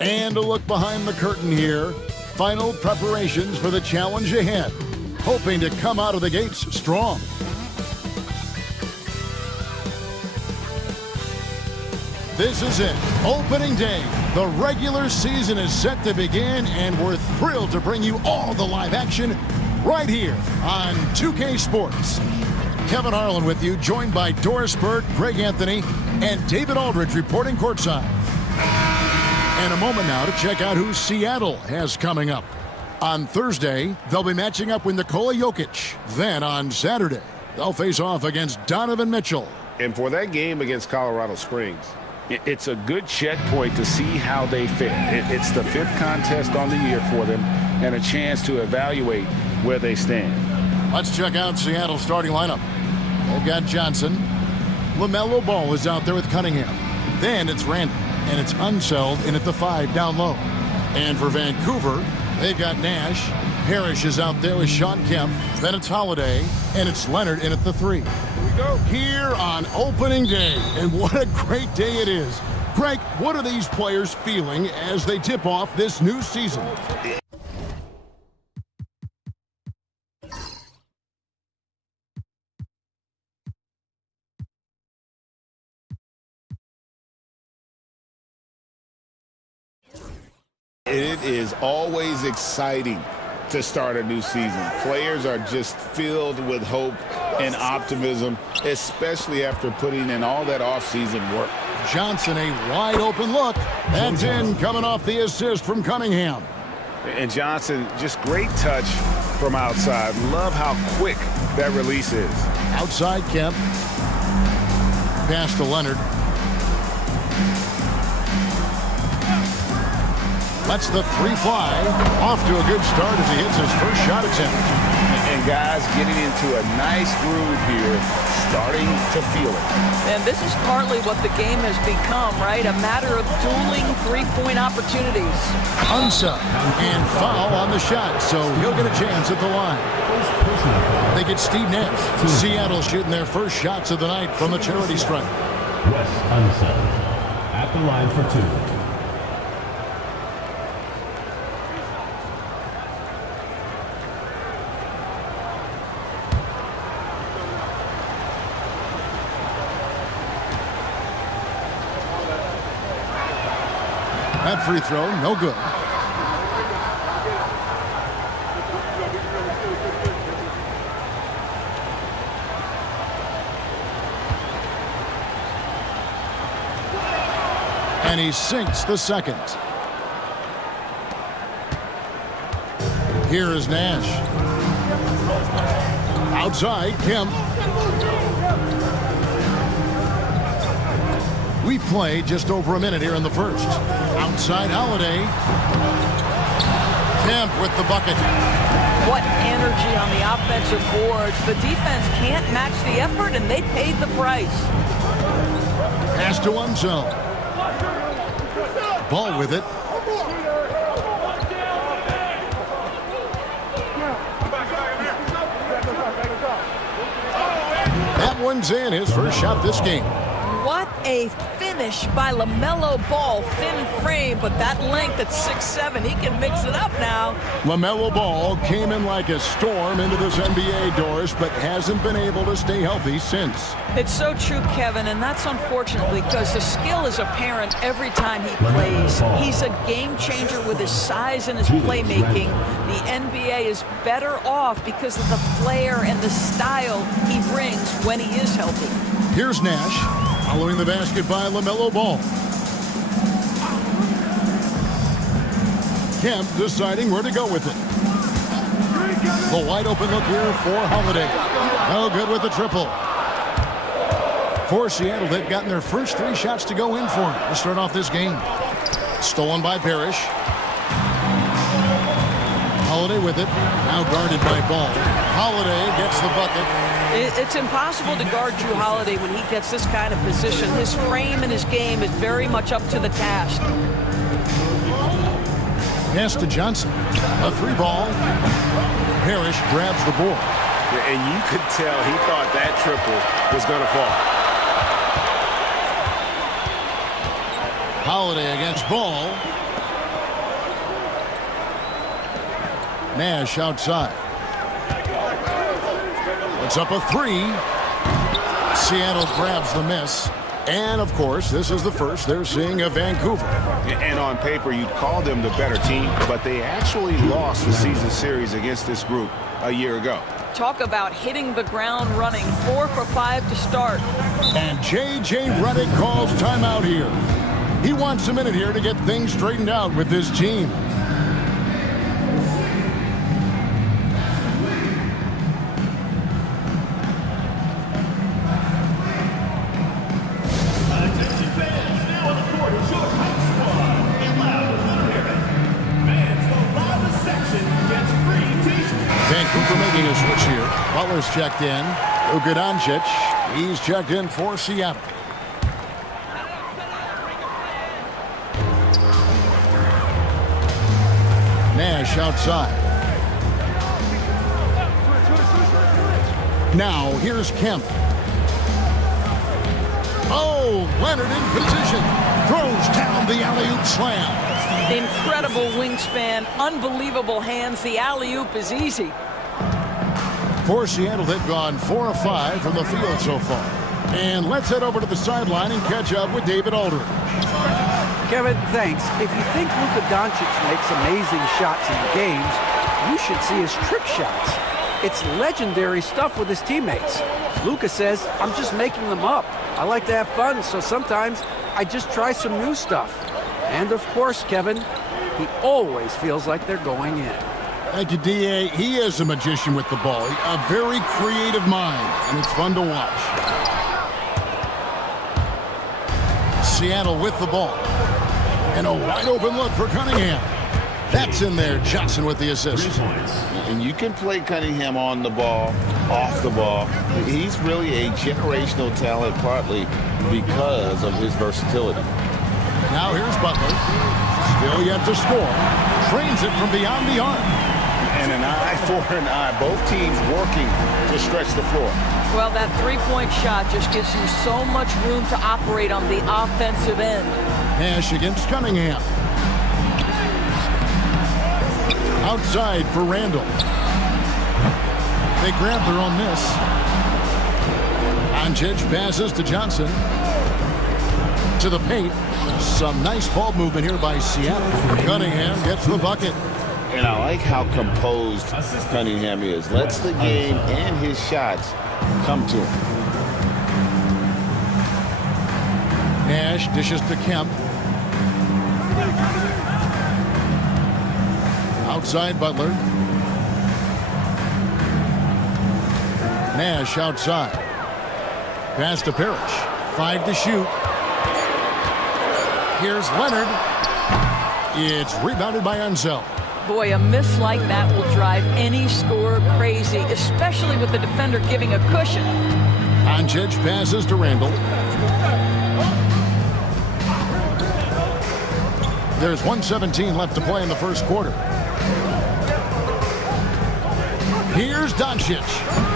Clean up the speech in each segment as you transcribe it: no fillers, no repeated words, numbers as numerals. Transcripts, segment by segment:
And a look behind the curtain here. Final preparations for the challenge ahead. Hoping to come out of the gates strong. This is it. Opening day. The regular season is set to begin, and we're thrilled to bring you all the live action right here on 2K Sports. Kevin Harlan with you, joined by Doris Burke, Greg Anthony, and David Aldridge reporting courtside. And a moment now to check out who Seattle has coming up. On Thursday, they'll be matching up with Nikola Jokic. Then on Saturday, they'll face off against Donovan Mitchell. And for that game against Colorado Springs, it's a good checkpoint to see how they fit. It's the 5th contest on the year for them and a chance to evaluate where they stand. Let's check out Seattle's starting lineup. They've got Johnson. LaMelo Ball is out there with Cunningham. Then it's Randall, and it's Unseld in at the 5 down low. And for Vancouver, they've got Nash. Parrish is out there with Sean Kemp. Then it's Holiday, and it's Leonard in at the 3. Here on opening day, and what a great day it is. Greg, what are these players feeling as they tip off this new season? It is always exciting to start a new season. Players are just filled with hope and optimism, especially after putting in all that offseason work. Johnson, a wide open look. That's in, coming off the assist from Cunningham. And Johnson, just great touch from outside. Love how quick that release is. Outside Kemp. Pass to Leonard. Lets the 3 fly. Off to a good start as he hits his first shot attempt. And guys getting into a nice groove here, starting to feel it. And this is partly what the game has become, right? A matter of dueling 3-point opportunities. Unsub and foul on the shot, so he'll get a chance at the line. They get Steve Nash. Seattle shooting their first shots of the night from the charity stripe. Wes Unsub at the line for 2. That free throw, no good. And he sinks the second. Here is Nash. Outside, Kemp. We play just over a minute here in the first. Outside Holiday. Kemp with the bucket. What energy on the offensive boards. The defense can't match the effort, and they paid the price. Pass to one zone. Ball with it. That one's in, his first shot this game. What a finish by LaMelo Ball. Thin frame, but that length at 6'7", he can mix it up now. LaMelo Ball came in like a storm into this NBA, Doris, but hasn't been able to stay healthy since. It's so true, Kevin, and that's unfortunate because the skill is apparent every time he plays. He's a game changer with his size and his playmaking. The NBA is better off because of the flair and the style he brings when he is healthy. Here's Nash, following the basket by LaMelo Ball. Kemp deciding where to go with it. The wide open look here for Holiday. No good with the triple. For Seattle, they've gotten their first 3 shots to go in for him to start off this game. Stolen by Parrish. Holiday with it. Now guarded by Ball. Holiday gets the bucket. It's impossible to guard Drew Holiday when he gets this kind of position. His frame and his game is very much up to the task. Pass to Johnson. A 3 ball. Parrish grabs the board. And you could tell he thought that triple was going to fall. Holiday against Ball. Nash outside. It's up a three. Seattle grabs the miss. And, of course, this is the first they're seeing of Vancouver. And on paper, you'd call them the better team, but they actually lost the season series against this group a year ago. Talk about hitting the ground running. 4 for 5 to start. And J.J. Redick calls timeout here. He wants a minute here to get things straightened out with this team. Vancouver making a switch here. Butler's checked in. Luka Doncic, he's checked in for Seattle. Nash outside. Now here's Kemp. Oh, Leonard in position. Throws down the alley-oop slam. Incredible wingspan, unbelievable hands. The alley-oop is easy. For Seattle, they've gone 4 of 5 from the field so far. And let's head over to the sideline and catch up with David Aldridge. Kevin, thanks. If you think Luka Doncic makes amazing shots in games, you should see his trick shots. It's legendary stuff with his teammates. Luka says, I'm just making them up. I like to have fun, so sometimes I just try some new stuff. And of course, Kevin, he always feels like they're going in. Thank you, D.A. He is a magician with the ball. A very creative mind, and it's fun to watch. Seattle with the ball. And a wide open look for Cunningham. That's in there. Johnson with the assist. And you can play Cunningham on the ball, off the ball. He's really a generational talent, partly because of his versatility. Now here's Butler. Still yet to score. Trains it from beyond the arc. And an eye for an eye. Both teams working to stretch the floor. Well, that three-point shot just gives you so much room to operate on the offensive end. Nash against Cunningham. Outside for Randall. They grab their own miss. Doncic passes to Johnson. To the paint. Some nice ball movement here by Seattle. Cunningham gets the bucket. And I like how composed Cunningham is. Lets the game and his shots come to him. Nash dishes to Kemp. Outside Butler. Nash outside. Pass to Parrish. 5 to shoot. Here's Leonard. It's rebounded by Unseld. Boy, a miss like that will drive any scorer crazy, especially with the defender giving a cushion. Doncic passes to Randall. There's 1:17 left to play in the first quarter. Here's Doncic.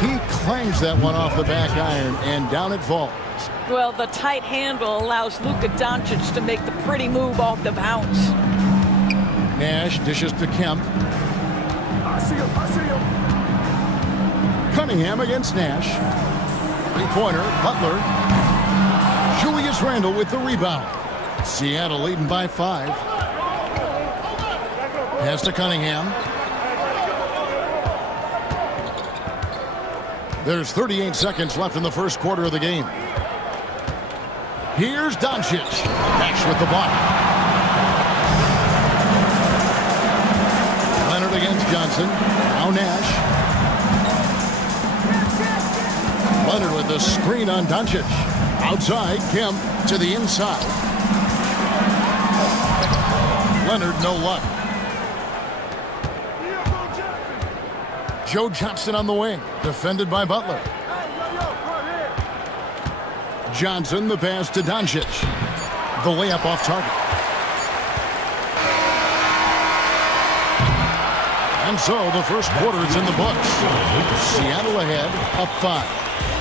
He clangs that one off the back iron, and down it falls. Well, the tight handle allows Luka Doncic to make the pretty move off the bounce. Nash dishes to Kemp. I see him. Cunningham against Nash. Three-pointer, Butler. Julius Randle with the rebound. Seattle leading by 5. Pass to Cunningham. There's 38 seconds left in the first quarter of the game. Here's Doncic. Nash with the block. Leonard against Johnson. Now Nash. Leonard with the screen on Doncic. Outside, Kemp to the inside. Leonard, no luck. Joe Johnson on the wing, defended by Butler. Johnson, the pass to Doncic. The layup off target. And so the first quarter is in the books. Seattle ahead, up 5.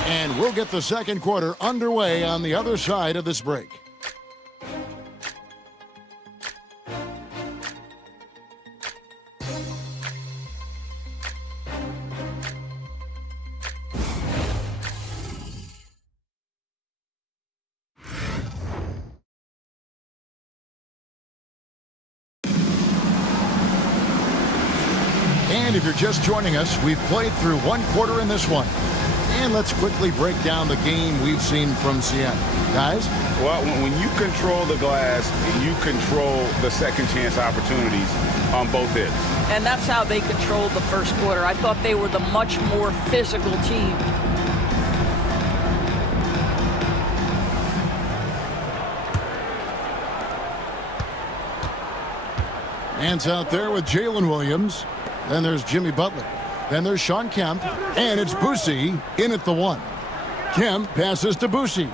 And we'll get the second quarter underway on the other side of this break. And if you're just joining us, we've played through one quarter in this one. And let's quickly break down the game we've seen from Seattle. Guys? Well, when you control the glass, you control the second chance opportunities on both ends. And that's how they controlled the first quarter. I thought they were the much more physical team. Hands out there with Jalen Williams. Then there's Jimmy Butler. Then there's Sean Kemp. And it's Boosie in at the 1. Kemp passes to Boosie.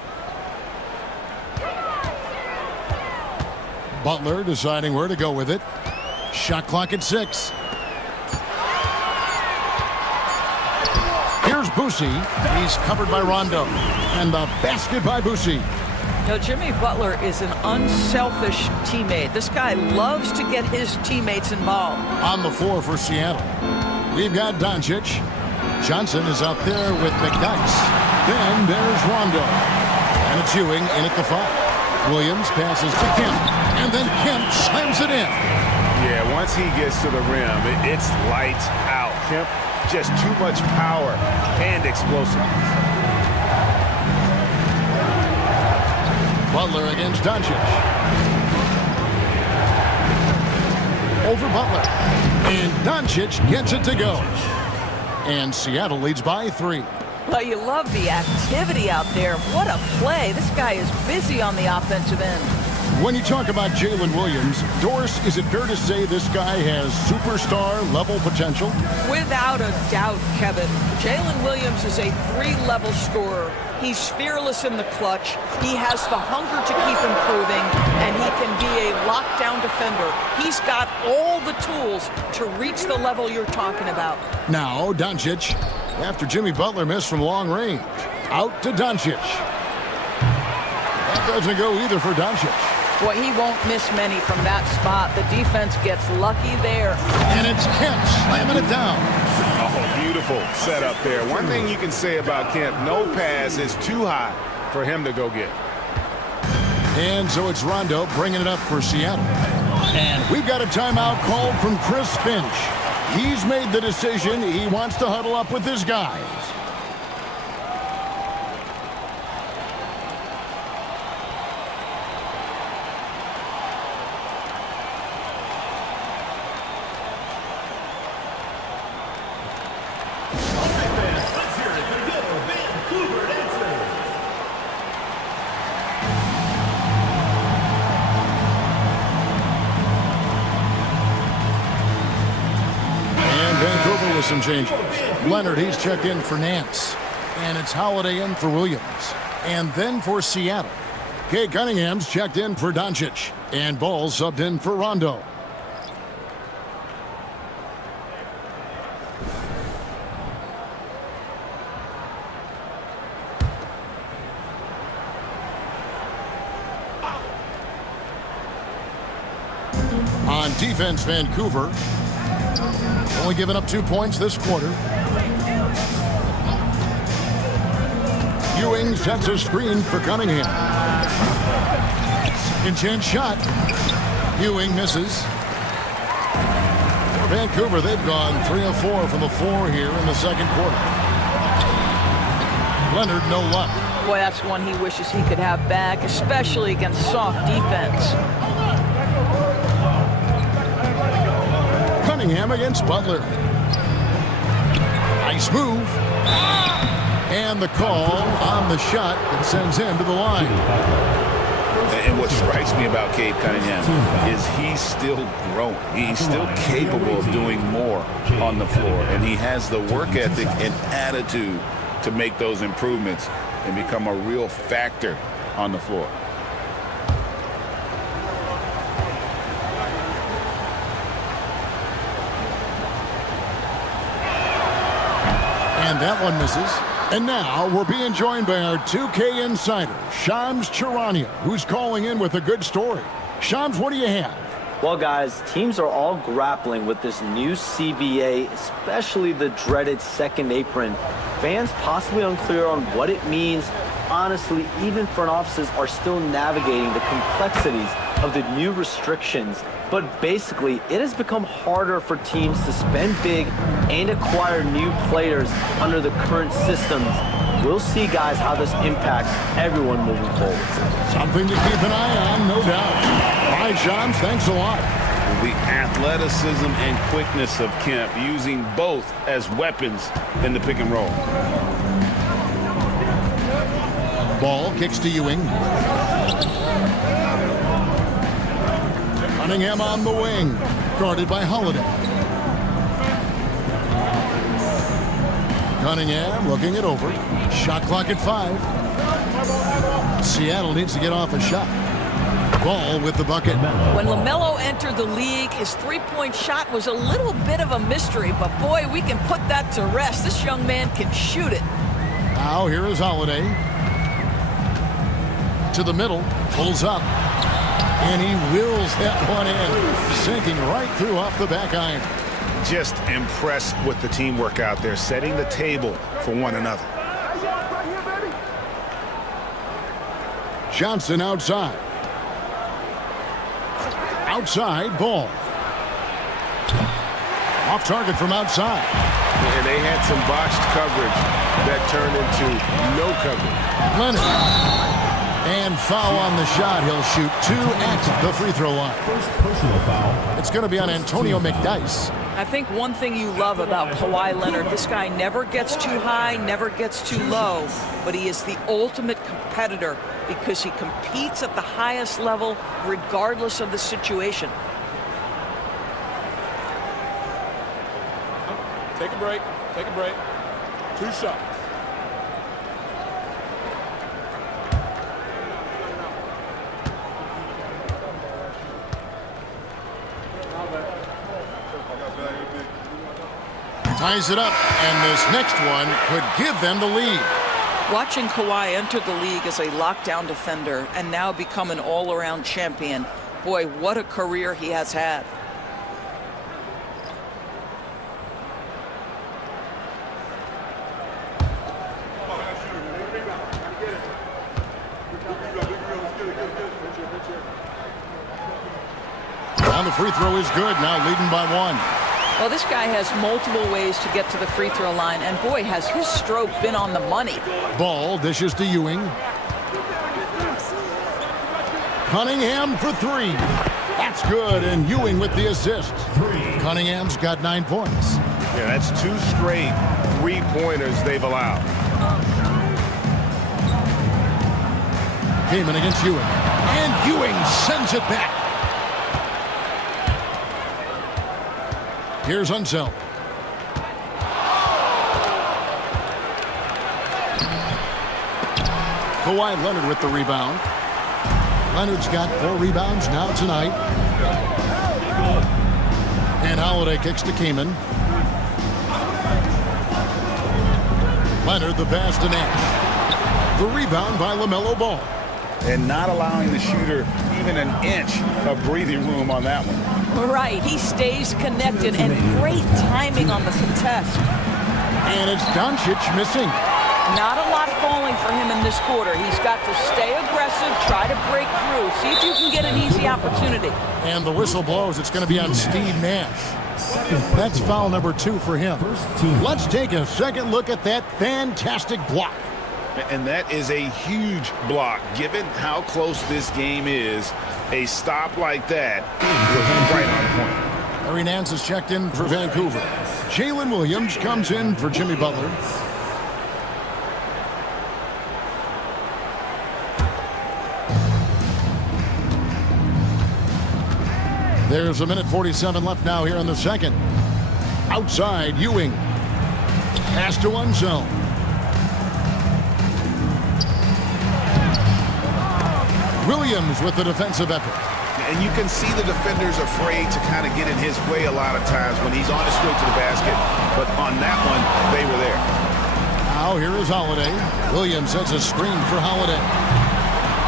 Butler deciding where to go with it. Shot clock at 6. Here's Boosie. He's covered by Rondo. And the basket by Boosie. You know, Jimmy Butler is an unselfish teammate. This guy loves to get his teammates involved. On the floor for Seattle, we've got Doncic. Johnson is out there with McDyess. Then there's Rondo. And it's Ewing in at the 5. Williams passes to Kemp. And then Kemp slams it in. Yeah, once he gets to the rim, it's lights out. Kemp, just too much power and explosiveness. Butler against Doncic. Over Butler. And Doncic gets it to go. And Seattle leads by 3. Well, you love the activity out there. What a play. This guy is busy on the offensive end. When you talk about Jalen Williams, Doris, is it fair to say this guy has superstar-level potential? Without a doubt, Kevin. Jalen Williams is a 3-level scorer. He's fearless in the clutch. He has the hunger to keep improving, and he can be a lockdown defender. He's got all the tools to reach the level you're talking about. Now, Doncic, after Jimmy Butler missed from long range. Out to Doncic. That doesn't go either for Doncic. Boy, he won't miss many from that spot. The defense gets lucky there. And it's Kemp slamming it down. Oh, beautiful setup there. One thing you can say about Kemp, no pass is too high for him to go get. And so it's Rondo bringing it up for Seattle. And we've got a timeout called from Chris Finch. He's made the decision. He wants to huddle up with his guys. Some changes. Leonard, he's checked in for Nance. And it's Holiday in for Williams. And then for Seattle, Kate Cunningham's checked in for Doncic. And Ball subbed in for Rondo. On defense, Vancouver only giving up 2 points this quarter. Ewing sets a screen for Cunningham. Intense shot. Ewing misses. For Vancouver, they've gone 3 of 4 from the floor here in the second quarter. Leonard, no luck. Boy, that's one he wishes he could have back, especially against soft defense. Cunningham against Butler. Nice move. And the call on the shot that sends him to the line. And what strikes me about Cade Cunningham is he's still growing. He's still capable of doing more on the floor. And he has the work ethic and attitude to make those improvements and become a real factor on the floor. And that one misses. And now we're being joined by our 2K insider, Shams Charania, who's calling in with a good story. Shams, what do you have? Well, guys, teams are all grappling with this new CBA, especially the dreaded second apron. Fans possibly unclear on what it means. Honestly, even front offices are still navigating the complexities of the new restrictions, but basically it has become harder for teams to spend big and acquire new players under the current systems. We'll see, guys, how this impacts everyone moving forward. Something to keep an eye on, no doubt. All right, Sean, thanks a lot. The athleticism and quickness of Kemp, using both as weapons in the pick and roll. Ball kicks to Ewing. Cunningham on the wing, guarded by Holiday. Cunningham looking it over. Shot clock at 5. Seattle needs to get off a shot. Ball with the bucket. When LaMelo entered the league, his three-point shot was a little bit of a mystery, but boy, we can put that to rest. This young man can shoot it. Now here is Holiday. To the middle, pulls up, and he wills that one in, sinking right through off the back iron. Just impressed with the teamwork out there, setting the table for one another. Johnson outside. Outside, ball. Off target from outside. And they had some botched coverage that turned into no coverage. Leonard. And foul on the shot. He'll shoot 2 at the free throw line. First personal foul. It's going to be on Antonio McDyess. I think one thing you love about Kawhi Leonard, this guy never gets too high, never gets too low, but he is the ultimate competitor because he competes at the highest level regardless of the situation. Take a break. Take a break. 2 shots. Ties it up, and this next one could give them the lead. Watching Kawhi enter the league as a lockdown defender and now become an all-around champion, boy, what a career he has had. And the free throw is good, now leading by 1. Well, this guy has multiple ways to get to the free throw line, and boy, has his stroke been on the money. Ball dishes to Ewing. Cunningham for 3. That's good, and Ewing with the assist. Cunningham's got 9 points. Yeah, that's 2 straight 3-pointers they've allowed. Kaman against Ewing. And Ewing sends it back. Here's Unseld. Kawhi Leonard with the rebound. Leonard's got 4 rebounds now tonight. And Holiday kicks to Kaman. Leonard the pass to Nash. The rebound by LaMelo Ball. And not allowing the shooter even an inch of breathing room on that one. Right, he stays connected, and great timing on the contest. And it's Doncic missing. Not a lot falling for him in this quarter. He's got to stay aggressive, try to break through, see if you can get an easy opportunity. And the whistle blows. It's going to be on Steve Nash. That's foul number 2 for him. Let's take a second look at that fantastic block. And that is a huge block. Given how close this game is, a stop like that was right on point. Larry Nance is checked in for Vancouver. Jalen Williams comes in for Jimmy Butler. There's 1:47 left now here in the second. Outside, Ewing. Pass to Unseld. Williams with the defensive effort. And you can see the defenders afraid to kind of get in his way a lot of times when he's on his way to the basket. But on that one, they were there. Now here is Holiday. Williams sets a screen for Holiday.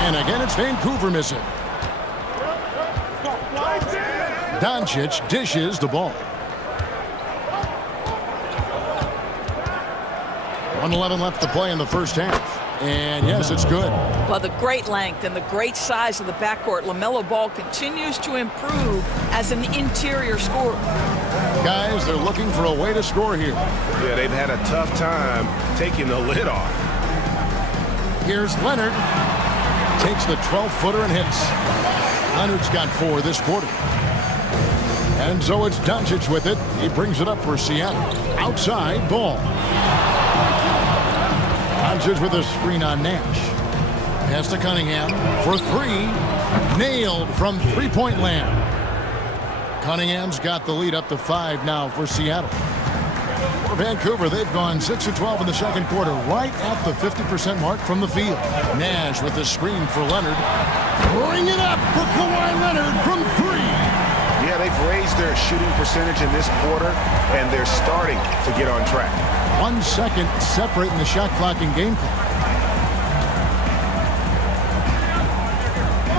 And again, it's Vancouver missing. Doncic dishes the ball. 1:11 left to play in the first half. And yes, it's good. Well, the great length and the great size of the backcourt, LaMelo Ball continues to improve as an interior scorer. Guys, they're looking for a way to score here. Yeah, they've had a tough time taking the lid off. Here's Leonard. Takes the 12-footer and hits. Leonard's got 4 this quarter. And so it's Doncic with it. He brings it up for Seattle. Outside, Ball. Doncic with a screen on Nash. Pass to Cunningham for 3. Nailed from three-point land. Cunningham's got the lead up to 5 now for Seattle. For Vancouver, they've gone 6 of 12 in the second quarter, right at the 50% mark from the field. Nash with the screen for Leonard. Bring it up for Kawhi Leonard from 3. Yeah, they've raised their shooting percentage in this quarter, and they're starting to get on track. 1 second separating the shot clock and game clock.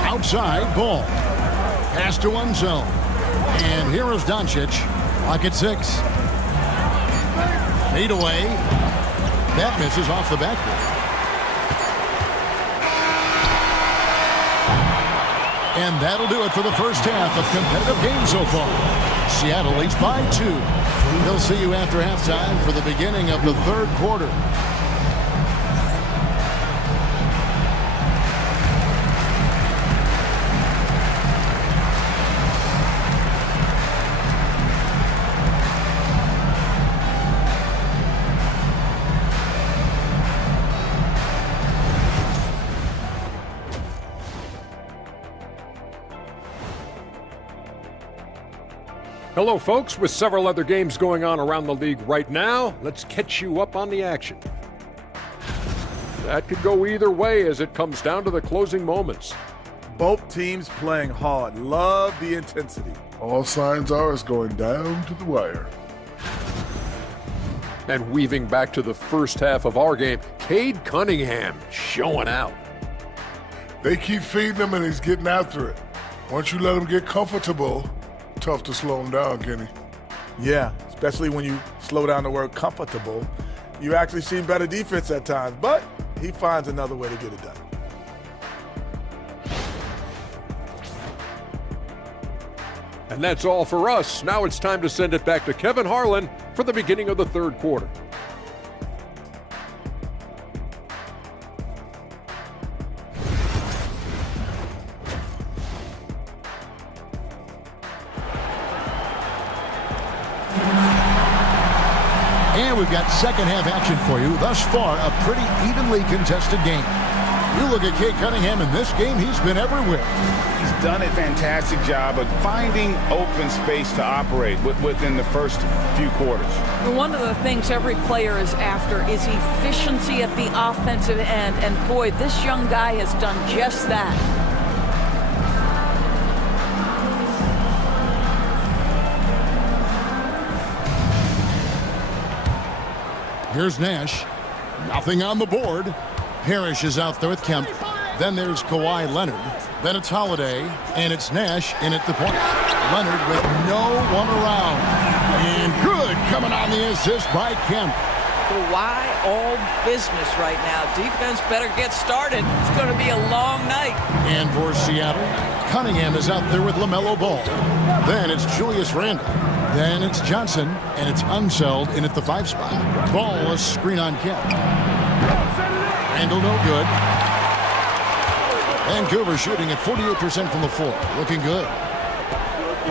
Outside, Ball. Pass to one zone. And here is Doncic. Clock at 6. Fade away. That misses off the backboard. And that'll do it for the first half of competitive game so far. Seattle leads by 2. We'll see you after halftime for the beginning of the third quarter. Hello, folks. With several other games going on around the league right now, let's catch you up on the action. That could go either way as it comes down to the closing moments. Both teams playing hard. Love the intensity. All signs are it's going down to the wire. And weaving back to the first half of our game, Cade Cunningham showing out. They keep feeding him and he's getting after it. Once you let him get comfortable, tough to slow him down, Kenny. Yeah, especially when you slow down the word comfortable. You actually see better defense at times, but he finds another way to get it done. And that's all for us. Now it's time to send it back to Kevin Harlan for the beginning of the third quarter. And we've got second half action for you. Thus far, a pretty evenly contested game. You look at Cade Cunningham in this game, he's been everywhere. He's done a fantastic job of finding open space to operate within the first few quarters. One of the things every player is after is efficiency at the offensive end. And boy, this young guy has done just that. Here's Nash. Nothing on the board. Parrish is out there with Kemp. Then there's Kawhi Leonard. Then it's Holiday. And it's Nash in at the point. Leonard with no one around. And good coming on the assist by Kemp. Kawhi all business right now. Defense better get started. It's going to be a long night. And for Seattle, Cunningham is out there with LaMelo Ball. Then it's Julius Randle. Then it's Johnson, and it's Unseld in at the 5 spot. Ball, a screen on Kemp. Randle no good. Vancouver shooting at 48% from the floor. Looking good.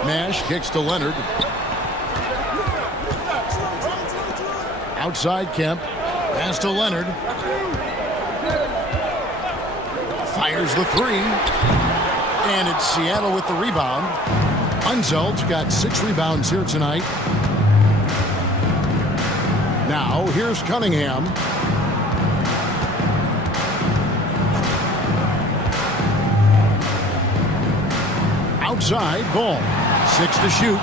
Nash kicks to Leonard. Outside Kemp. Pass to Leonard. Fires the 3. And it's Seattle with the rebound. Unzeld's got 6 rebounds here tonight. Now, here's Cunningham. Outside, Ball. 6 to shoot.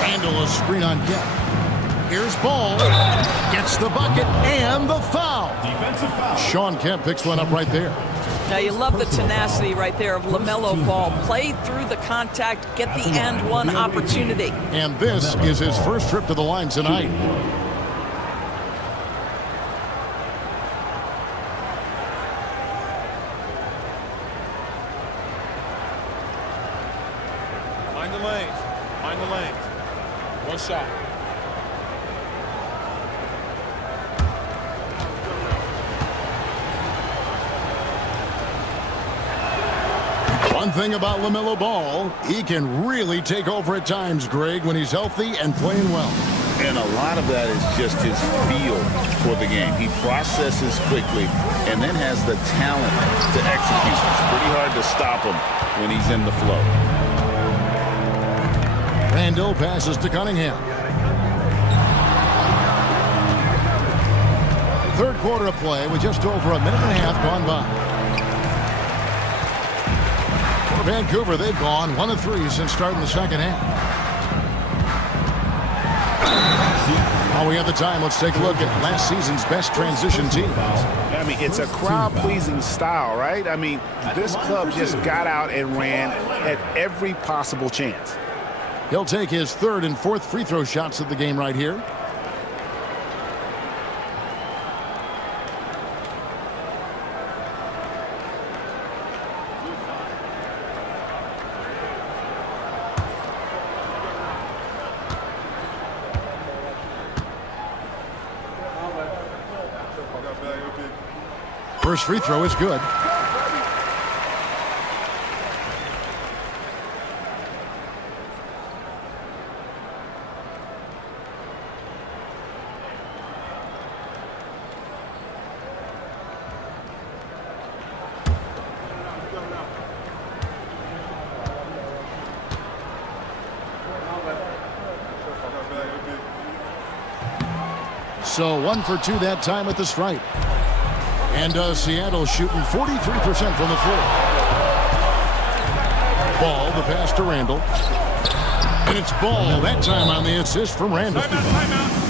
Randle a screen on Kemp. Here's Ball. Gets the bucket and the foul. Defensive foul. Sean Kemp picks one up right there. Now, you love the tenacity right there of LaMelo Ball. Play through the contact, get the and one opportunity. And this is his first trip to the line tonight. the lanes. Mind the lanes. One shot. One thing about LaMelo Ball, he can really take over at times, Greg, when he's healthy and playing well. And a lot of that is just his feel for the game. He processes quickly and then has the talent to execute. It's pretty hard to stop him when he's in the flow. Randall passes to Cunningham. Third quarter of play with just over a minute and a half gone by. For Vancouver, they've gone 1 of 3 since starting the second half. While we have the time, let's take a look at last season's best transition teams. I mean, it's a crowd-pleasing style, right? I mean, this club just got out and ran at every possible chance. He'll take his third and fourth free throw shots of the game right here. First free throw is good. So 1 for 2 that time at the stripe. And Seattle shooting 43% from the floor. Ball, the pass to Randall. And it's Ball that time on the assist from Randall.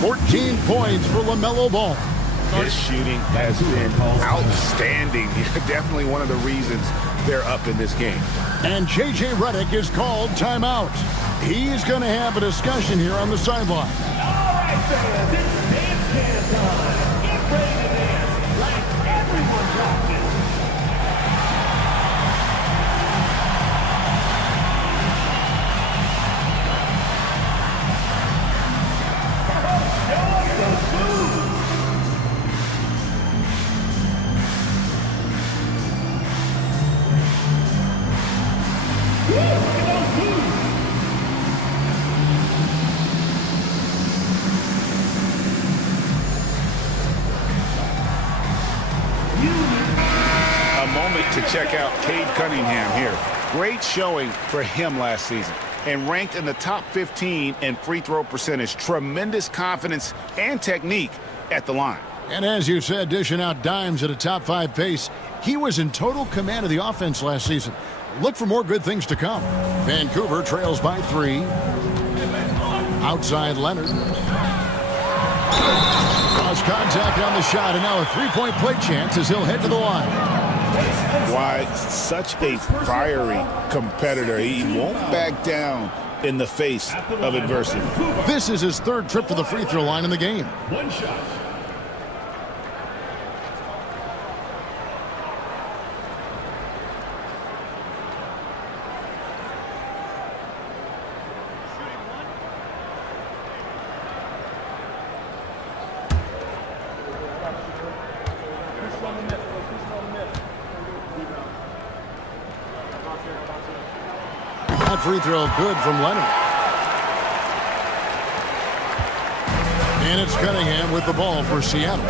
14 points for LaMelo Ball. His shooting has been outstanding. Definitely one of the reasons they're up in this game. And J.J. Redick is called timeout. He's going to have a discussion here on the sideline. All right, fans, it's dance can time. Get ready to dance like everyone drops it. Show us those moves. Look at those moves. A moment to check out Cade Cunningham here. Great showing for him last season. And ranked in the top 15 in free throw percentage. Tremendous confidence and technique at the line. And as you said, dishing out dimes at a top 5 pace, he was in total command of the offense last season. Look for more good things to come. Vancouver trails by 3. Outside Leonard. Cross contact on the shot, and now a three-point play chance as he'll head to the line. Why, such a fiery competitor. He won't back down in the face of adversity. This is his third trip to the free throw line in the game. One shot. That free throw good from Leonard. And it's Cunningham with the ball for Seattle.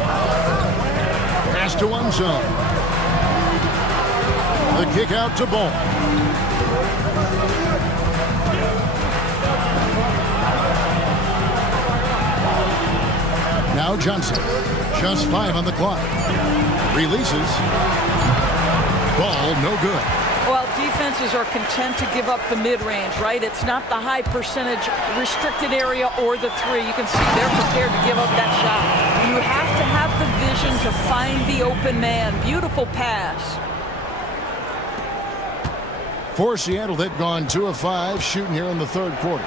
Pass to one zone. The kick out to Ball. Now Johnson. Just 5 on the clock. Releases. Ball no good. Well, defenses are content to give up the mid-range, right? It's not the high percentage restricted area or the 3. You can see they're prepared to give up that shot. You have to have the vision to find the open man. Beautiful pass. For Seattle, they've gone 2 of 5 shooting here in the third quarter.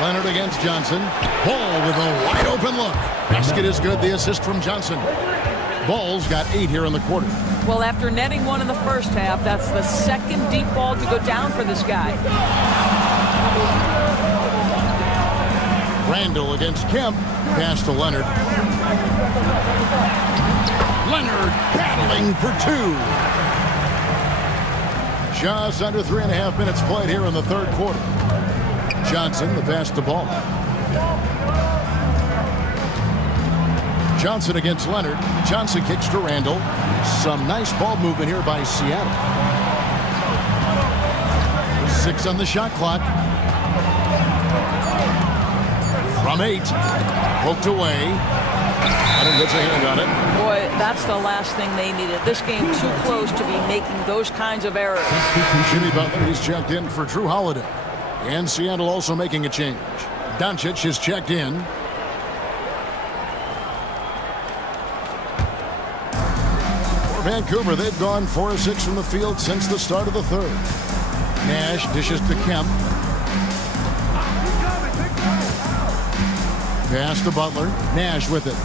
Leonard against Johnson. Ball with a wide open look. Basket is good. The assist from Johnson. Ball's got 8 here in the quarter. Well, after netting one in the first half, that's the second deep ball to go down for this guy. Randall against Kemp. Pass to Leonard. Leonard battling for 2. Just under 3.5 minutes played here in the third quarter. Johnson, the pass to Ball. Johnson against Leonard. Johnson kicks to Randall. Some nice ball movement here by Seattle. 6 on the shot clock. From 8. Poked away. Leonard gets a hand on it. Boy, that's the last thing they needed. This game too close to be making those kinds of errors. Jimmy Butler, he's checked in for Drew Holiday. And Seattle also making a change. Doncic is checked in. For Vancouver, they've gone 4 of 6 from the field since the start of the third. Nash dishes to Kemp. Pass to Butler. Nash with it.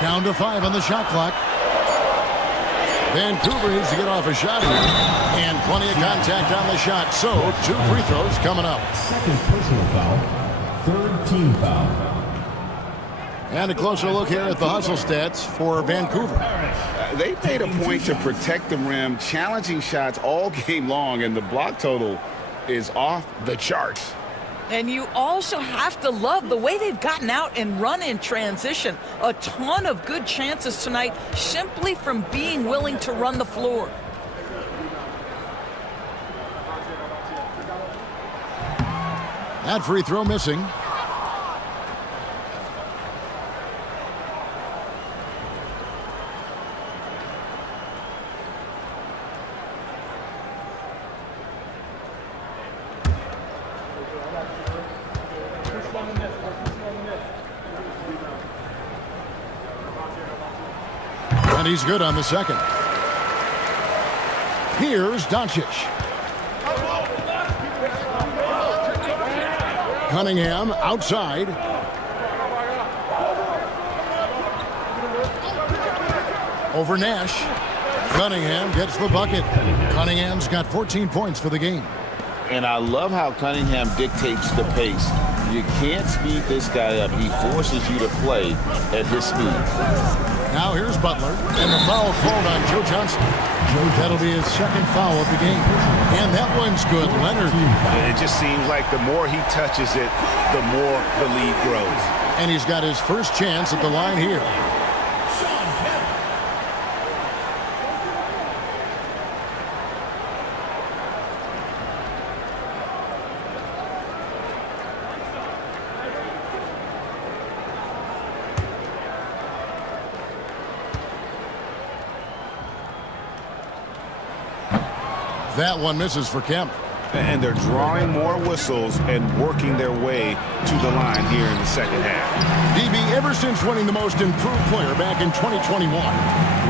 Down to 5 on the shot clock. Vancouver needs to get off a shot here. And plenty of contact on the shot. So, 2 free throws coming up. Second personal foul. Third team foul. And a closer look here at the hustle stats for Vancouver. They made a point to protect the rim, challenging shots all game long, and the block total is off the charts. And you also have to love the way they've gotten out and run in transition. A ton of good chances tonight simply from being willing to run the floor. That free throw missing. And he's good on the second. Here's Doncic. Cunningham outside. Over Nash. Cunningham gets the bucket. Cunningham's got 14 points for the game. And I love how Cunningham dictates the pace. You can't speed this guy up. He forces you to play at his speed. Now here's Butler, and the foul called on Joe Johnson. That'll be his second foul of the game. And that one's good. Leonard. It just seems like the more he touches it, the more the lead grows. And he's got his first chance at the line here. That one misses for Kemp. And they're drawing more whistles and working their way to the line here in the second half. DB, ever since winning the most improved player back in 2021,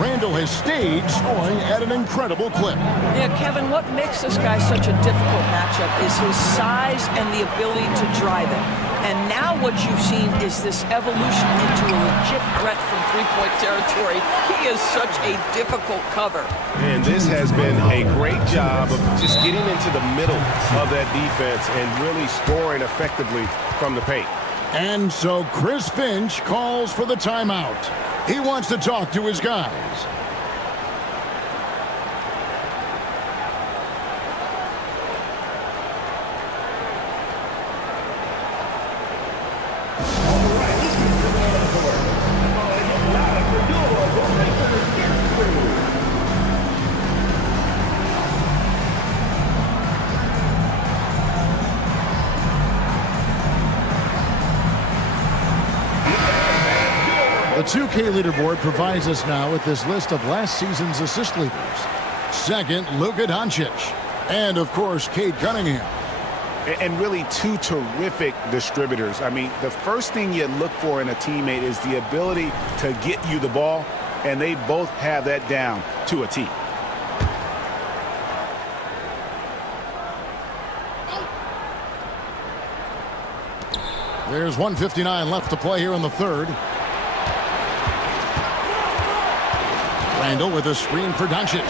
Randall has stayed scoring at an incredible clip. Yeah, Kevin, what makes this guy such a difficult matchup is his size and the ability to drive it. And now what you've seen is this evolution into a legit threat from three-point territory. He is such a difficult cover. And this has been a great job of just getting into the middle of that defense and really scoring effectively from the paint. And so Chris Finch calls for the timeout. He wants to talk to his guys. The 2K leaderboard provides us now with this list of last season's assist leaders. Second, Luka Doncic. And, of course, Cade Cunningham. And really 2 terrific distributors. I mean, the first thing you look for in a teammate is the ability to get you the ball, and they both have that down to a T. There's 1:59 left to play here in the third. Randall with a screen for Doncic.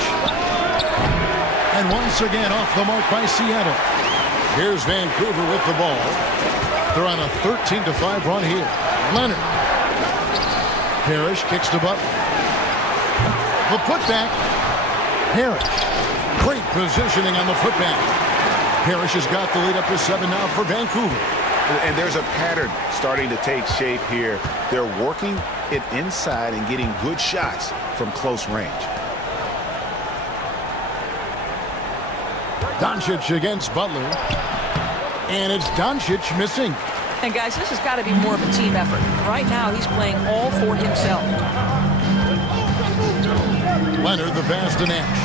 And once again off the mark by Seattle. Here's Vancouver with the ball. They're on a 13-5 run here. Leonard. Parrish kicks to Butler. The putback. Parrish. Great positioning on the putback. Parrish has got the lead up to 7 now for Vancouver. And there's a pattern starting to take shape here. They're working it inside and getting good shots from close range. Doncic against Butler. And it's Doncic missing. And guys, this has got to be more of a team effort. Right now, he's playing all for himself. Leonard, the pass to Nash.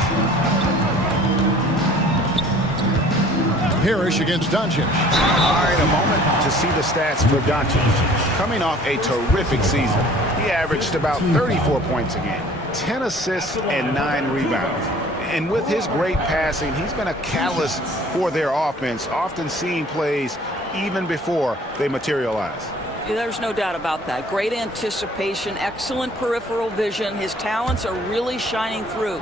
Parrish against Doncic. All right, a moment to see the stats for Doncic. Coming off a terrific season, he averaged about 34 points a game, 10 assists, and 9 rebounds. And with his great passing, he's been a catalyst for their offense, often seeing plays even before they materialize. There's no doubt about that. Great anticipation, excellent peripheral vision. His talents are really shining through.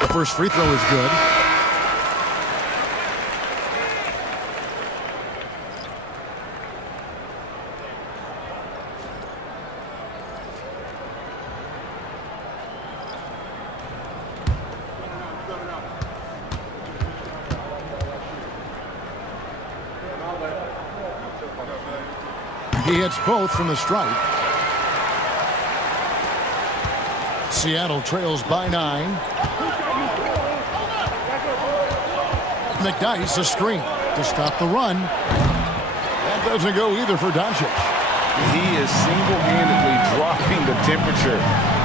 The first free throw is good. He hits both from the stripe. Seattle trails by 9. McDyess a screen to stop the run. That doesn't go either for Doncic. He is single-handedly dropping the temperature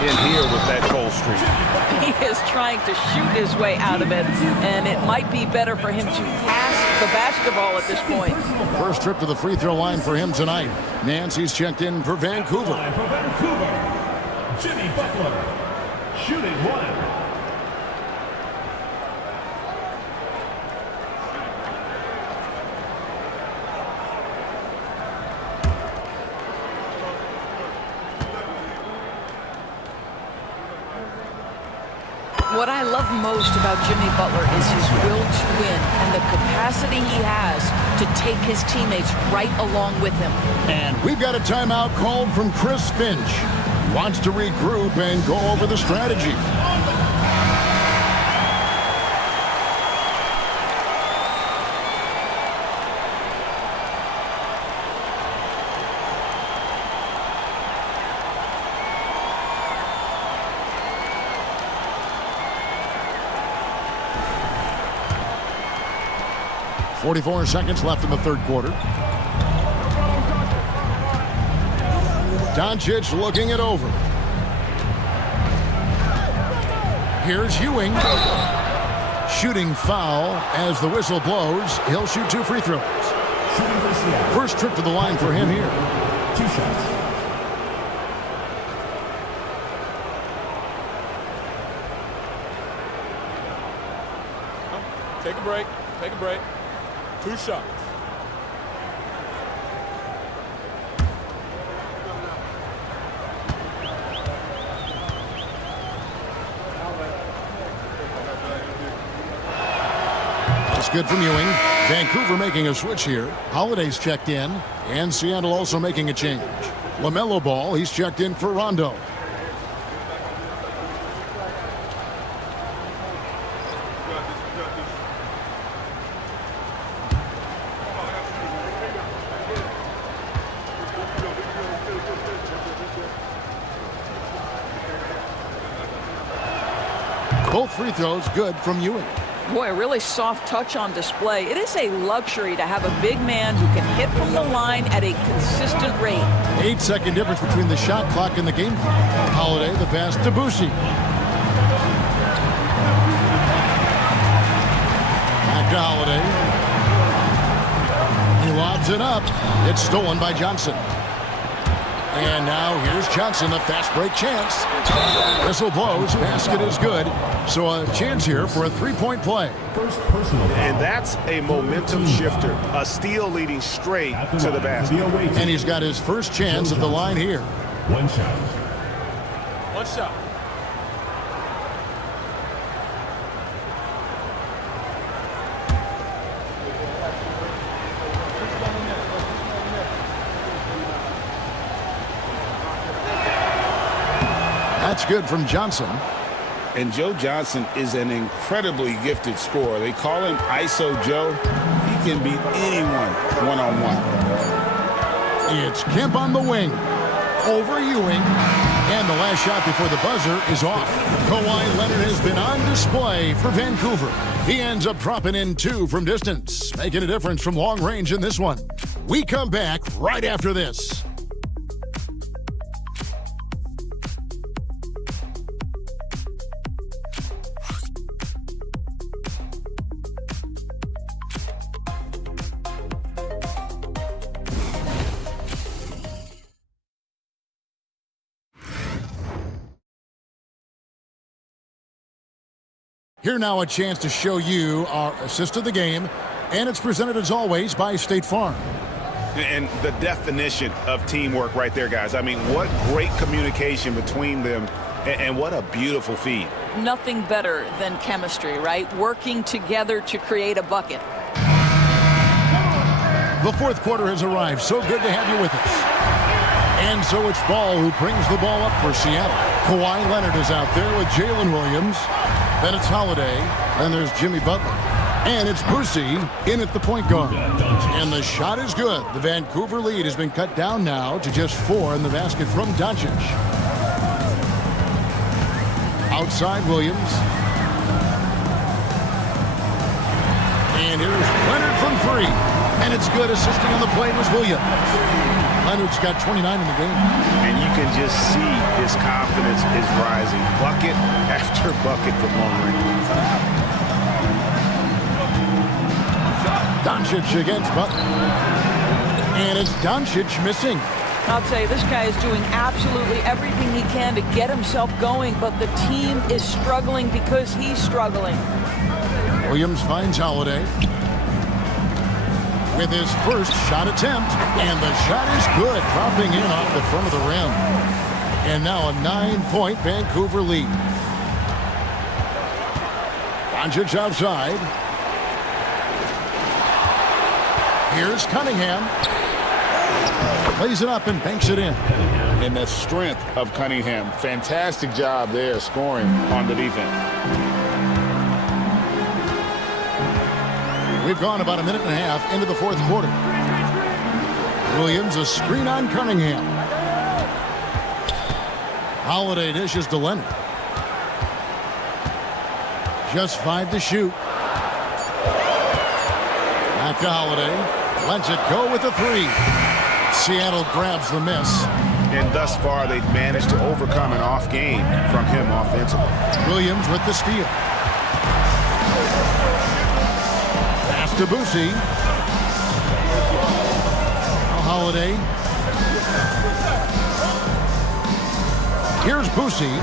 in here with that cold streak. He is trying to shoot his way out of it, and it might be better for him to pass the basketball at this point. First trip to the free throw line for him tonight. Nancy's checked in for Vancouver. For Vancouver, Jimmy Butler, shooting 1. What I love most about Jimmy Butler is his will to win and the capacity he has to take his teammates right along with him. And we've got a timeout called from Chris Finch. He wants to regroup and go over the strategy. .44 seconds left in the third quarter. Doncic looking it over. Here's Ewing. Shooting foul as the whistle blows. He'll shoot 2 free throws. First trip to the line for him here. 2 shots. Take a break. Take a break. 2 shots. It's good from Ewing. Vancouver making a switch here. Holiday's checked in. And Seattle also making a change. LaMelo Ball, he's checked in for Rondo. Both free throws good from Ewing. Boy, a really soft touch on display. It is a luxury to have a big man who can hit from the line at a consistent rate. 8-second difference between the shot clock and the game clock. Holiday, the pass to Boucy. Back to Holiday. He lobs it up. It's stolen by Johnson. And now here's Johnson, the fast break chance. Whistle blows, basket is good. So a chance here for a three-point play. First personal foul. And that's a momentum shifter. A steal leading straight to the basket. And he's got his first chance at the line here. One shot. One shot. That's good from Johnson. And Joe Johnson is an incredibly gifted scorer. They call him ISO Joe. He can beat anyone one-on-one. It's Kemp on the wing. Over Ewing. And the last shot before the buzzer is off. Kawhi Leonard has been on display for Vancouver. He ends up dropping in 2 from distance, making a difference from long range in this one. We come back right after this. Here now a chance to show you our assist of the game, and it's presented as always by State Farm. And the definition of teamwork right there, guys. I mean, what great communication between them, and what a beautiful feed. Nothing better than chemistry, right? Working together to create a bucket. The fourth quarter has arrived. So good to have you with us. And so it's Ball who brings the ball up for Seattle. Kawhi Leonard is out there with Jalen Williams. Then it's Holiday. Then there's Jimmy Butler. And it's Boosie in at the point guard. And the shot is good. The Vancouver lead has been cut down now to just 4 in the basket from Doncic. Outside Williams. And here's Leonard from 3. And it's good. Assisting on the play was Williams. Leonard's got 29 in the game. And you can just see his confidence is rising. Bucket after bucket from long range. Doncic against Butler. And it's Doncic missing. I'll tell you, this guy is doing absolutely everything he can to get himself going, but the team is struggling because he's struggling. Williams finds Holiday with his first shot attempt, and the shot is good, dropping in off the front of the rim. And now a 9-point Vancouver lead. Doncic outside. Here's Cunningham. Plays it up and banks it in. And the strength of Cunningham. Fantastic job there scoring on the defense. We've gone about a minute and a half into the fourth quarter. Williams, a screen on Cunningham. Holiday dishes to Leonard. Just 5 to shoot. Back to Holiday. Lets it go with a 3. Seattle grabs the miss. And thus far, they've managed to overcome an off game from him offensively. Williams with the steal. To Boosie. Holiday. Here's Boosie.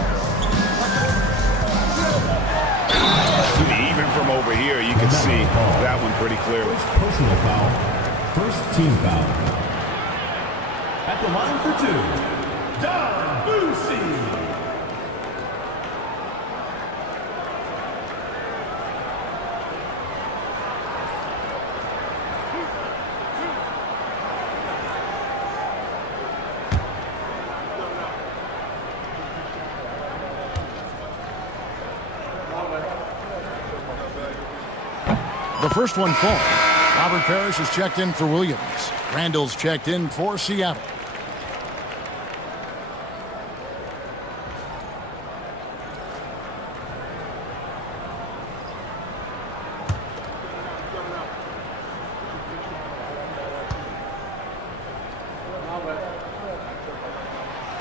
Even from over here, you can see that one pretty clearly. Personal foul. First team foul. At the line for 2, Don Boosie. The first one falls. Robert Parrish is checked in for Williams. Randall's checked in for Seattle.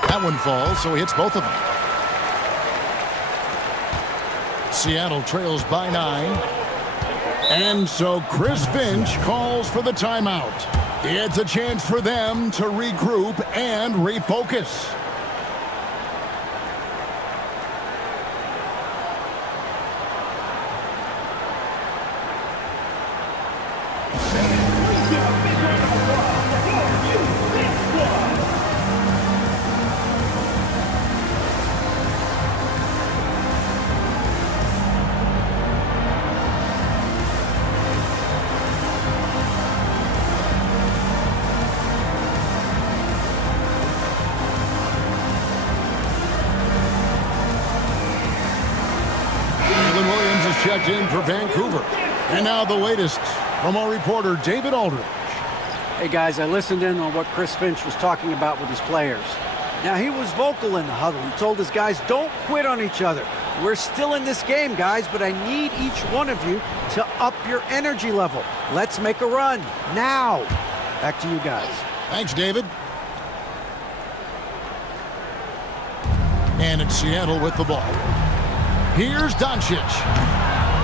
That one falls, so he hits both of them. Seattle trails by 9. And so Chris Finch calls for the timeout. It's a chance for them to regroup and refocus. Checked in for Vancouver. And now the latest from our reporter, David Aldridge. Hey, guys, I listened in on what Chris Finch was talking about with his players. Now, he was vocal in the huddle. He told his guys, don't quit on each other. We're still in this game, guys, but I need each one of you to up your energy level. Let's make a run now. Back to you guys. Thanks, David. And it's Seattle with the ball. Here's Doncic.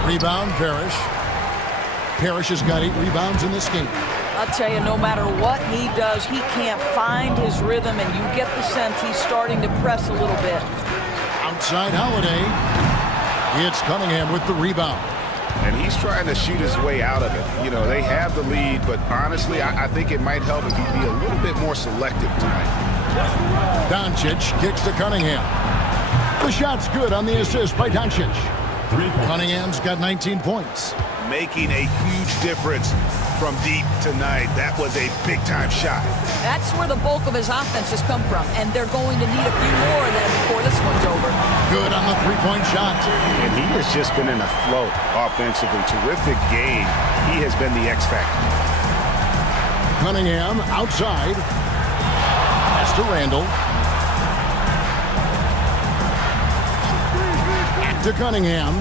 Rebound, Parrish. Parrish has got 8 rebounds in this game. I'll tell you, no matter what he does, he can't find his rhythm, and you get the sense he's starting to press a little bit. Outside Holiday. It's Cunningham with the rebound. And he's trying to shoot his way out of it. You know, they have the lead, but honestly, I think it might help if he'd be a little bit more selective tonight. Doncic kicks to Cunningham. The shot's good on the assist by Doncic. Cunningham's got 19 points. Making a huge difference from deep tonight. That was a big-time shot. That's where the bulk of his offense has come from, and they're going to need a few more of them before this one's over. Good on the three-point shot. And he has just been in a flow offensively. Terrific game. He has been the X factor. Cunningham outside. Pass to Randall. To Cunningham.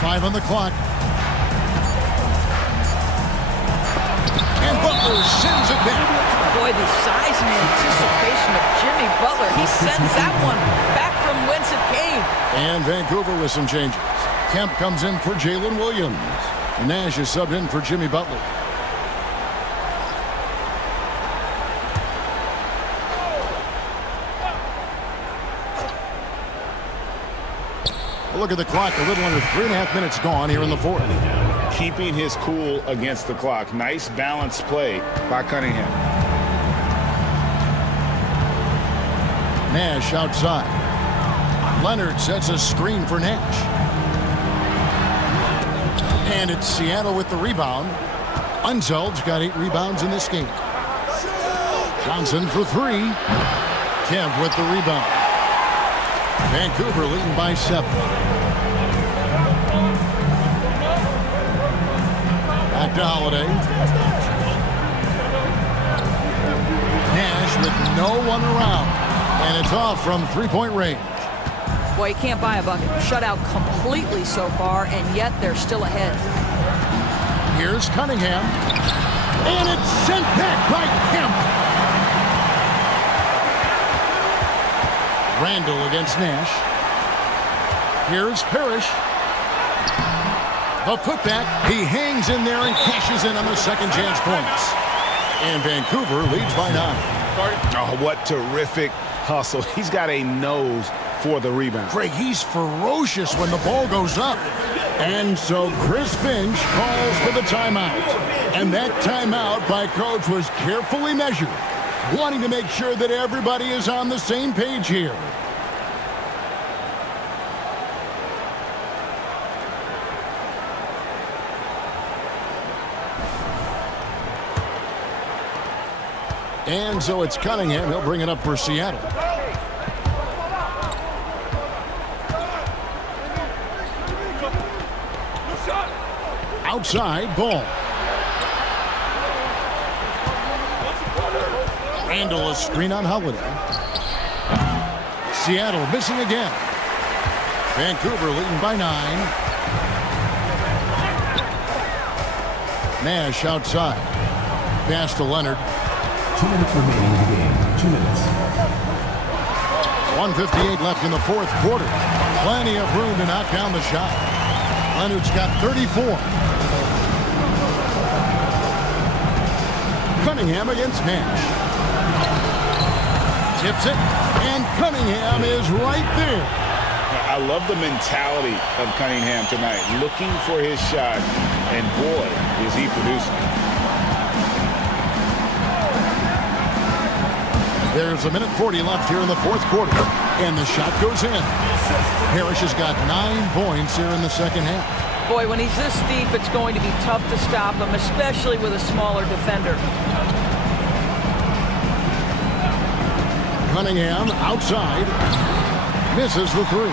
5 on the clock. And Butler sends it back. Boy, the size and anticipation of Jimmy Butler. He sends that one back from whence it came. And Vancouver with some changes. Kemp comes in for Jalen Williams. Nash is subbed in for Jimmy Butler. Look at the clock, a little under 3.5 minutes gone here in the fourth. Keeping his cool against the clock. Nice balanced play by Cunningham. Nash outside. Leonard sets a screen for Nash. And it's Seattle with the rebound. Unzeld's got 8 rebounds in this game. Johnson for 3. Kemp with the rebound. Vancouver leading by 7. Back to Holiday. Nash with no one around. And it's off from 3-point range. Boy, you can't buy a bucket. Shut out completely so far, and yet they're still ahead. Here's Cunningham. And it's sent back by Kemp. Randall against Nash. Here's Parrish. The putback. He hangs in there and cashes in on the second chance points. And Vancouver leads by 9. Oh, what terrific hustle. He's got a nose for the rebound. Greg, he's ferocious when the ball goes up. And so Chris Finch calls for the timeout. And that timeout by Coach was carefully measured, wanting to make sure that everybody is on the same page here. And so it's Cunningham. He'll bring it up for Seattle. Outside, ball. Randall, a screen on Holiday. Seattle missing again. Vancouver leading by 9. Nash outside. Pass to Leonard. 2 minutes remaining in the game. 2 minutes. 1:58 left in the fourth quarter. Plenty of room to knock down the shot. Leonard's got 34. Cunningham against Nash. Tips it, and Cunningham is right there. I love the mentality of Cunningham tonight, looking for his shot, and boy, is he producing. There's 1:40 left here in the fourth quarter, and the shot goes in. Parrish has got 9 points here in the second half. Boy, when he's this deep, it's going to be tough to stop him, especially with a smaller defender. Cunningham outside, misses the three.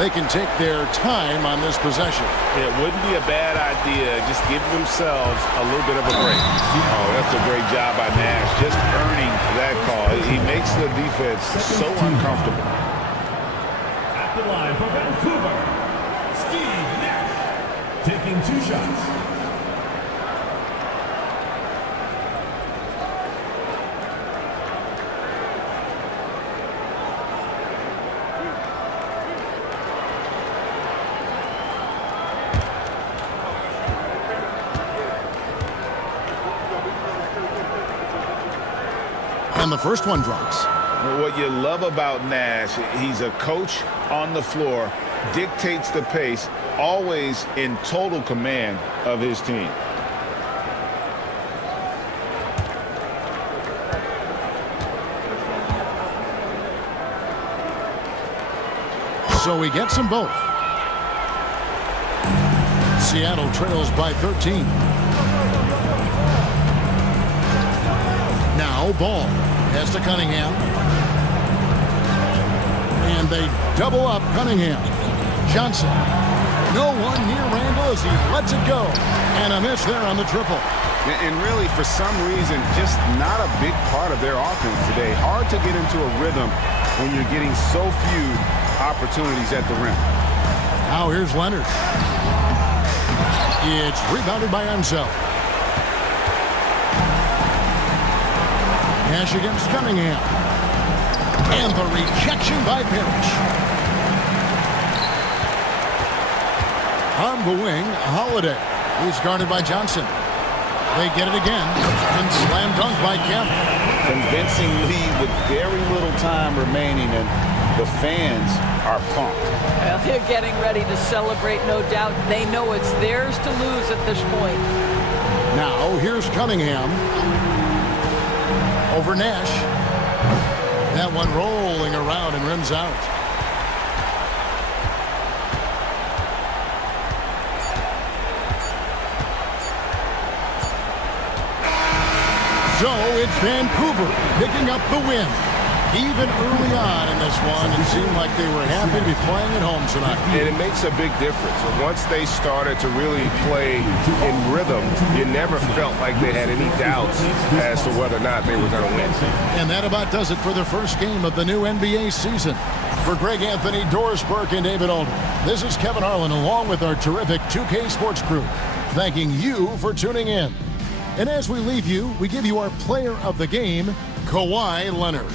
They can take their time on this possession. It wouldn't be a bad idea. Just give themselves a little bit of a break. Oh, that's a great job by Nash, just earning that call. He makes the defense so uncomfortable. At the line for Vancouver, Steve Nash, taking 2 shots. And the first one drops. What you love about Nash, he's a coach on the floor, dictates the pace, always in total command of his team. So he gets them both. Seattle trails by 13. Now Ball has to Cunningham. And they double up Cunningham. Johnson. No one near Randall as he lets it go. And a miss there on the triple. And really, for some reason, just not a big part of their offense today. Hard to get into a rhythm when you're getting so few opportunities at the rim. Now here's Leonard. It's rebounded by Ansel. Nash against Cunningham. And the rejection by Parrish. On the wing, Holiday. He's guarded by Johnson. They get it again. And slam dunk by Kemp. Convincing lead with very little time remaining, and the fans are pumped. Well, they're getting ready to celebrate, no doubt. They know it's theirs to lose at this point. Now, here's Cunningham. Over Nash. That one rolling around and rims out. So it's Vancouver picking up the win. Even early on in this one, it seemed like they were happy to be playing at home tonight. And it makes a big difference. And once they started to really play in rhythm, you never felt like they had any doubts as to whether or not they were going to win. And that about does it for the first game of the new NBA season. For Greg Anthony, Doris Burke, and David Alden, this is Kevin Harlan along with our terrific 2K Sports crew, thanking you for tuning in. And as we leave you, we give you our player of the game, Kawhi Leonard.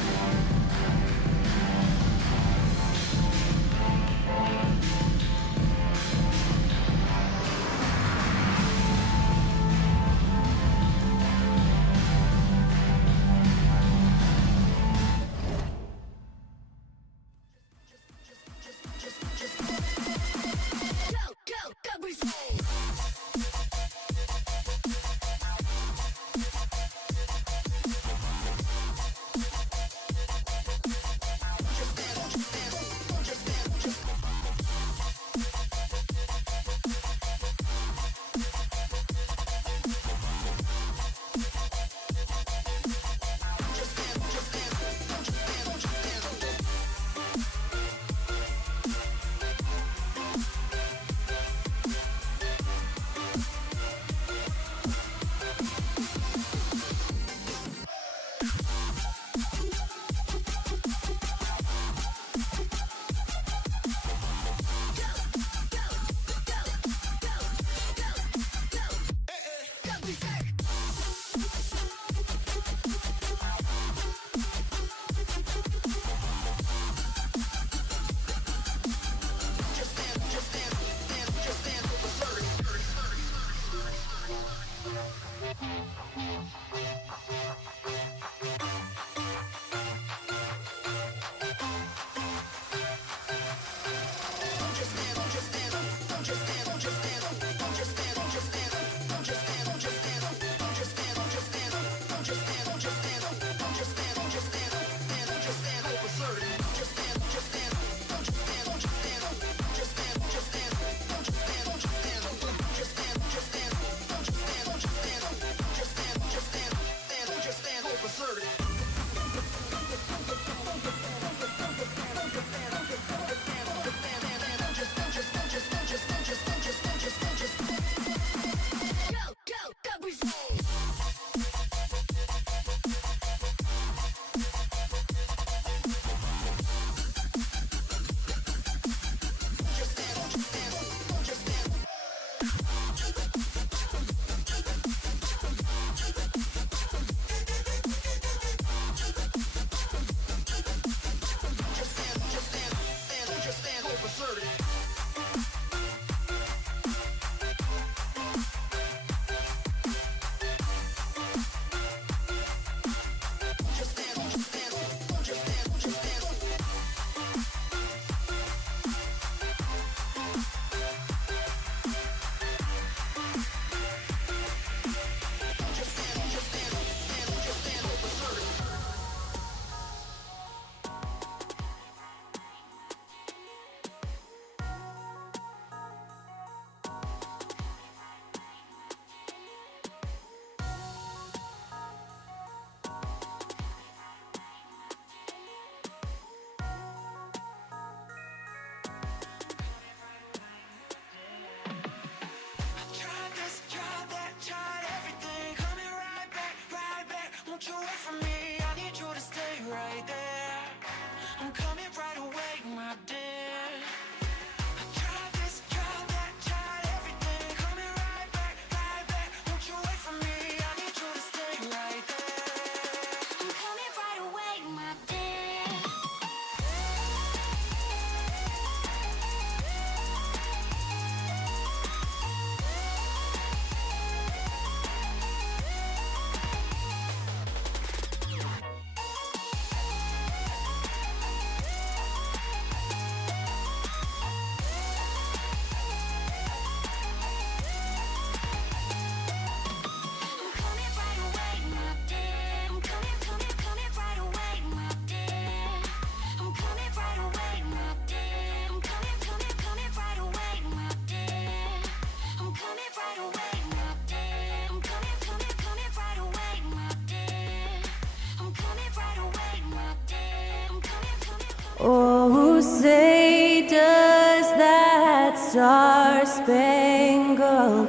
say, does that star-spangled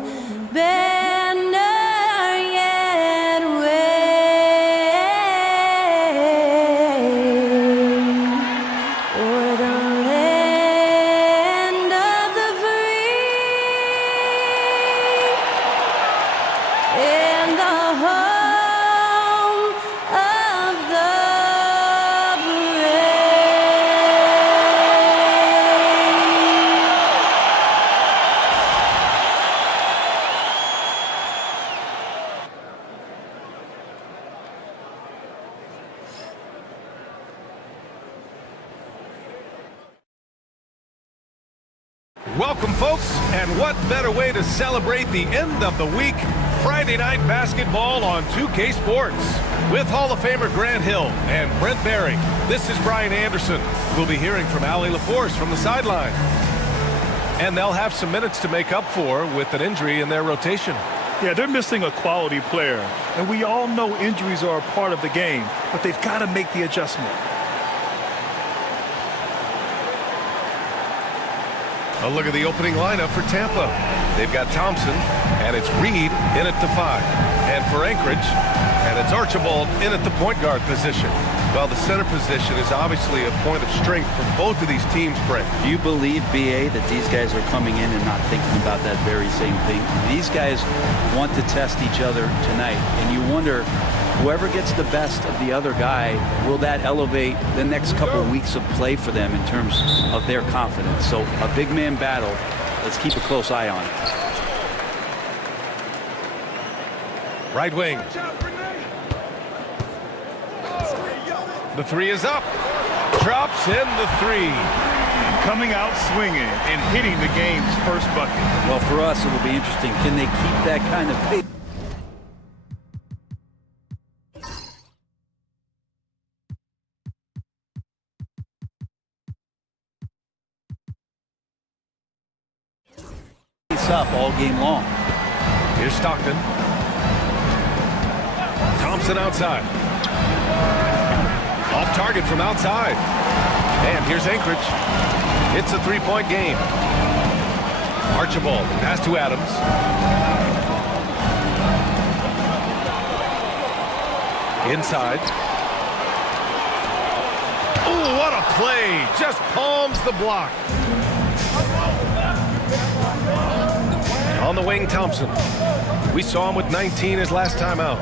banner yet wave o'er the land of the free and the home of the Welcome, folks, and what better way to celebrate the end of the week? Friday night basketball on 2K Sports. With Hall of Famer Grant Hill and Brent Barry, this is Brian Anderson. We'll be hearing from Allie LaForce from the sideline. And they'll have some minutes to make up for with an injury in their rotation. Yeah, they're missing a quality player, and we all know injuries are a part of the game, but they've got to make the adjustment. A look at the opening lineup for Tampa. They've got Thompson, and it's Reed in at the 5. And for Anchorage, and it's Archibald in at the point guard position. Well, the center position is obviously a point of strength for both of these teams, Brent. Do you believe, B.A., that these guys are coming in and not thinking about that very same thing? These guys want to test each other tonight, and you wonder, whoever gets the best of the other guy, will that elevate the next couple weeks of play for them in terms of their confidence? So a big man battle. Let's keep a close eye on it. Right wing. The 3 is up. Drops in the 3. Coming out swinging and hitting the game's first bucket. Well, for us, it will be interesting. Can they keep that kind of pace? Up all game long. Here's Stockton. Thompson outside. Off target from outside. And here's Anchorage. It's a 3-point game. Archibald, pass to Adams. Inside. Oh, what a play. Just palms the block. On the wing, Thompson. We saw him with 19 his last time out.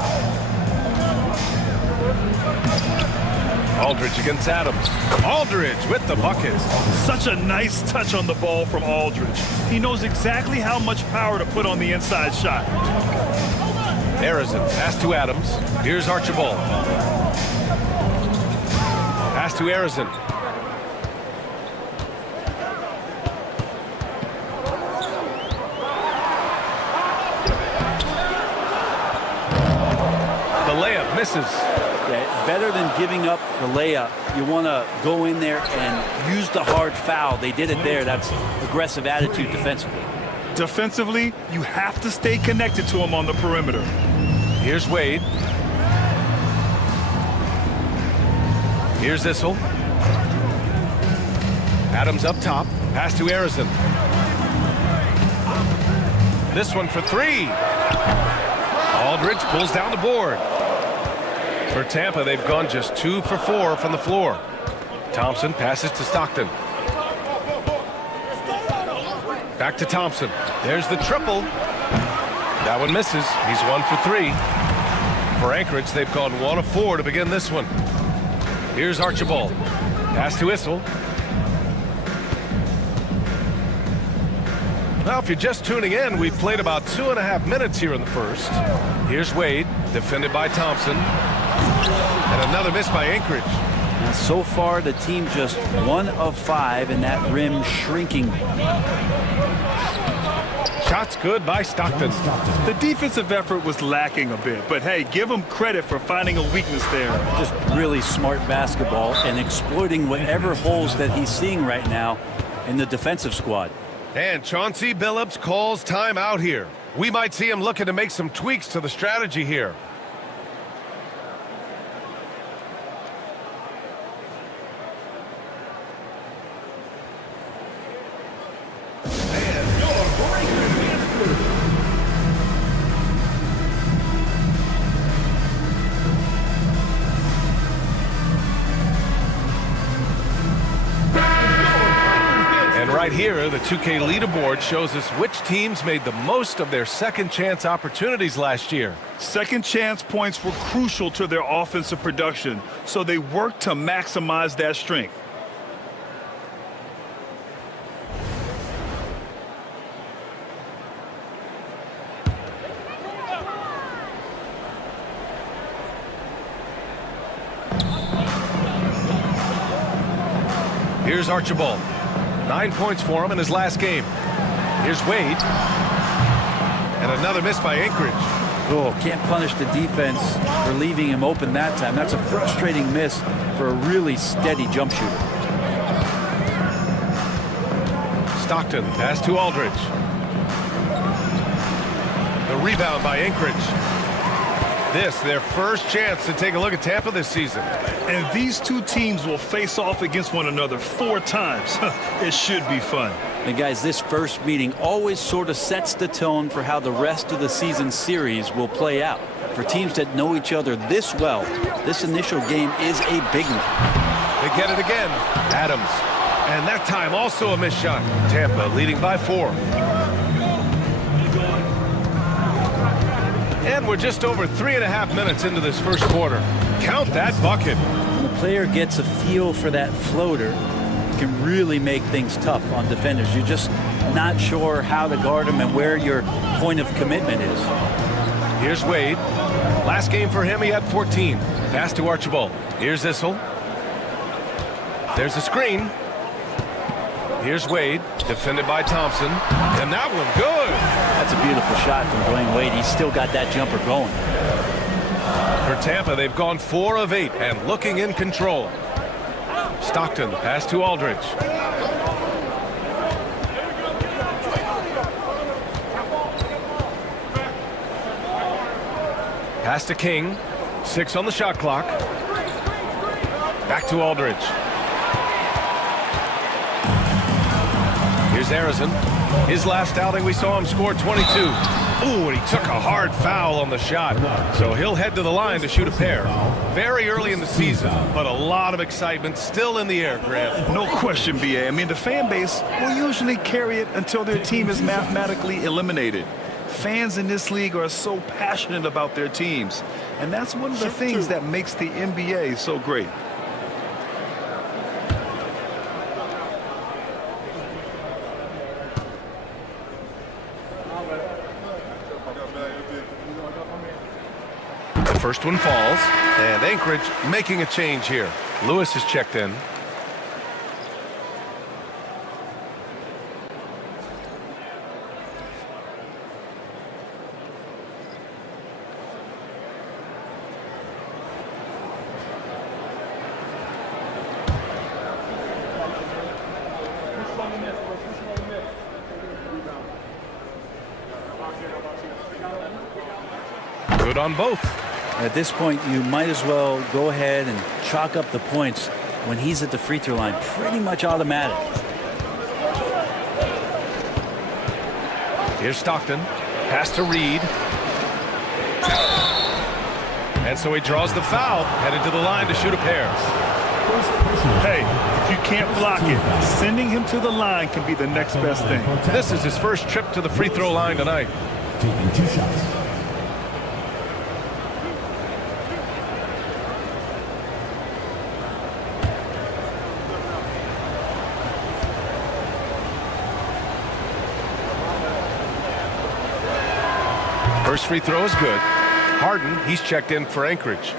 Aldridge against Adams. Aldridge with the bucket. Such a nice touch on the ball from Aldridge. He knows exactly how much power to put on the inside shot. Harrison, pass to Adams. Here's Archibald. Pass to Harrison. Misses. Yeah, better than giving up the layup, you want to go in there and use the hard foul. They did it there. That's aggressive attitude defensively. Defensively, you have to stay connected to him on the perimeter. Here's Wade. Here's Issel. Adams up top. Pass to Harrison. This one for 3. Aldridge pulls down the board. For Tampa, they've gone just 2 for 4 from the floor. Thompson passes to Stockton. Back to Thompson. There's the triple. That one misses. He's 1 for 3. For Anchorage, they've gone 1 of 4 to begin this one. Here's Archibald. Pass to Issel. Now, if you're just tuning in, we've played about 2.5 minutes here in the first. Here's Wade, defended by Thompson. And another miss by Anchorage. And so far, the team just 1 of 5, and that rim shrinking. Shots good by Stockton. The defensive effort was lacking a bit, but hey, give him credit for finding a weakness there. Just really smart basketball and exploiting whatever holes that he's seeing right now in the defensive squad. And Chauncey Billups calls timeout here. We might see him looking to make some tweaks to the strategy here. Right here, the 2K leaderboard shows us which teams made the most of their second chance opportunities last year. Second chance points were crucial to their offensive production, so they worked to maximize that strength. Here's Archibald. 9 points for him in his last game. Here's Wade. And another miss by Anchorage. Oh, can't punish the defense for leaving him open that time. That's a frustrating miss for a really steady jump shooter. Stockton, pass to Aldridge. The rebound by Anchorage. This, their first chance to take a look at Tampa this season. And these two teams will face off against one another 4 times. It should be fun. And guys, this first meeting always sort of sets the tone for how the rest of the season series will play out. For teams that know each other this well, this initial game is a big one. They get it again. Adams. And that time also a missed shot. Tampa leading by 4. And we're just over 3.5 minutes into this first quarter. Count that bucket. When a player gets a feel for that floater, it can really make things tough on defenders. You're just not sure how to guard them and where your point of commitment is. Here's Wade. Last game for him, he had 14. Pass to Archibald. Here's Issel. There's a screen. Here's Wade, defended by Thompson. And that one, good. That's a beautiful shot from Dwayne Wade. He's still got that jumper going. For Tampa, they've gone 4 of 8 and looking in control. Stockton, pass to Aldridge. Pass to King. 6 on the shot clock. Back to Aldridge. Here's Harrison. His last outing, we saw him score 22. Ooh, and he took a hard foul on the shot. So he'll head to the line to shoot a pair. Very early in the season, but a lot of excitement still in the air, Grant. No question, B.A. I mean, the fan base will usually carry it until their team is mathematically eliminated. Fans in this league are so passionate about their teams. And that's one of the things that makes the NBA so great. The first one falls, and Anchorage making a change here. Lewis has checked in. Good on both. At this point, you might as well go ahead and chalk up the points when he's at the free throw line. Pretty much automatic. Here's Stockton. Pass to Reed. And so he draws the foul, headed to the line to shoot a pair. Hey, if you can't block it, sending him to the line can be the next best thing. This is his first trip to the free throw line tonight. Taking 2 shots. First free throw is good. Harden, he's checked in for Anchorage.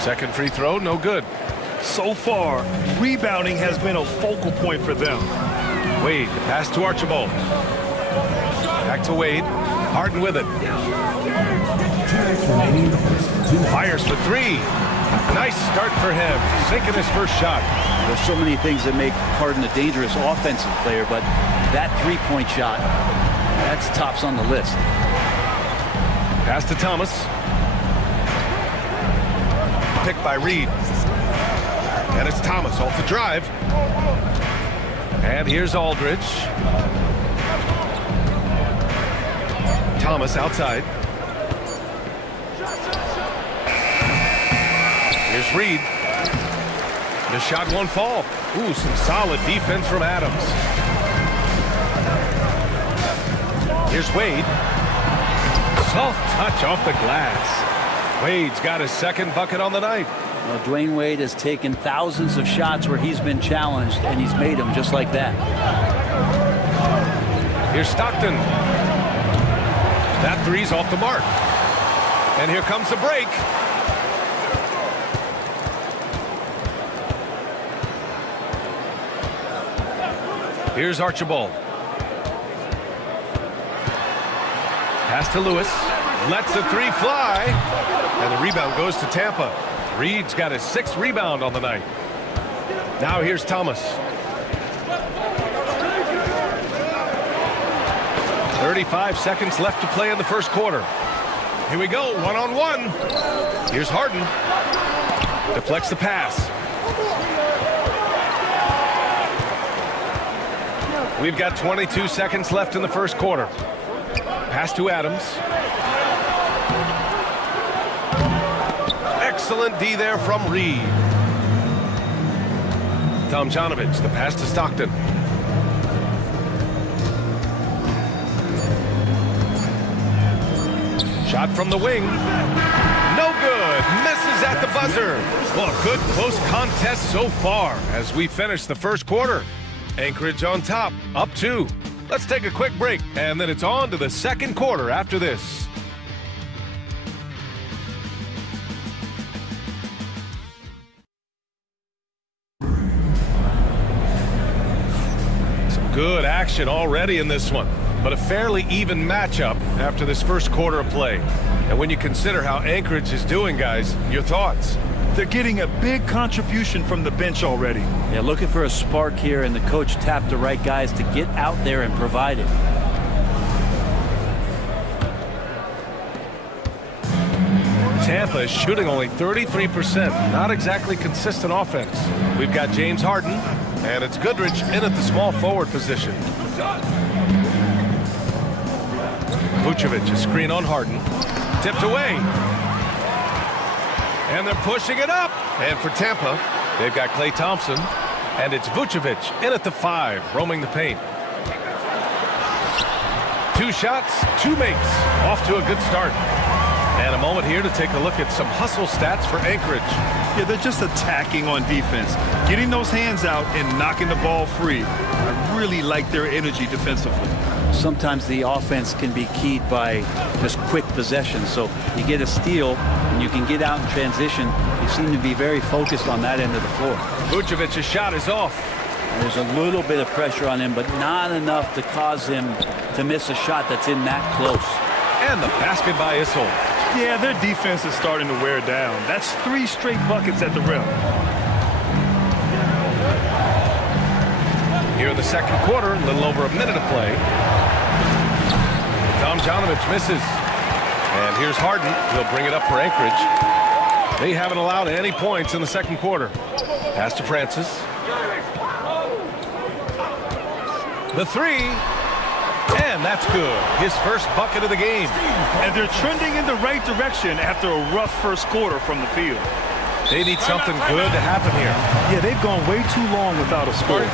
Second free throw, no good. So far, rebounding has been a focal point for them. Wade, pass to Archibald. Back to Wade. Harden with it. Fires for 3. Nice start for him. Sinking his first shot. There's so many things that make Harden a dangerous offensive player, but that three-point shot, that's tops on the list. Pass to Thomas. Picked by Reed. And it's Thomas off the drive. And here's Aldridge. Thomas outside. Here's Reed. The shot won't fall. Ooh, some solid defense from Adams. Here's Wade. Soft touch off the glass. Wade's got his second bucket on the night. Well, Dwayne Wade has taken thousands of shots where he's been challenged, and he's made them just like that. Here's Stockton. That three's off the mark. And here comes the break. Here's Archibald. Pass to Lewis. Lets the three fly. And the rebound goes to Tampa. Reed's got his 6th rebound on the night. Now here's Thomas. 35 seconds left to play in the first quarter. Here we go, one-on-one. Here's Harden. Deflects the pass. We've got 22 seconds left in the first quarter. Pass to Adams. Excellent D there from Reed. Tomjanovich, the pass to Stockton. Shot from the wing. No good. Misses at the buzzer. Well, good close contest so far as we finish the first quarter. Anchorage on top, up 2. Let's take a quick break, and then it's on to the second quarter after this. Some good action already in this one, but a fairly even matchup after this first quarter of play. And when you consider how Anchorage is doing, guys, your thoughts? They're getting a big contribution from the bench already. Yeah, looking for a spark here, and the coach tapped the right guys to get out there and provide it. Tampa is shooting only 33%. Not exactly consistent offense. We've got James Harden, and it's Goodrich in at the small forward position. Vucevic, a screen on Harden. Tipped away. And they're pushing it up. And for Tampa, they've got Klay Thompson. And it's Vucevic in at the 5, roaming the paint. 2 shots, 2 makes. Off to a good start. And a moment here to take a look at some hustle stats for Anchorage. Yeah, they're just attacking on defense. Getting those hands out and knocking the ball free. I really like their energy defensively. Sometimes the offense can be keyed by just quick possession. So you get a steal and you can get out in transition. You seem to be very focused on that end of the floor. Vucevic's shot is off. And there's a little bit of pressure on him, but not enough to cause him to miss a shot that's in that close. And the basket by Issel. Yeah, their defense is starting to wear down. That's 3 straight buckets at the rim. Here in the second quarter, a little over a minute of play. Tomjanovich misses. And here's Harden. He'll bring it up for Anchorage. They haven't allowed any points in the second quarter. Pass to Francis. The 3. And that's good. His first bucket of the game. And they're trending in the right direction after a rough first quarter from the field. They need something good to happen here. Yeah, they've gone way too long without a score.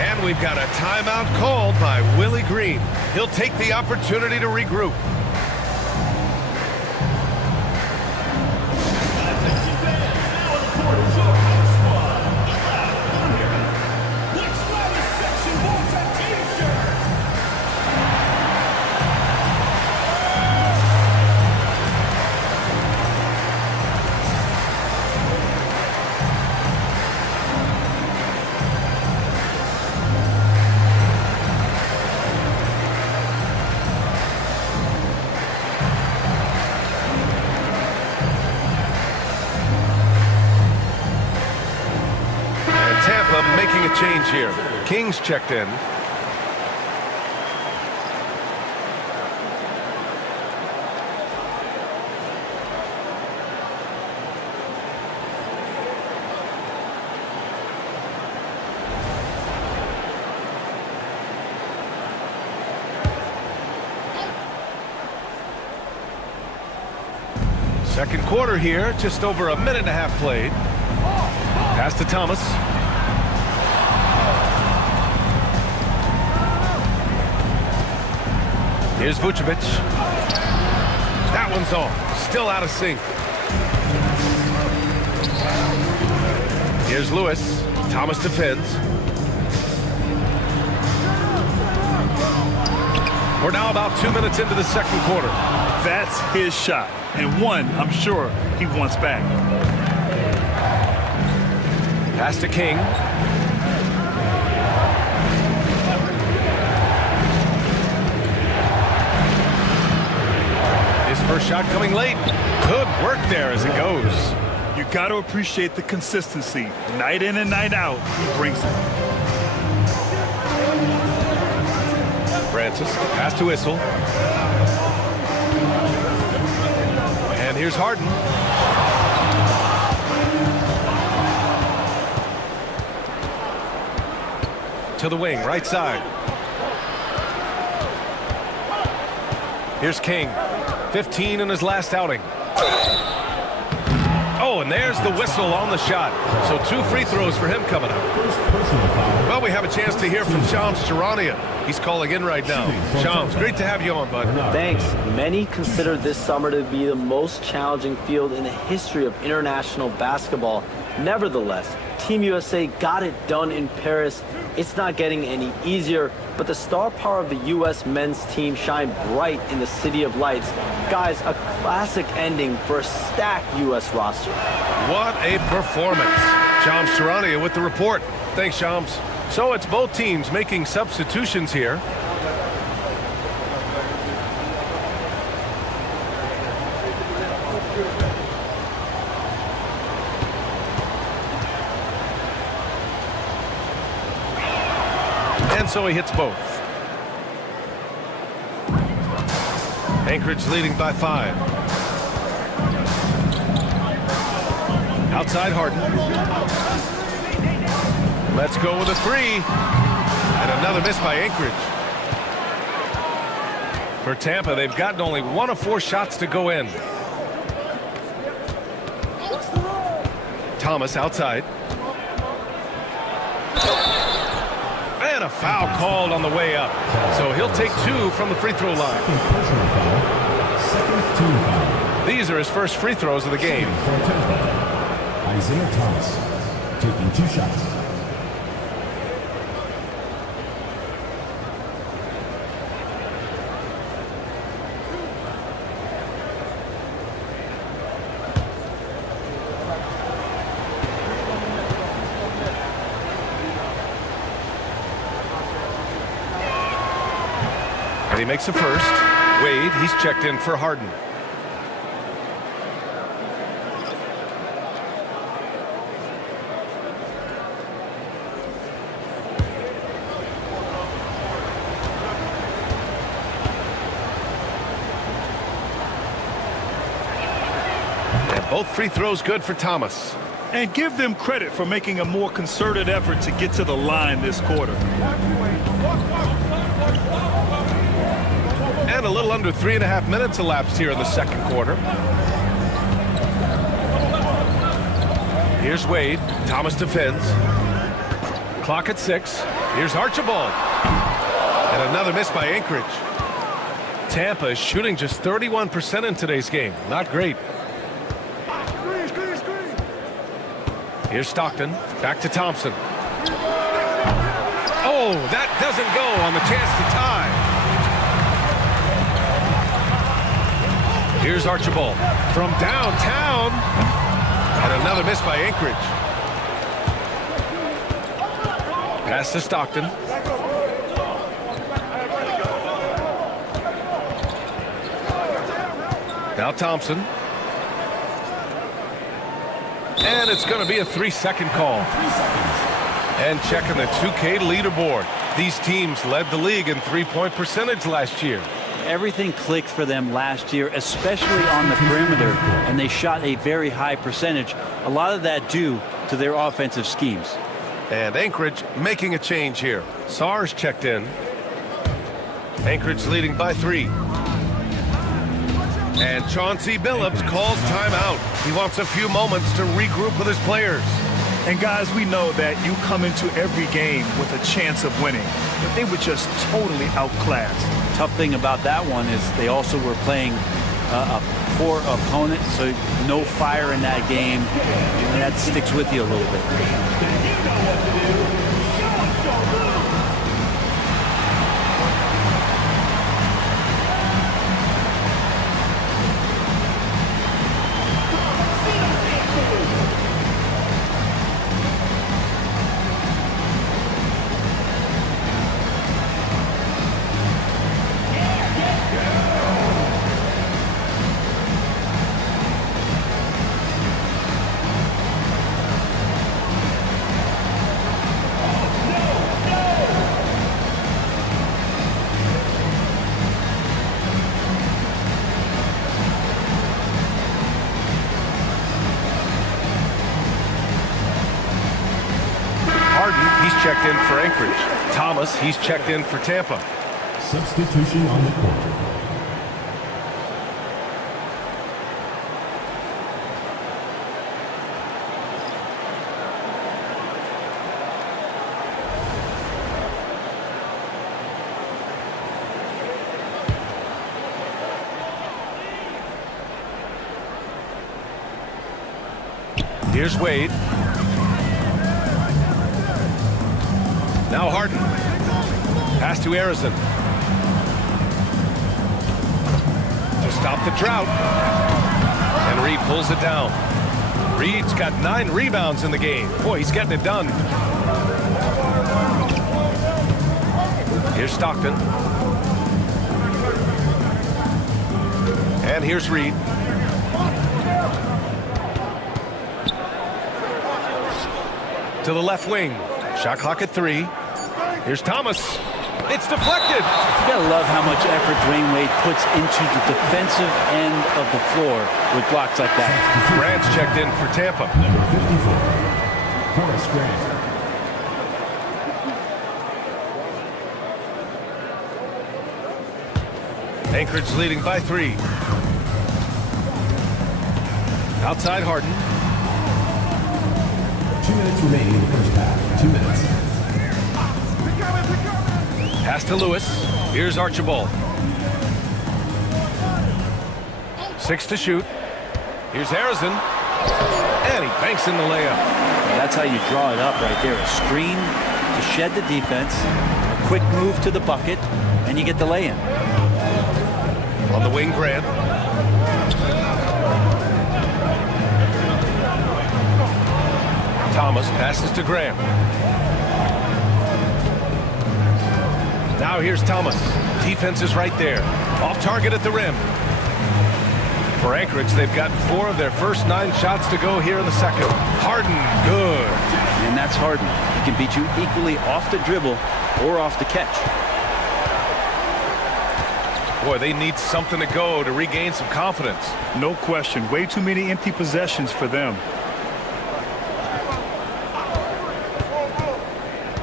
And we've got a timeout called by Willie Green. He'll take the opportunity to regroup. Making a change here. Kings checked in. Second quarter here, just over a minute and a half played. Pass to Thomas. Here's Vucevic. That one's off. Still out of sync. Here's Lewis. Thomas defends. We're now about 2 minutes into the second quarter. That's his shot, and one I'm sure he wants back. Pass to King. His first shot coming late. Good work there as it goes. You got to appreciate the consistency. Night in and night out, he brings it. Francis, pass to Issel. And here's Harden. To the wing, right side. Here's King. 15 in his last outing. Oh, and there's the whistle on the shot. So 2 free throws for him coming up. Well, we have a chance to hear from Shams Charania. He's calling in right now. Shams, great to have you on, bud. Thanks. Many consider this summer to be the most challenging field in the history of international basketball. Nevertheless, Team USA got it done in Paris. It's not getting any easier, but the star power of the U.S. men's team shined bright in the City of Lights. Guys, a classic ending for a stacked U.S. roster. What a performance. Shams Charania with the report. Thanks, Shams. So it's both teams making substitutions here. And so he hits both. Anchorage leading by 5. Outside Harden. Let's go with a 3. And another miss by Anchorage. For Tampa, they've gotten only 1 of 4 shots to go in. Thomas outside. And a foul called on the way up. So he'll take 2 from the free throw line. These are his first free throws of the game. Isaiah Thomas taking 2 shots. And he makes the first. Wade, he's checked in for Harden. And both free throws good for Thomas. And give them credit for making a more concerted effort to get to the line this quarter. And a little under 3.5 minutes elapsed here in the second quarter. Here's Wade. Thomas defends. Clock at 6. Here's Archibald. And another miss by Anchorage. Tampa is shooting just 31% in today's game. Not great. Here's Stockton. Back to Thompson. Oh, that doesn't go on the chance to tie. Here's Archibald from downtown. And another miss by Anchorage. Pass to Stockton. Now Thompson. And it's going to be a 3-second call. And checking the 2K leaderboard. These teams led the league in three-point percentage last year. Everything clicked for them last year, especially on the perimeter, and they shot a very high percentage. A lot of that due to their offensive schemes. And Anchorage making a change here. Sars checked in. Anchorage leading by 3. And Chauncey Billups calls timeout. He wants a few moments to regroup with his players. And guys, we know that you come into every game with a chance of winning, but they were just totally outclassed. Tough thing about that one is they also were playing a poor opponent, so no fire in that game, and that sticks with you a little bit. He's checked in for Anchorage. Thomas, he's checked in for Tampa. Substitution on the court. Here's Wade. Now Harden. Pass to Arizon. To stop the drought. And Reed pulls it down. Reed's got 9 rebounds in the game. Boy, he's getting it done. Here's Stockton. And here's Reed. To the left wing. Shot clock at 3. Here's Thomas. It's deflected. You gotta love how much effort Dwayne Wade puts into the defensive end of the floor with blocks like that. Grant's checked in for Tampa. Number 54, Horace Grant. Anchorage leading by 3. Outside Harden. 2 minutes remaining in the first half. 2 minutes. Pass to Lewis. Here's Archibald. 6 to shoot. Here's Harrison. And he banks in the layup. That's how you draw it up right there. A screen to shed the defense, a quick move to the bucket, and you get the lay-in. On the wing, Grant. Thomas passes to Graham. Now here's Thomas. Defense is right there. Off target at the rim. For Anchorage, they've gotten 4 of their first 9 shots to go here in the second. Harden, good. And that's Harden. He can beat you equally off the dribble or off the catch. Boy, they need something to go to regain some confidence. No question. Way too many empty possessions for them.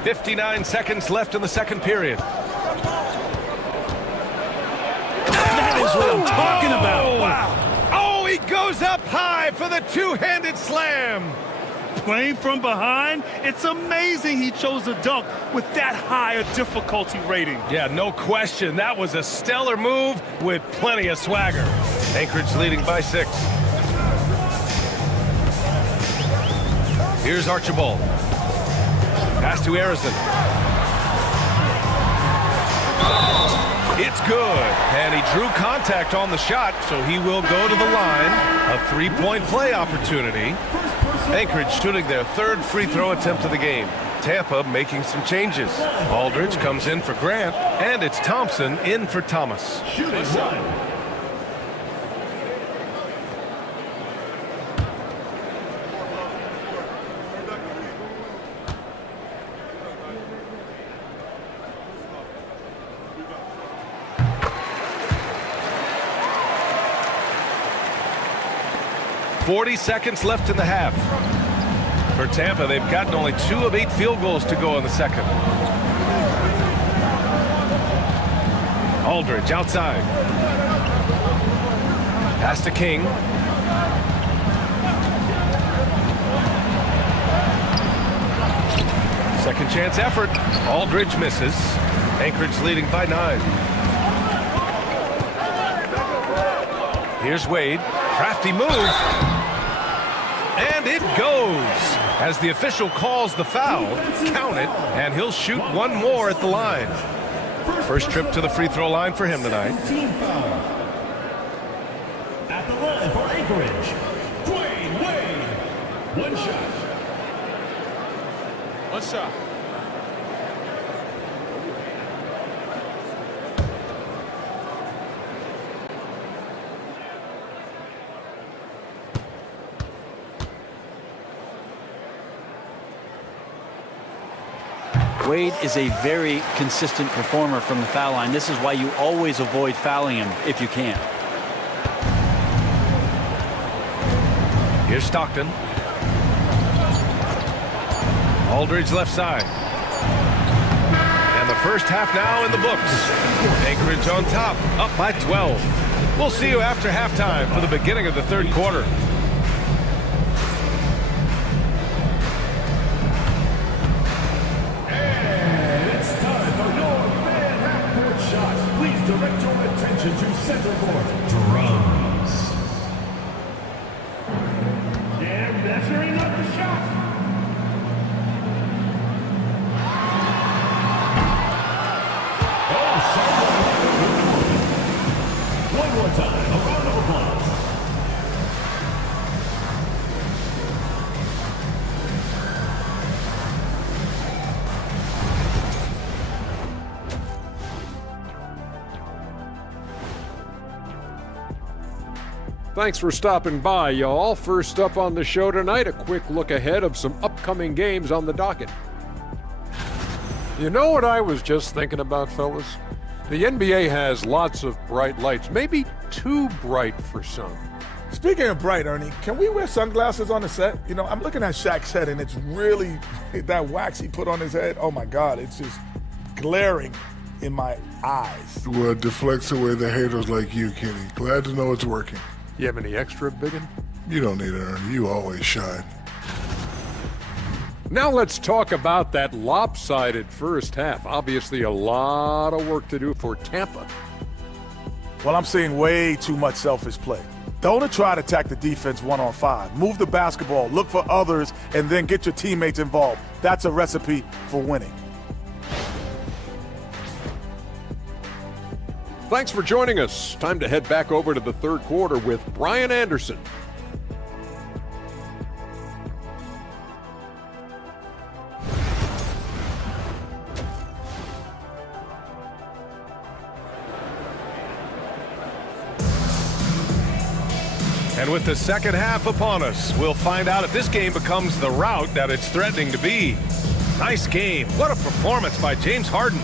59 seconds left in the second period. That is what I'm talking about. Wow. Oh, he goes up high for the two-handed slam. Playing from behind, it's amazing he chose a dunk with that high a difficulty rating. Yeah, no question. That was a stellar move with plenty of swagger. Anchorage leading by 6. Here's Archibald. Pass to Arizon. It's good. And he drew contact on the shot, so he will go to the line. A 3-point play opportunity. Anchorage shooting their 3rd free throw attempt of the game. Tampa making some changes. Aldridge comes in for Grant, and it's Thompson in for Thomas. Shooting 1. 40 seconds left in the half. For Tampa, they've gotten only 2 of 8 field goals to go in the second. Aldridge outside. Pass to King. Second chance effort. Aldridge misses. Anchorage leading by 9. Here's Wade. Crafty move. And it goes. As the official calls the foul, count it, and he'll shoot one more at the line. First trip to the free throw line for him tonight. At the line for Anchorage, Dwayne Wade. One shot. One shot. Wade is a very consistent performer from the foul line. This is why you always avoid fouling him if you can. Here's Stockton. Aldridge left side. And the first half now in the books. Anchorage on top, up by 12. We'll see you after halftime for the beginning of the third quarter. Direct your attention to center court. Drums. And measuring up the shot. Oh, someone. One more time. A round of applause. Thanks for stopping by, y'all. First up on the show tonight, a quick look ahead of some upcoming games on the docket. You know what I was just thinking about, fellas? The NBA has lots of bright lights, maybe too bright for some. Speaking of bright, Ernie, can we wear sunglasses on the set? You know, I'm looking at Shaq's head, and it's really that wax he put on his head. Oh, my God, it's just glaring in my eyes. Well, it deflects away the haters like you, Kenny. Glad to know it's working. You have any extra, biggin? You don't need it, Ernie. You always shine. Now let's talk about that lopsided first half. Obviously, a lot of work to do for Tampa. Well, I'm seeing way too much selfish play. Don't try to attack the defense 1-on-5. Move the basketball, look for others, and then get your teammates involved. That's a recipe for winning. Thanks for joining us. Time to head back over to the third quarter with Brian Anderson. And with the second half upon us, we'll find out if this game becomes the rout that it's threatening to be. Nice game. What a performance by James Harden.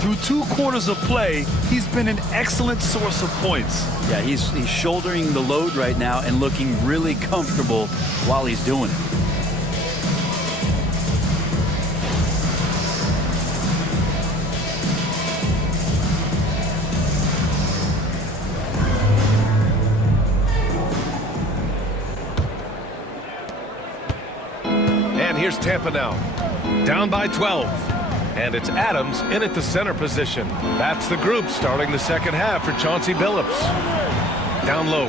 Through 2 quarters of play, he's been an excellent source of points. Yeah, he's shouldering the load right now and looking really comfortable while he's doing it. And here's Tampa now, down by 12. And it's Adams in at the center position. That's the group starting the second half for Chauncey Billups. Down low.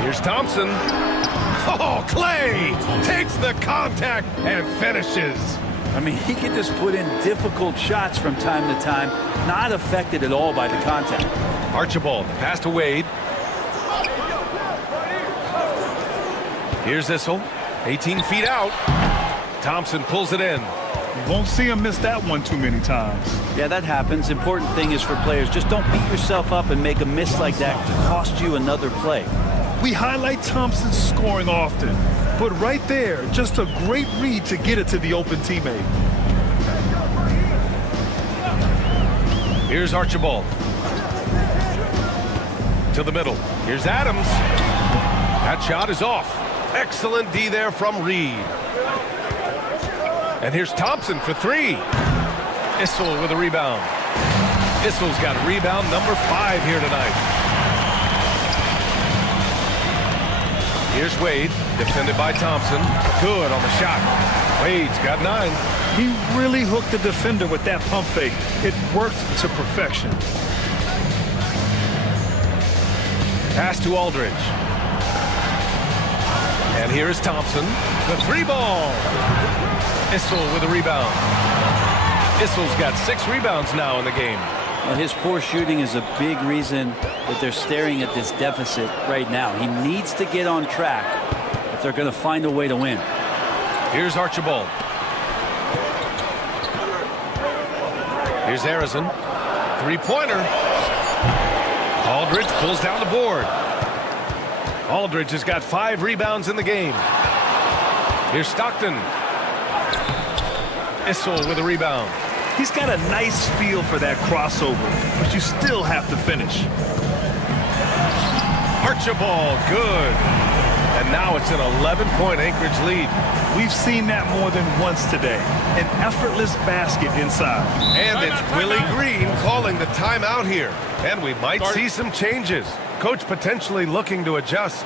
Here's Thompson. Oh, Clay takes the contact and finishes. I mean, he can just put in difficult shots from time to time, not affected at all by the contact. Archibald, pass to Wade. Here's Issel, 18 feet out. Thompson pulls it in. You won't see him miss that one too many times. Yeah, that happens. Important thing is for players, just don't beat yourself up and make a miss like that to cost you another play. We highlight Thompson's scoring often, but right there, just a great read to get it to the open teammate. Here's Archibald. To the middle. Here's Adams. That shot is off. Excellent D there from Reed. And here's Thompson for 3. Issel with a rebound. Issel's got rebound number 5 here tonight. Here's Wade, defended by Thompson. Good on the shot. Wade's got 9. He really hooked the defender with that pump fake. It worked to perfection. Pass to Aldridge. And here's Thompson. The 3-ball. Issel with a rebound. Issel's got 6 rebounds now in the game. Well, his poor shooting is a big reason that they're staring at this deficit right now. He needs to get on track if they're going to find a way to win. Here's Archibald. Here's Harrison. 3-pointer. Aldridge pulls down the board. Aldridge has got 5 rebounds in the game. Here's Stockton. Issel with a rebound. He's got a nice feel for that crossover, but you still have to finish. Archibald, good. And now it's an 11-point Anchorage lead. We've seen that more than once today. An effortless basket inside. And it's Willie Green calling the timeout here. And we might see some changes. Coach potentially looking to adjust.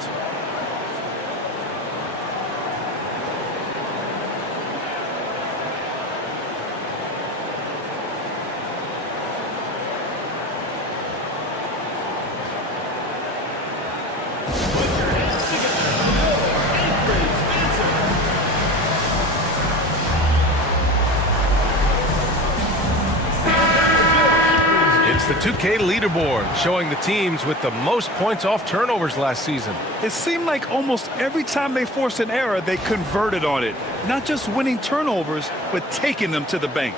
The 2K leaderboard showing the teams with the most points off turnovers last season. It seemed like almost every time they forced an error, they converted on it. Not just winning turnovers, but taking them to the bank.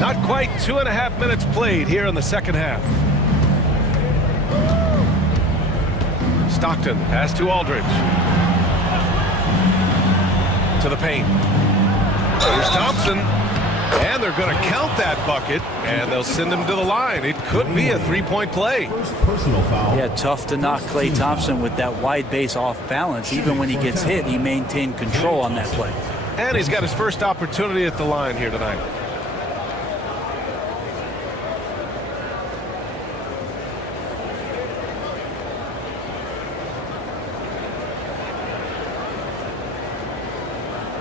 Not quite 2.5 minutes played here in the second half. Stockton, pass to Aldridge. To the paint. Here's Thompson. And they're going to count that bucket, and they'll send him to the line. It could be a 3-point play. Yeah, tough to knock Klay Thompson with that wide base off balance. Even when he gets hit, he maintained control on that play. And he's got his first opportunity at the line here tonight.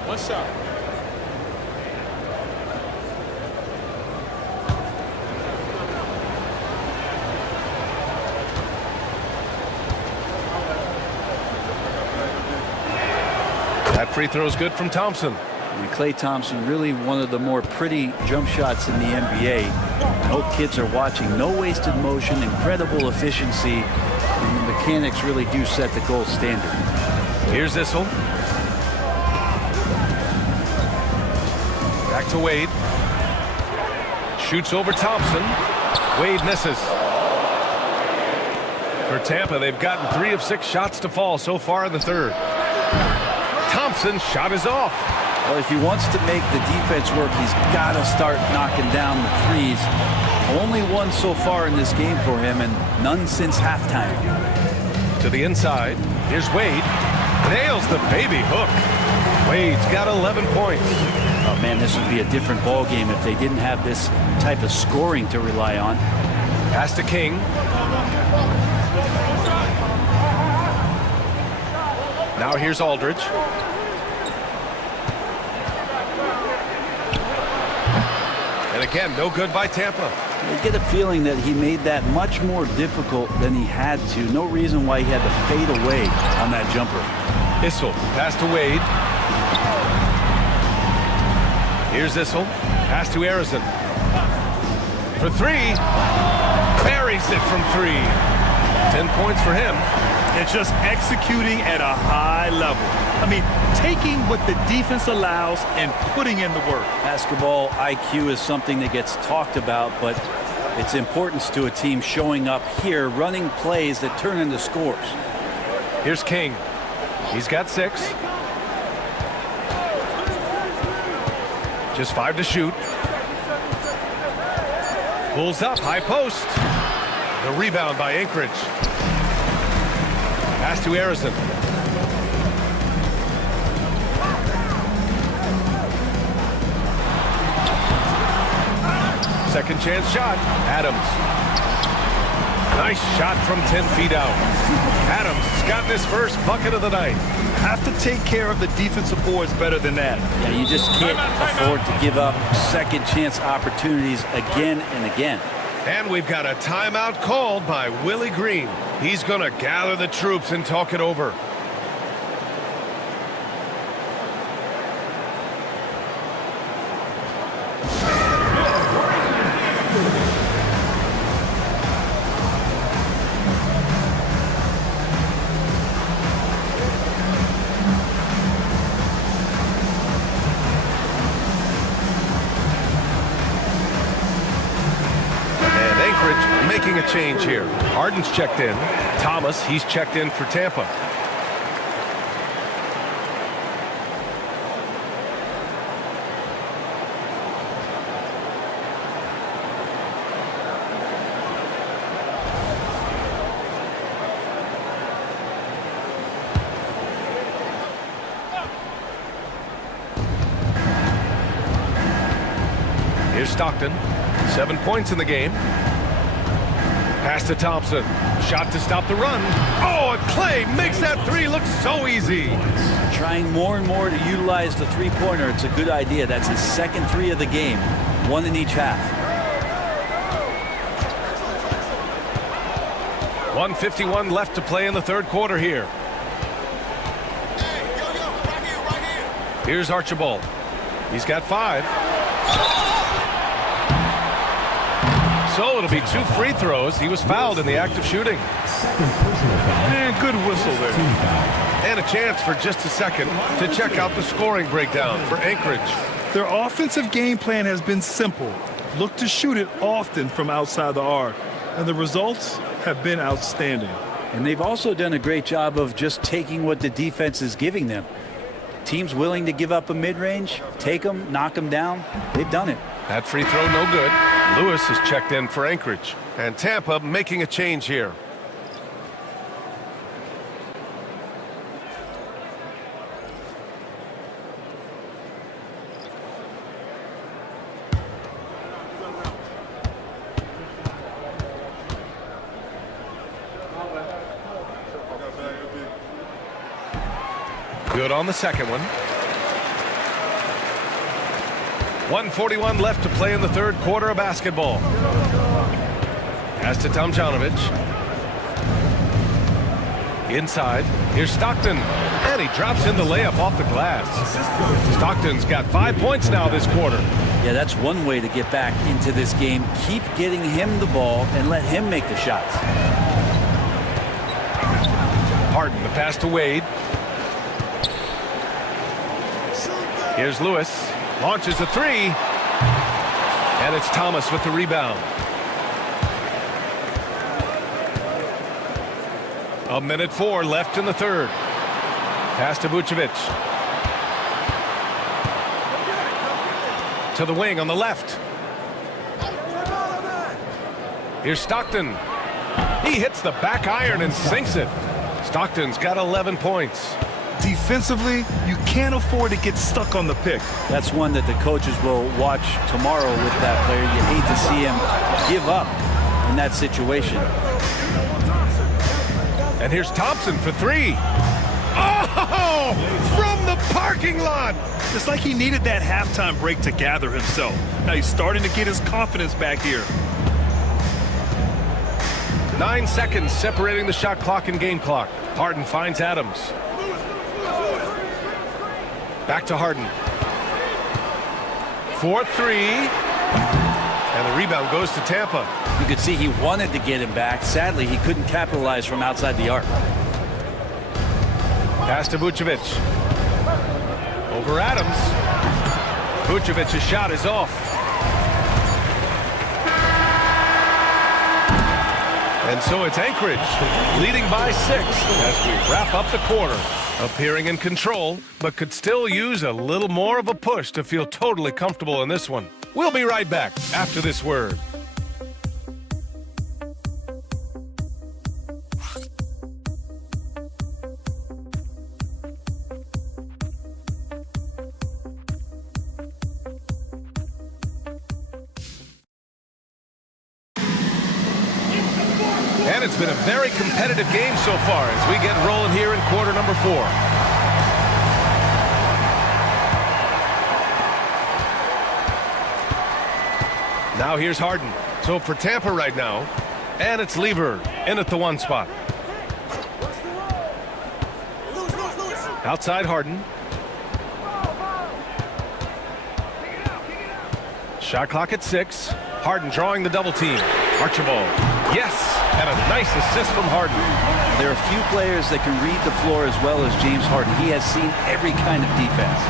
One shot. That free throw is good from Thompson. And Klay Thompson, really one of the more pretty jump shots in the NBA. I hope kids are watching. No wasted motion, incredible efficiency, and the mechanics really do set the gold standard. Here's Issel. Back to Wade. Shoots over Thompson. Wade misses. For Tampa, they've gotten 3 of 6 shots to fall so far in the third. Thompson's shot is off. Well, if he wants to make the defense work, he's got to start knocking down the threes. Only one so far in this game for him, and none since halftime. To the inside. Here's Wade. Nails the baby hook. Wade's got 11 points. Oh, man, this would be a different ball game if they didn't have this type of scoring to rely on. Pass to King. Now here's Aldridge. And again, no good by Tampa. I get a feeling that he made that much more difficult than he had to. No reason why he had to fade away on that jumper. Issel, pass to Wade. Here's Issel. Pass to Harrison. For 3. Buries it from 3. 10 points for him. It's just executing at a high level. I mean, taking what the defense allows and putting in the work. Basketball IQ is something that gets talked about, but its importance to a team showing up here, running plays that turn into scores. Here's King. He's got 6. Just 5 to shoot. Pulls up, high post. The rebound by Anchorage. Pass to Harrison. Second chance shot. Adams. Nice shot from 10 feet out. Adams has gotten his first bucket of the night. Have to take care of the defensive boards better than that. Yeah, you just can't afford to give up second chance opportunities again and again. And we've got a timeout called by Willie Green. He's going to gather the troops and talk it over. Making a change here. Harden's checked in. Thomas, he's checked in for Tampa. Here's Stockton. 7 points in the game. Pass to Thompson. Shot to stop the run. Oh, and Clay makes that three look so easy. Trying more and more to utilize the three-pointer. It's a good idea. That's his second three of the game. One in each half. 1:51 left to play in the third quarter here. Here's Archibald. He's got 5. So it'll be 2 free throws. He was fouled in the act of shooting. And good whistle there. And a chance for just a second to check out the scoring breakdown for Anchorage. Their offensive game plan has been simple. Look to shoot it often from outside the arc. And the results have been outstanding. And they've also done a great job of just taking what the defense is giving them. Teams willing to give up a mid-range, take them, knock them down. They've done it. That free throw no good. Lewis is checked in for Anchorage. And Tampa making a change here. Good on the second one. 1:41 left to play in the third quarter of basketball. Pass to Tomjanovich. Inside. Here's Stockton. And he drops in the layup off the glass. Stockton's got 5 points now this quarter. Yeah, that's one way to get back into this game. Keep getting him the ball and let him make the shots. Harden, the pass to Wade. Here's Lewis. Launches a three. And it's Thomas with the rebound. A minute 4 left in the third. Pass to Vucevic. To the wing on the left. Here's Stockton. He hits the back iron and sinks it. Stockton's got 11 points. Defensively, you can't afford to get stuck on the pick. That's one that the coaches will watch tomorrow with that player. You hate to see him give up in that situation. And here's Thompson for 3. Oh, from the parking lot. It's like he needed that halftime break to gather himself. Now he's starting to get his confidence back here. 9 seconds separating the shot clock and game clock. Harden finds Adams. Back to Harden. 4-3. And the rebound goes to Tampa. You could see he wanted to get him back. Sadly, he couldn't capitalize from outside the arc. Pass to Vucevic. Over Adams. Vucevic's shot is off. And so it's Anchorage leading by 6 as we wrap up the quarter. Appearing in control, but could still use a little more of a push to feel totally comfortable in this one. We'll be right back after this word. And it's been a very competitive game so far as we get rolling here in quarter number 4. Now here's Harden. So for Tampa right now, and it's Lever in at the 1 spot. Outside Harden. Shot clock at 6. Harden drawing the double team. Archibald. Yes, and a nice assist from Harden. There are few players that can read the floor as well as James Harden. He has seen every kind of defense.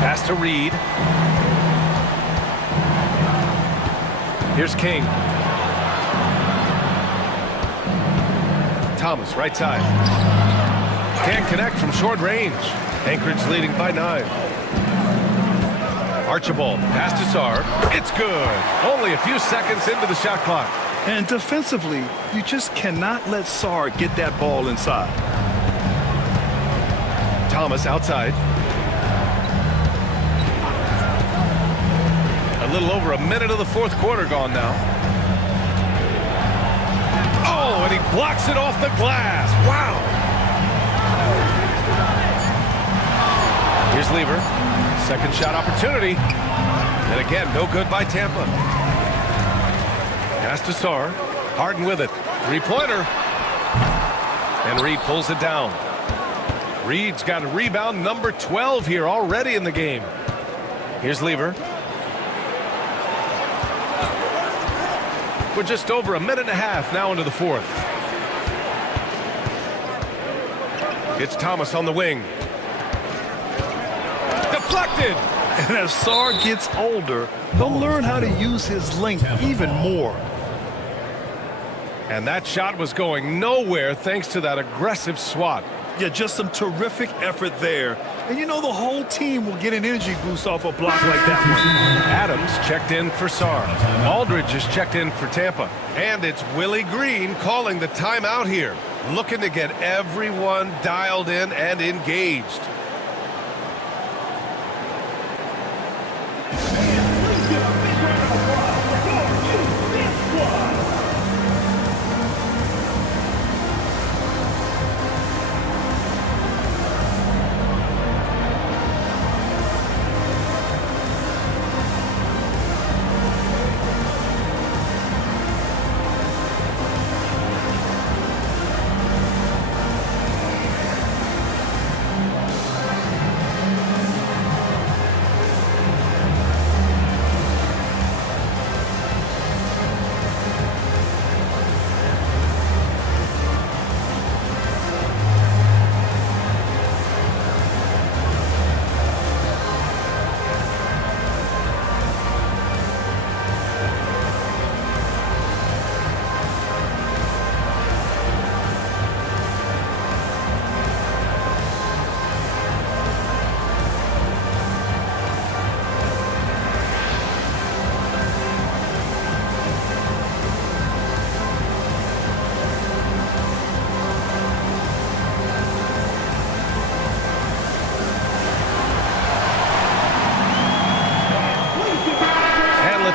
Pass to Reed. Here's King. Thomas, right side. Can't connect from short range. Anchorage leading by 9. Archibald, pass to Sarr. It's good. Only a few seconds into the shot clock. And defensively, you just cannot let Sarr get that ball inside. Thomas outside. A little over a minute of the 4th quarter gone now. Oh, and he blocks it off the glass. Wow. Here's Lever. Second shot opportunity. And again, no good by Tampa. Pass to Sarr. Harden with it. 3-pointer. And Reed pulls it down. Reed's got a rebound number 12 here already in the game. Here's Lever. We're just over a minute and a half now into the 4th. It's Thomas on the wing. Deflected. And as Sarr gets older, he'll learn how to use his length even more. And that shot was going nowhere thanks to that aggressive swat. Yeah, just some terrific effort there. And you know the whole team will get an energy boost off a block like that one. Adams checked in for Sarr. Aldridge is checked in for Tampa. And it's Willie Green calling the timeout here. Looking to get everyone dialed in and engaged.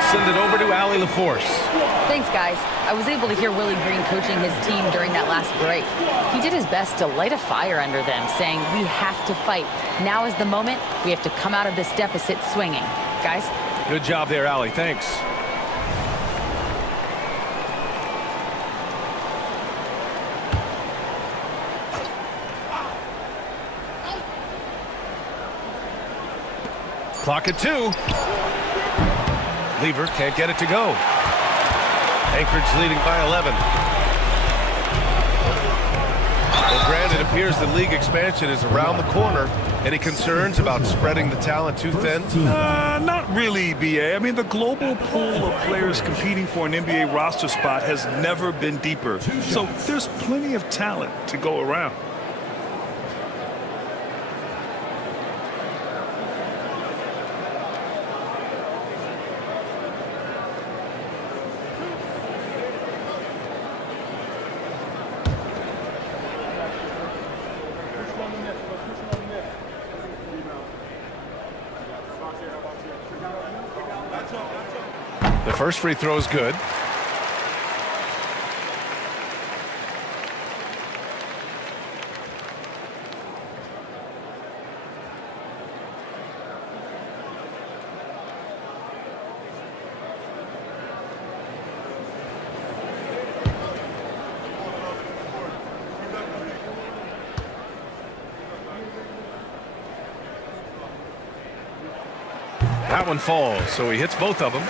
Send it over to Allie LaForce. Thanks, guys. I was able to hear Willie Green coaching his team during that last break. He did his best to light a fire under them, saying, we have to fight. Now is the moment. We have to come out of this deficit swinging. Guys? Good job there, Allie. Thanks. Clock at 2. Lever can't get it to go. Anchorage leading by 11. Well, Grant, it appears the league expansion is around the corner. Any concerns about spreading the talent too thin? Not really, B.A. I mean, the global pool of players competing for an NBA roster spot has never been deeper. So there's plenty of talent to go around. The first free throw is good. That one falls, so he hits both of them.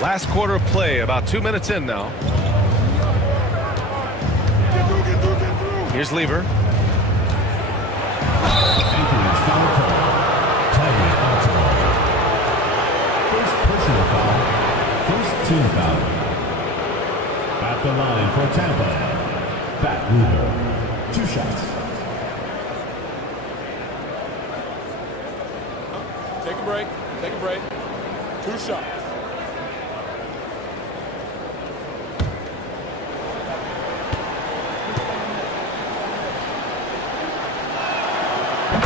Last quarter of play, about 2 minutes in now. Here's Lever. First personal foul. First team foul. At the line for Tampa, Pat Lever. 2 shots. Take a break. Take a break. 2 shots.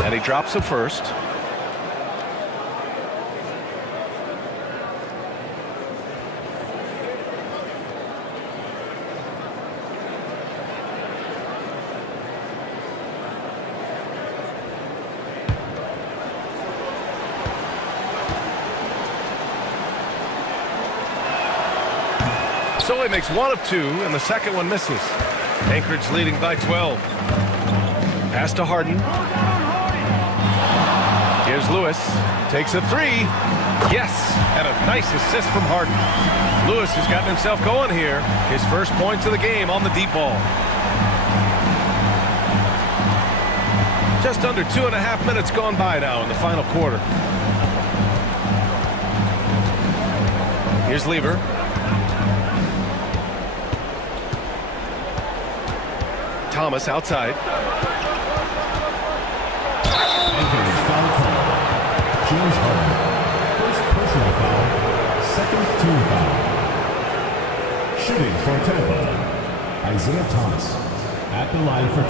And he drops it first. So he makes 1 of 2, and the second one misses. Anchorage leading by 12. Pass to Harden. Here's Lewis. Takes a 3. Yes, and a nice assist from Harden. Lewis has gotten himself going here. His first points of the game on the deep ball. Just under 2.5 minutes gone by now in the final quarter. Here's Lever. Thomas outside. James Harden. First personal foul. Second team foul. Shooting for Tampa, Isaiah Thomas. At the line for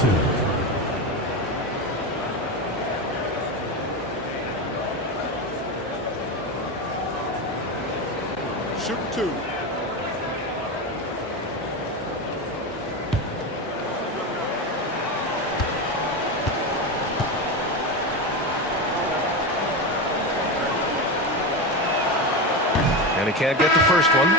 2. Shoot 2. And he can't get the first one.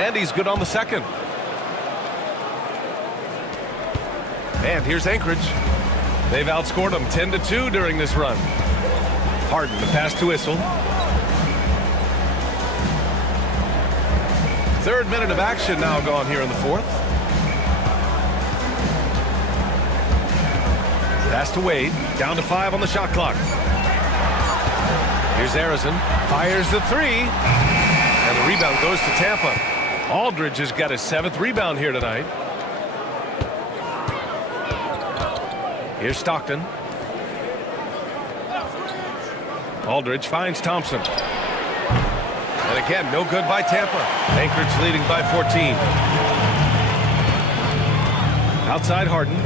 And he's good on the second. And here's Anchorage. They've outscored them 10-2 during this run. Harden, the pass to Issel. Third minute of action now gone here in the fourth. Pass to Wade. Down to 5 on the shot clock. Here's Arizon. Fires the 3. And the rebound goes to Tampa. Aldridge has got his 7th rebound here tonight. Here's Stockton. Aldridge finds Thompson. And again, no good by Tampa. Anchorage leading by 14. Outside Harden.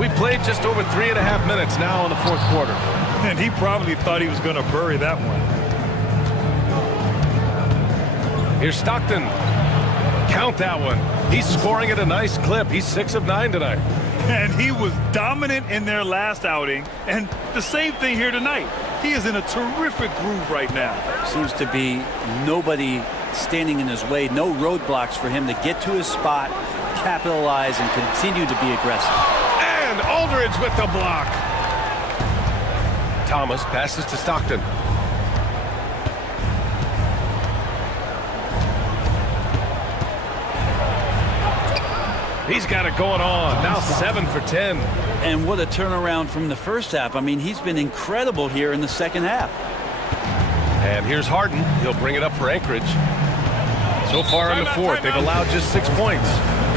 We played just over 3.5 minutes now in the fourth quarter. And he probably thought he was going to bury that one. Here's Stockton. Count that one. He's scoring at a nice clip. He's 6 of 9 tonight. And he was dominant in their last outing. And the same thing here tonight. He is in a terrific groove right now. Seems to be nobody standing in his way. No roadblocks for him to get to his spot, capitalize, and continue to be aggressive. And Aldridge with the block. Thomas passes to Stockton. He's got it going on. Now 7 for 10. And what a turnaround from the first half. I mean, he's been incredible here in the second half. And here's Harden. He'll bring it up for Anchorage. So far in the fourth, they've allowed just 6 points.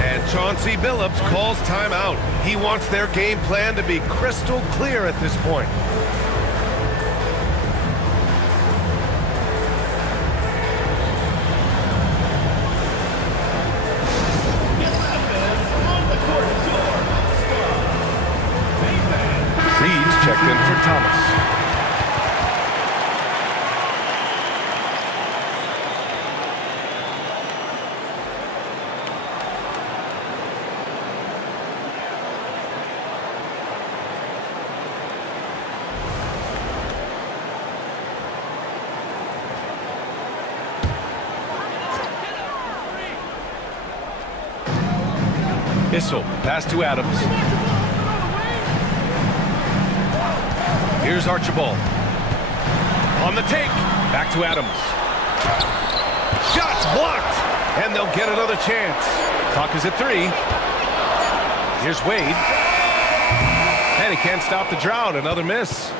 And Chauncey Billups calls timeout. He wants their game plan to be crystal clear at this point. Reed's checked in for Thomas. Issel, pass to Adams. Here's Archibald. On the take, back to Adams. Shots blocked, and they'll get another chance. Clock is at 3. Here's Wade. And he can't stop the drought, another miss.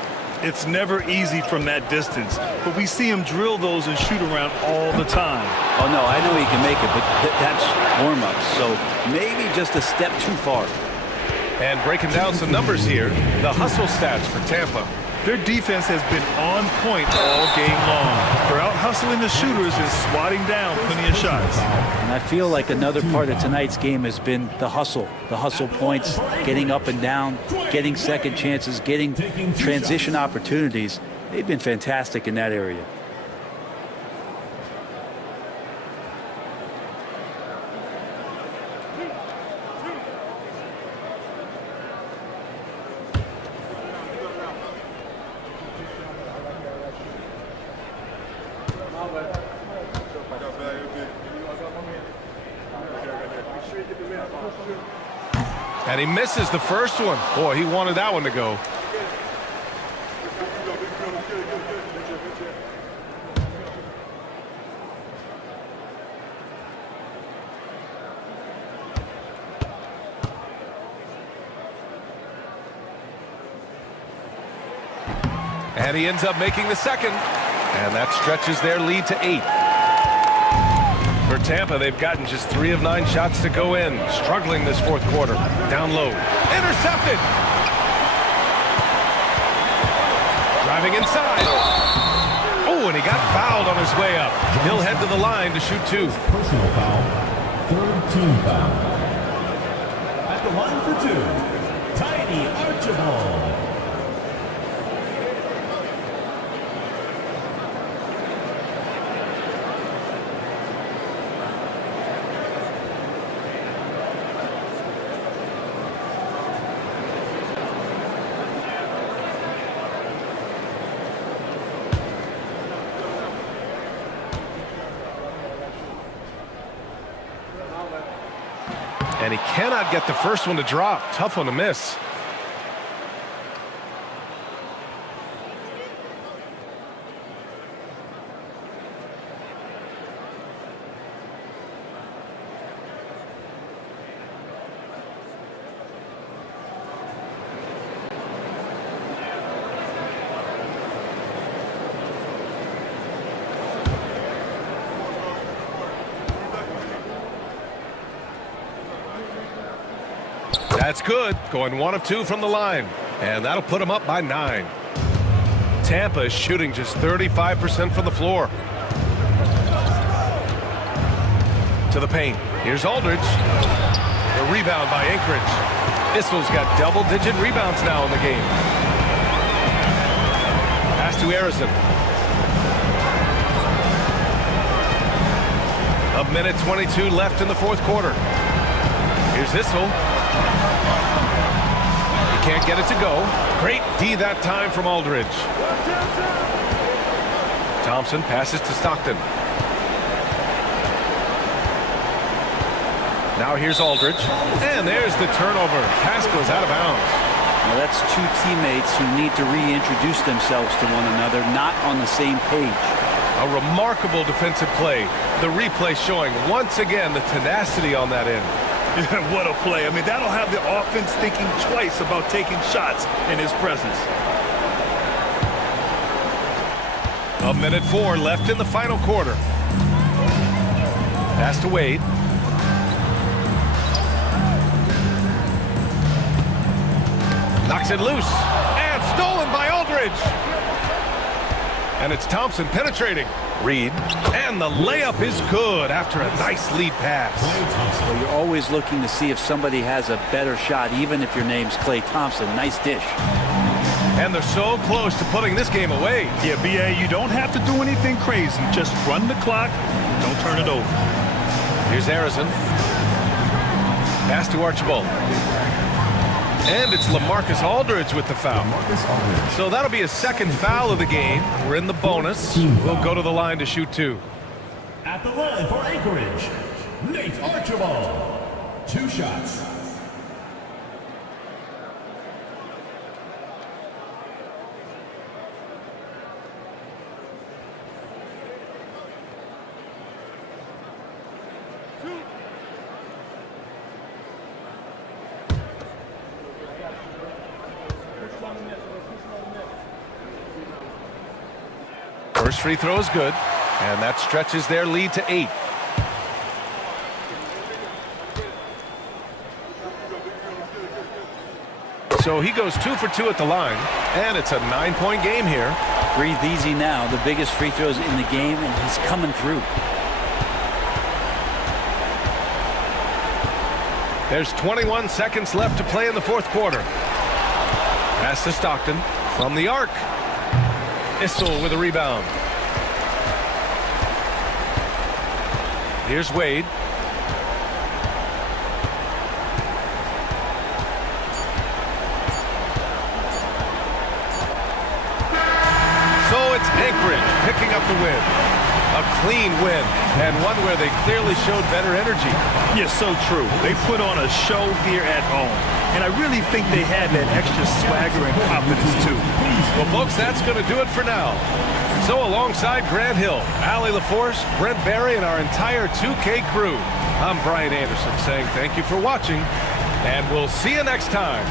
It's never easy from that distance, but we see him drill those and shoot around all the time. Oh, no, I know he can make it, but that's warm-up, so maybe just a step too far. And breaking down some numbers here, the hustle stats for Tampa. Their defense has been on point all game long. They're out hustling the shooters and swatting down plenty of shots. And I feel like another part of tonight's game has been the hustle points, getting up and down, getting second chances, getting transition opportunities. They've been fantastic in that area. And he misses the first one. Boy, he wanted that one to go. And he ends up making the second. And that stretches their lead to 8. For Tampa, they've gotten just 3 of 9 shots to go in. Struggling this fourth quarter. Down low. Intercepted. Driving inside. Oh, and he got fouled on his way up. He'll head to the line to shoot 2. Personal foul. Third team foul. At the line for 2, Tiny Archibald. And he cannot get the first one to drop. Tough one to miss. That's good. Going 1 of 2 from the line. And that'll put him up by 9. Tampa is shooting just 35% from the floor. To the paint. Here's Aldridge. The rebound by Anchorage. Issel's got double-digit rebounds now in the game. Pass to Harrison. A minute 22 left in the fourth quarter. Here's Issel. He can't get it to go. Great D that time from Aldridge. Thompson passes to Stockton. Now here's Aldridge. And there's the turnover. Pass goes out of bounds. Now that's 2 teammates who need to reintroduce themselves to one another, not on the same page. A remarkable defensive play. The replay showing once again the tenacity on that end. What a play. I mean, that'll have the offense thinking twice about taking shots in his presence. A minute 4 left in the final quarter. Pass to Wade. Knocks it loose. And stolen by Aldridge. And it's Thompson penetrating. Reed. And the layup is good after a nice lead pass. Well, you're always looking to see if somebody has a better shot, even if your name's Klay Thompson. Nice dish. And they're so close to putting this game away. Yeah, B.A., you don't have to do anything crazy. Just run the clock. Don't turn it over. Here's Harrison. Pass to Archibald. And it's LaMarcus Aldridge with the foul. So that'll be his second foul of the game. We're in the bonus. We'll go to the line to shoot 2. At the line for Anchorage, Nate Archibald. 2 shots. First free throw is good, and that stretches their lead to 8. So he goes 2 for 2 at the line, and it's a 9-point game here. Breathe easy now. The biggest free throws in the game, and he's coming through. There's 21 seconds left to play in the fourth quarter. Pass to Stockton from the arc. Issel with a rebound. Here's Wade. So it's Anchorage picking up the win. A clean win, and one where they clearly showed better energy. Yeah, so true. They put on a show here at home, and I really think they had that extra swagger and confidence, too. Well, folks, that's going to do it for now. So alongside Grant Hill, Allie LaForce, Brent Barry, and our entire 2K crew, I'm Brian Anderson saying thank you for watching, and we'll see you next time.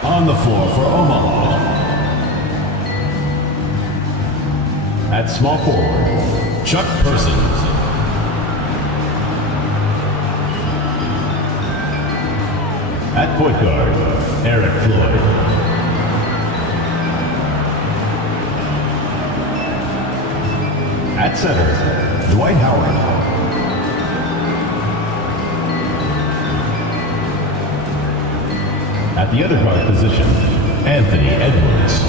On the floor for Omaha. At small forward, Chuck Persons. At point guard, Eric Floyd. At center, Dwight Howard. At the other guard position, Anthony Edwards.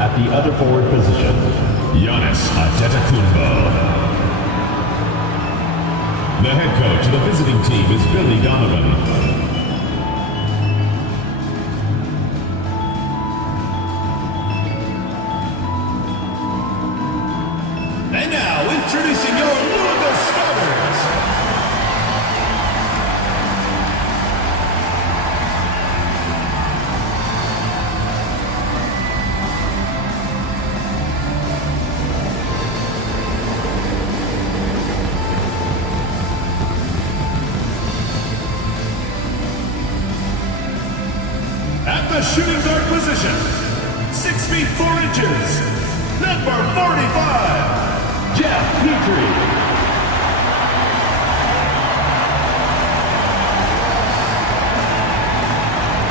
At the other forward position, Giannis Antetokounmpo. The head coach of the visiting team is Billy Donovan. And now, introducing your Louisville starters. At the shooting guard position, 6 feet 4 inches, number 45, Jeff Petrie.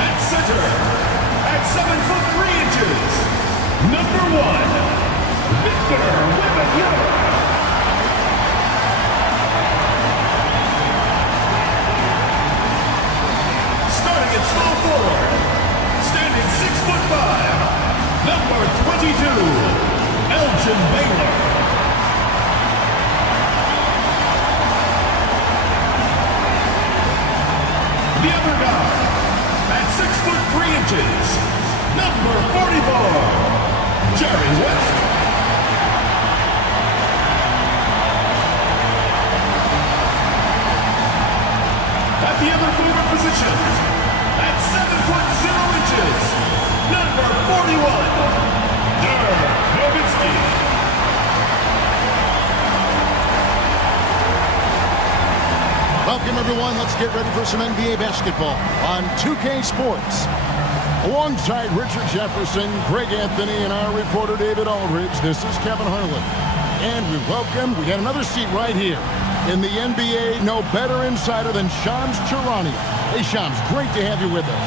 At center, at 7 foot 3 inches, number 1, Victor Wembanyama. Starting at small forward, standing 6'5", number 22, Elgin Baylor. The other guy, at 6'3" number 44, Jerry West. At the other forward position, at 7'0", number 41, Dirk Nowitzki. Welcome, everyone. Let's get ready for some NBA basketball on 2K Sports. Alongside Richard Jefferson, Greg Anthony, and our reporter David Aldridge, this is Kevin Harlan. And we got another seat right here in the NBA. No better insider than Shams Charania. Hey, Shams, great to have you with us.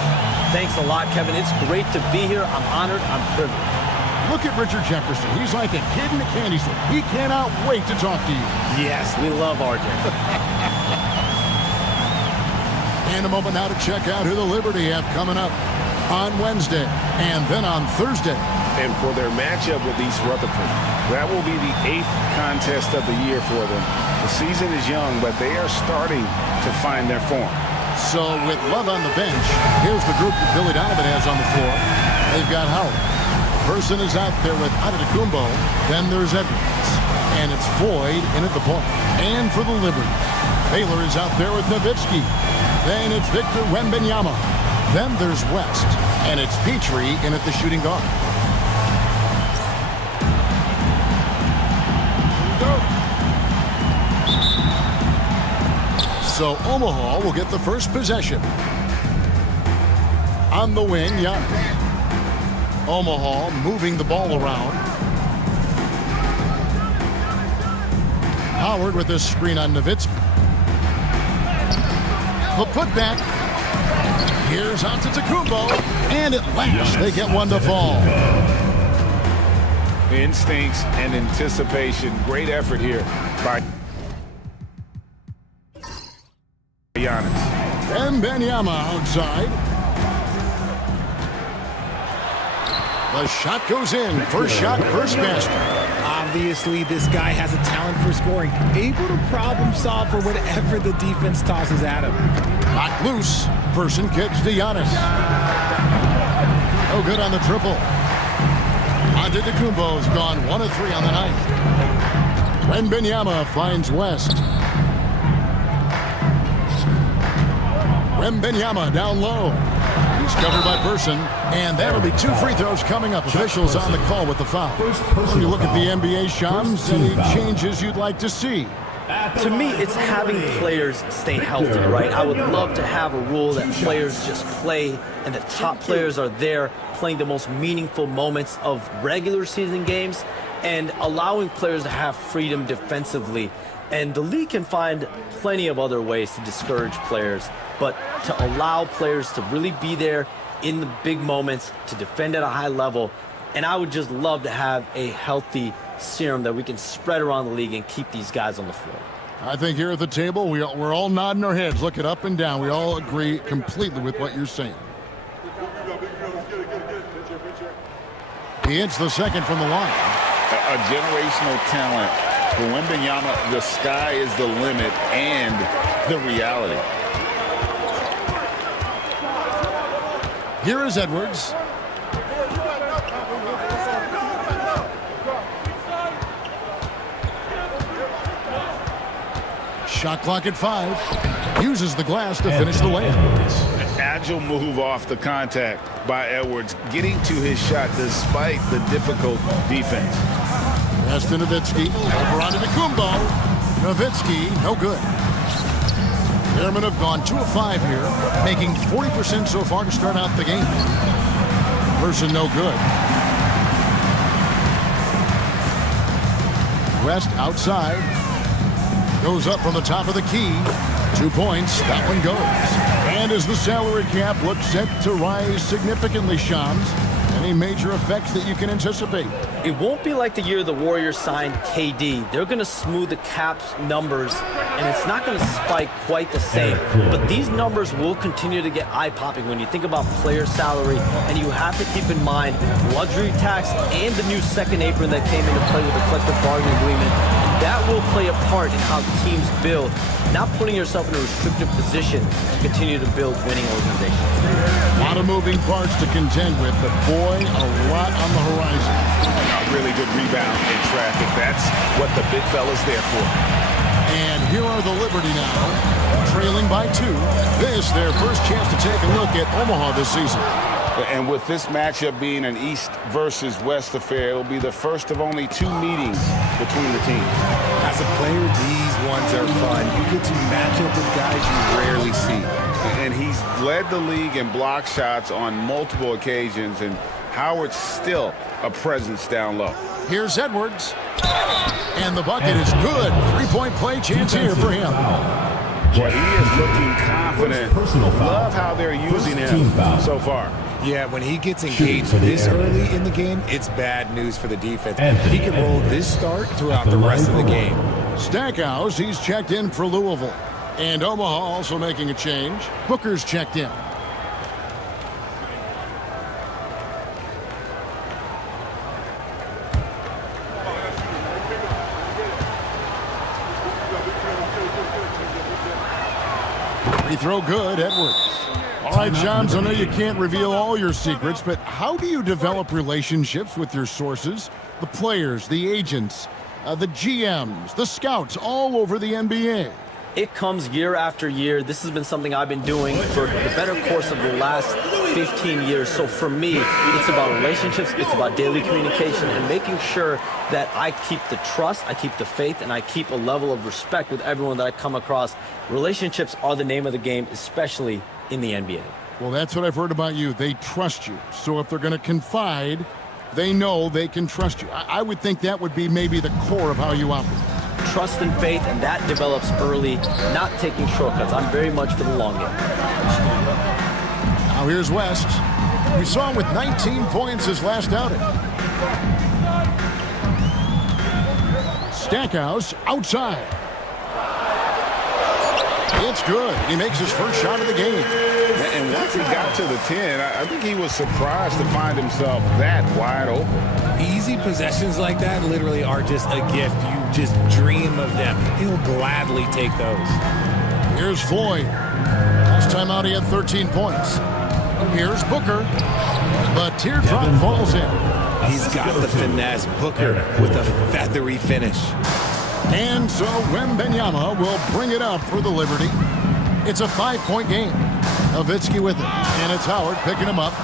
Thanks a lot, Kevin. It's great to be here. I'm honored. I'm privileged. Look at Richard Jefferson. He's like a kid in a candy store. He cannot wait to talk to you. Yes, we love RJ. And a moment now to check out who the Liberty have coming up on Wednesday and then on Thursday. And for their matchup with East Rutherford, that will be the 8th contest of the year for them. The season is young, but they are starting to find their form. So with Love on the bench, here's the group that Billy Donovan has on the floor. They've got Howard. Person is out there with Antetokounmpo. Then there's Edwards. And it's Floyd in at the point. And for the Liberty, Baylor is out there with Nowitzki. Then it's Victor Wembanyama. Then there's West. And it's Petrie in at the shooting guard. So Omaha will get the first possession. On the wing, Giannis. Omaha moving the ball around. Howard with this screen on Nowitzki. The putback. Here's Antetokounmpo. And at last, they get one to fall. Instincts and anticipation. Great effort here by Giannis. Wembanyama outside. The shot goes in. First shot, first basket. Obviously, this guy has a talent for scoring. Able to problem solve for whatever the defense tosses at him. Knocked loose. Person kicks to Giannis. No good on the triple. Antetokounmpo's gone 1 of 3 on the night. Wembanyama finds West. Wembanyama down low. He's covered by Person, and that'll be 2 free throws coming up. Officials on the call with the foul. When you look at the NBA, Shams, any changes you'd like to see? To me, it's having players stay healthy, right? I would love to have a rule that players just play and the top players are there playing the most meaningful moments of regular season games and allowing players to have freedom defensively. And the league can find plenty of other ways to discourage players, but to allow players to really be there in the big moments, to defend at a high level. And I would just love to have a healthy serum that we can spread around the league and keep these guys on the floor. I think here at the table, we're all nodding our heads, looking up and down. We all agree completely with what you're saying. He hits the second from the line. A generational talent. For Wembanyama, the sky is the limit and the reality. Here is Edwards. Shot clock at 5. Uses the glass to finish the layup. An agile move off the contact by Edwards, getting to his shot despite the difficult defense. Pass to Nowitzki. Over onto Kumbo. Nowitzki, no good. Airmen have gone 2 of 5 here, making 40% so far to start out the game. Person no good. West outside. Goes up from the top of the key. 2 points. That one goes. And as the salary cap looks set to rise significantly, Shams, any major effects that you can anticipate? It won't be like the year the Warriors signed KD. They're going to smooth the cap's numbers, and it's not going to spike quite the same. But these numbers will continue to get eye-popping when you think about player salary, and you have to keep in mind luxury tax and the new second apron that came into play with the collective bargaining agreement. That will play a part in how teams build, not putting yourself in a restrictive position to continue to build winning organizations. A lot of moving parts to contend with, but boy, a lot on the horizon. A really good rebound in traffic. That's what the big fella's there for. And here are the Liberty now, trailing by 2. This their first chance to take a look at Omaha this season. And with this matchup being an East versus West affair, it'll be the first of only 2 meetings between the teams. As a player, these ones are fun. You get to match up with guys you rarely see. And he's led the league in block shots on multiple occasions, and Howard's still a presence down low. Here's Edwards. And the bucket is good. 3-point play chance here for him. Boy, he is looking confident. Love how they're using him so far. Yeah, when he gets engaged this early in the game, it's bad news for the defense. He can roll this start throughout the rest of the game. Stackhouse, he's checked in for Louisville. And Omaha also making a change. Booker's checked in. Free throw good, Edwards. All right, Shams, I know you can't reveal all your secrets, but how do you develop relationships with your sources, the players, the agents, the GMs, the scouts all over the NBA? It comes year after year. This has been something I've been doing for the better course of the last 15 years. So for me, it's about relationships, it's about daily communication, and making sure that I keep the trust, I keep the faith, and I keep a level of respect with everyone that I come across. Relationships are the name of the game, especially in the NBA. Well, that's what I've heard about you. They trust you. So if they're going to confide, they know they can trust you. I would think that would be maybe the core of how you operate. Trust and faith, and that develops early, not taking shortcuts. I'm very much for the long game. Now here's West. We saw him with 19 points his last outing. Stackhouse outside. It's good. He makes his first shot of the game. And once he got to the 10, I think he was surprised to find himself that wide open. Easy possessions like that literally are just a gift. You just dream of them. He'll gladly take those. Here's Floyd. Last time out he had 13 points. Here's Booker. But teardrop falls in. He's got the finesse. Booker with a feathery finish. And so Wembanyama will bring it up for the Liberty. It's a 5-point game. Nowitzki with it. And it's Howard picking him up.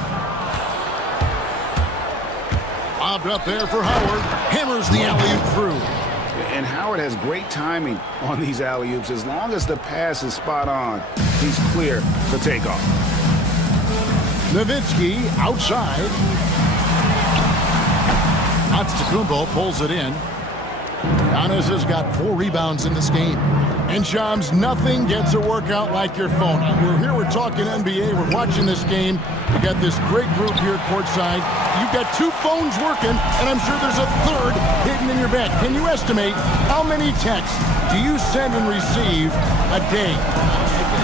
Lobbed up there for Howard. Hammers the alley-oop through. And Howard has great timing on these alley-oops. As long as the pass is spot on, he's clear for takeoff. Nowitzki outside. Antetokounmpo pulls it in. Giannis has got 4 rebounds in this game. And Shams, nothing gets a workout like your phone. We're here, we're talking NBA, we're watching this game. We got this great group here courtside. You've got 2 phones working, and I'm sure there's a 3rd hidden in your bag. Can you estimate how many texts do you send and receive a day?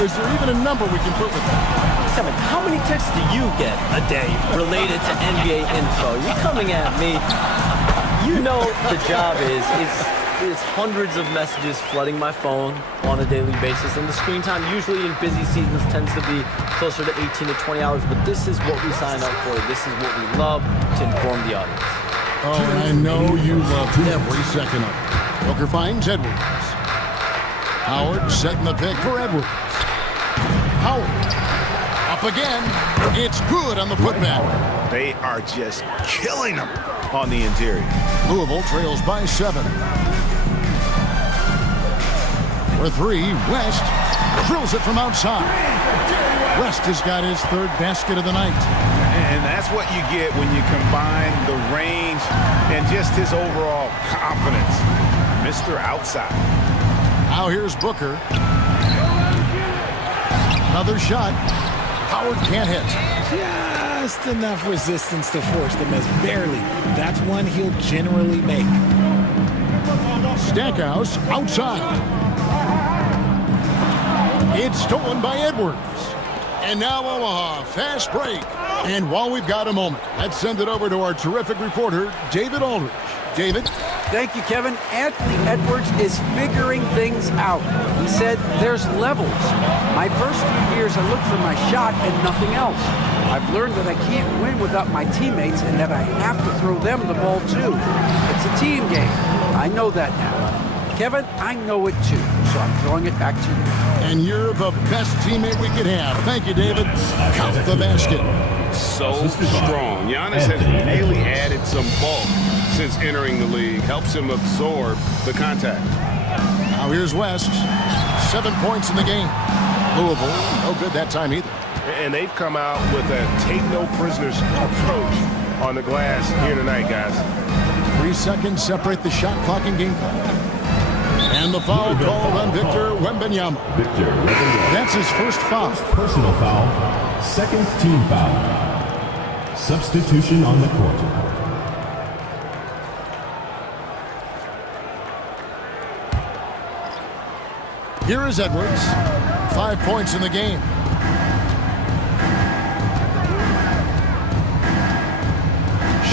Is there even a number we can put with that? Kevin, how many texts do you get a day related to NBA info? You're coming at me. You know the job is hundreds of messages flooding my phone on a daily basis, and the screen time usually in busy seasons tends to be closer to 18 to 20 hours, but this is what we signed up for. This is what we love to inform the audience. Oh, and I know you loved every second of it. Booker finds Edwards. Howard setting the pick for Edwards. Howard up again. It's good on the putback. They are just killing them on the interior. Louisville trails by 7. For 3, West drills it from outside. West has got his 3rd basket of the night. And that's what you get when you combine the range and just his overall confidence. Mr. Outside. Now here's Booker. Another shot. Howard can't hit. Just enough resistance to force the miss. Barely. That's one he'll generally make. Stackhouse outside. It's stolen by Edwards. And now Omaha, fast break. And while we've got a moment, let's send it over to our terrific reporter, David Aldridge. David? Thank you, Kevin. Anthony Edwards is figuring things out. He said there's levels. My first few years, I looked for my shot and nothing else. I've learned that I can't win without my teammates and that I have to throw them the ball too. It's a team game. I know that now. Kevin, I know it too, so I'm throwing it back to you. And you're the best teammate we could have. Thank you, David. Count the basket. So strong. Giannis has really added some bulk since entering the league. Helps him absorb the contact. Now here's West. 7 points in the game. Louisville, no good that time either. And they've come out with a take-no-prisoners approach on the glass here tonight, guys. 3 seconds separate the shot clock and game clock. And the foul called on Victor Wembanyama. That's his first foul. Personal foul. 2nd team foul. Substitution on the court. Here is Edwards. 5 points in the game.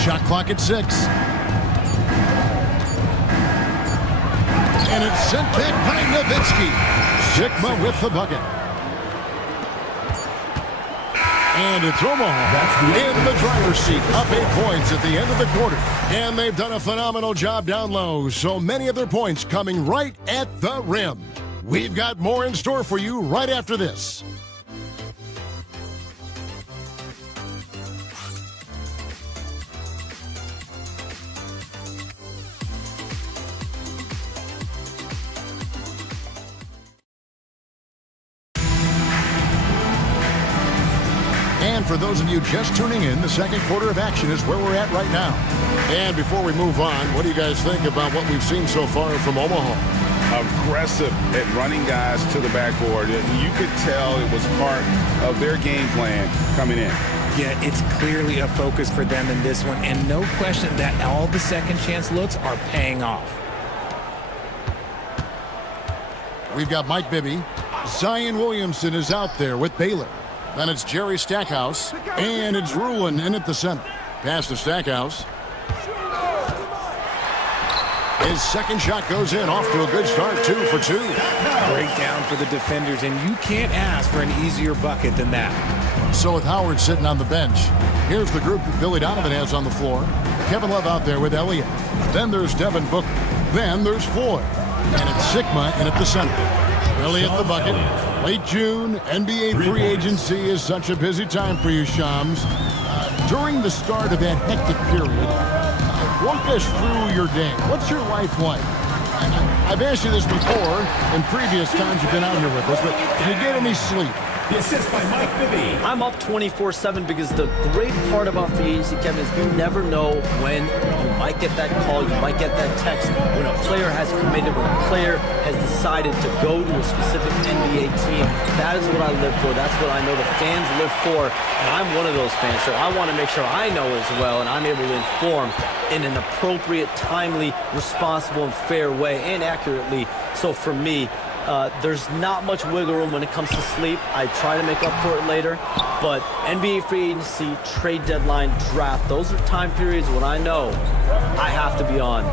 Shot clock at 6. And it's sent back by Nowitzki. Sigma with the bucket. And it's Omaha in the driver's seat, up 8 points at the end of the quarter. And they've done a phenomenal job down low, so many of their points coming right at the rim. We've got more in store for you right after this. And for those of you just tuning in, the second quarter of action is where we're at right now. And before we move on, what do you guys think about what we've seen so far from Omaha? Aggressive at running guys to the backboard. You could tell it was part of their game plan coming in. Yeah, it's clearly a focus for them in this one, and no question that all the second chance looks are paying off. We've got Mike Bibby. Zion Williamson is out there with Baylor. Then it's Jerry Stackhouse, and it's Ruin in at the center. Pass to Stackhouse. His second shot goes in, off to a good start, 2 for 2. Breakdown for the defenders, and you can't ask for an easier bucket than that. So with Howard sitting on the bench, here's the group that Billy Donovan has on the floor. Kevin Love out there with Elliott. Then there's Devin Booker. Then there's Floyd. And it's Sigma in at the center. Elliott the bucket. Late June, NBA free agency is such a busy time for you, Shams. During the start of that hectic period, walk us through your day. What's your life like? I've asked you this before in previous times you've been out here with us, but did you get any sleep? The assist by Mike Bibby. I'm up 24/7 because the great part about free agency, Kevin, is you never know when you might get that call, you might get that text, when a player has committed, when a player has decided to go to a specific NBA team. That is what I live for. That's what I know the fans live for, and I'm one of those fans, so I want to make sure I know as well, and I'm able to inform in an appropriate, timely, responsible, and fair way, and accurately. So for me, There's not much wiggle room when it comes to sleep. I try to make up for it later, but NBA free agency, trade deadline, draft, those are time periods when I know I have to be on.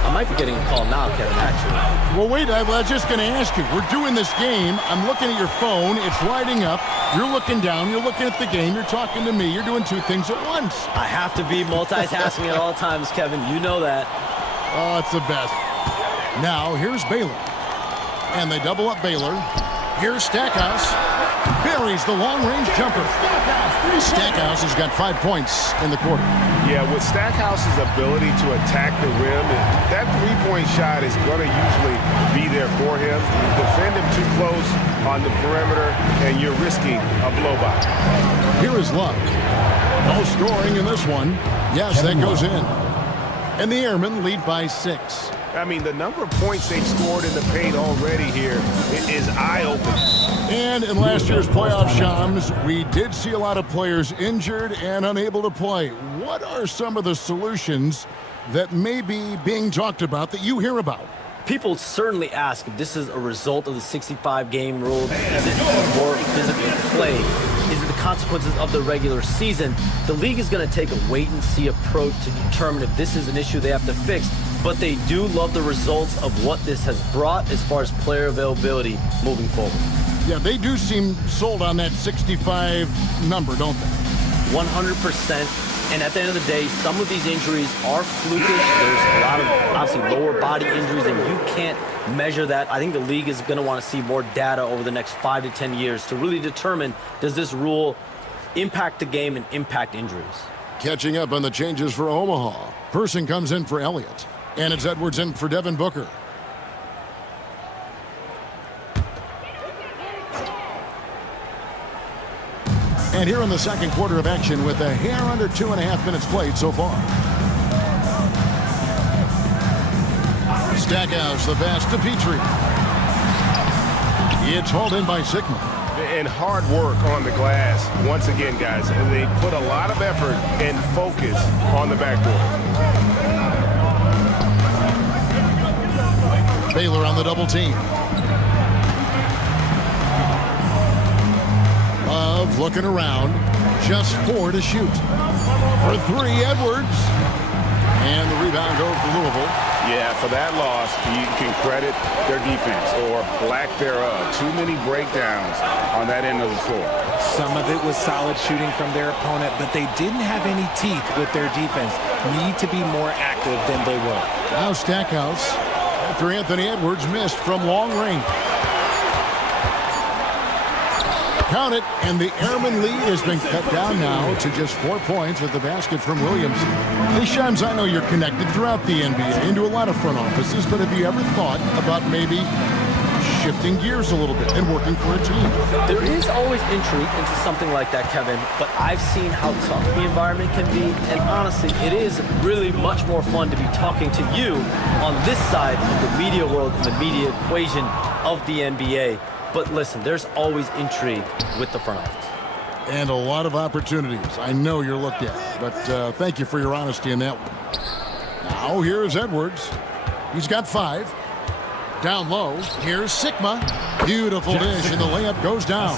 I might be getting a call now, Kevin, actually. Well, wait, I was just going to ask you. We're doing this game. I'm looking at your phone. It's lighting up. You're looking down. You're looking at the game. You're talking to me. You're doing two things at once. I have to be multitasking at all times, Kevin. You know that. Oh, it's the best. Now, here's Baylor. And they double up Baylor. Here's Stackhouse. Buries the long-range jumper. Stackhouse has got 5 points in the quarter. Yeah, with Stackhouse's ability to attack the rim, that three-point shot is going to usually be there for him. Defend him too close on the perimeter, and you're risking a blow-by. Here is Love. No scoring in this one. Yes, that goes in. And the Airmen lead by 6. I mean, the number of points they've scored in the paint already here is eye-opening. And in last year's playoff, Shams, we did see a lot of players injured and unable to play. What are some of the solutions that may be being talked about that you hear about? People certainly ask if this is a result of the 65-game rule. Is it more physical play? Is it the consequences of the regular season? The league is going to take a wait-and-see approach to determine if this is an issue they have to fix. But they do love the results of what this has brought as far as player availability moving forward. Yeah, they do seem sold on that 65 number, don't they? 100%. And at the end of the day, some of these injuries are flukish. There's a lot of, obviously, lower body injuries, and you can't measure that. I think the league is going to want to see more data over the next 5 to 10 years to really determine, does this rule impact the game and impact injuries? Catching up on the changes for Omaha. Person comes in for Elliott. And it's Edwards in for Devin Booker. And here in the second quarter of action with a hair under 2.5 minutes played so far. Stackhouse, the pass to Petrie. It's hauled in by Sigma. And hard work on the glass. Once again, guys, they put a lot of effort and focus on the backboard. Baylor on the double team. Love looking around. Just 4 to shoot. For 3, Edwards. And the rebound goes to Louisville. Yeah, for that loss, you can credit their defense or lack thereof. Too many breakdowns on that end of the floor. Some of it was solid shooting from their opponent, but they didn't have any teeth with their defense. Need to be more active than they were. Now Stackhouse. After Anthony Edwards missed from long range. Count it, and the Airman lead has been cut down now to just 4 points with the basket from Williams. Hey, Shams, I know you're connected throughout the NBA into a lot of front offices, but have you ever thought about maybe shifting gears a little bit and working for a team? There is always intrigue into something like that, Kevin, but I've seen how tough the environment can be, and honestly, it is really much more fun to be talking to you on this side of the media world and the media equation of the NBA. But listen, there's always intrigue with the front office. And a lot of opportunities. I know you're looked at, but thank you for your honesty in that one. Now, here's Edwards. He's got 5. Down low, here's Sigma. Beautiful dish, and the layup goes down.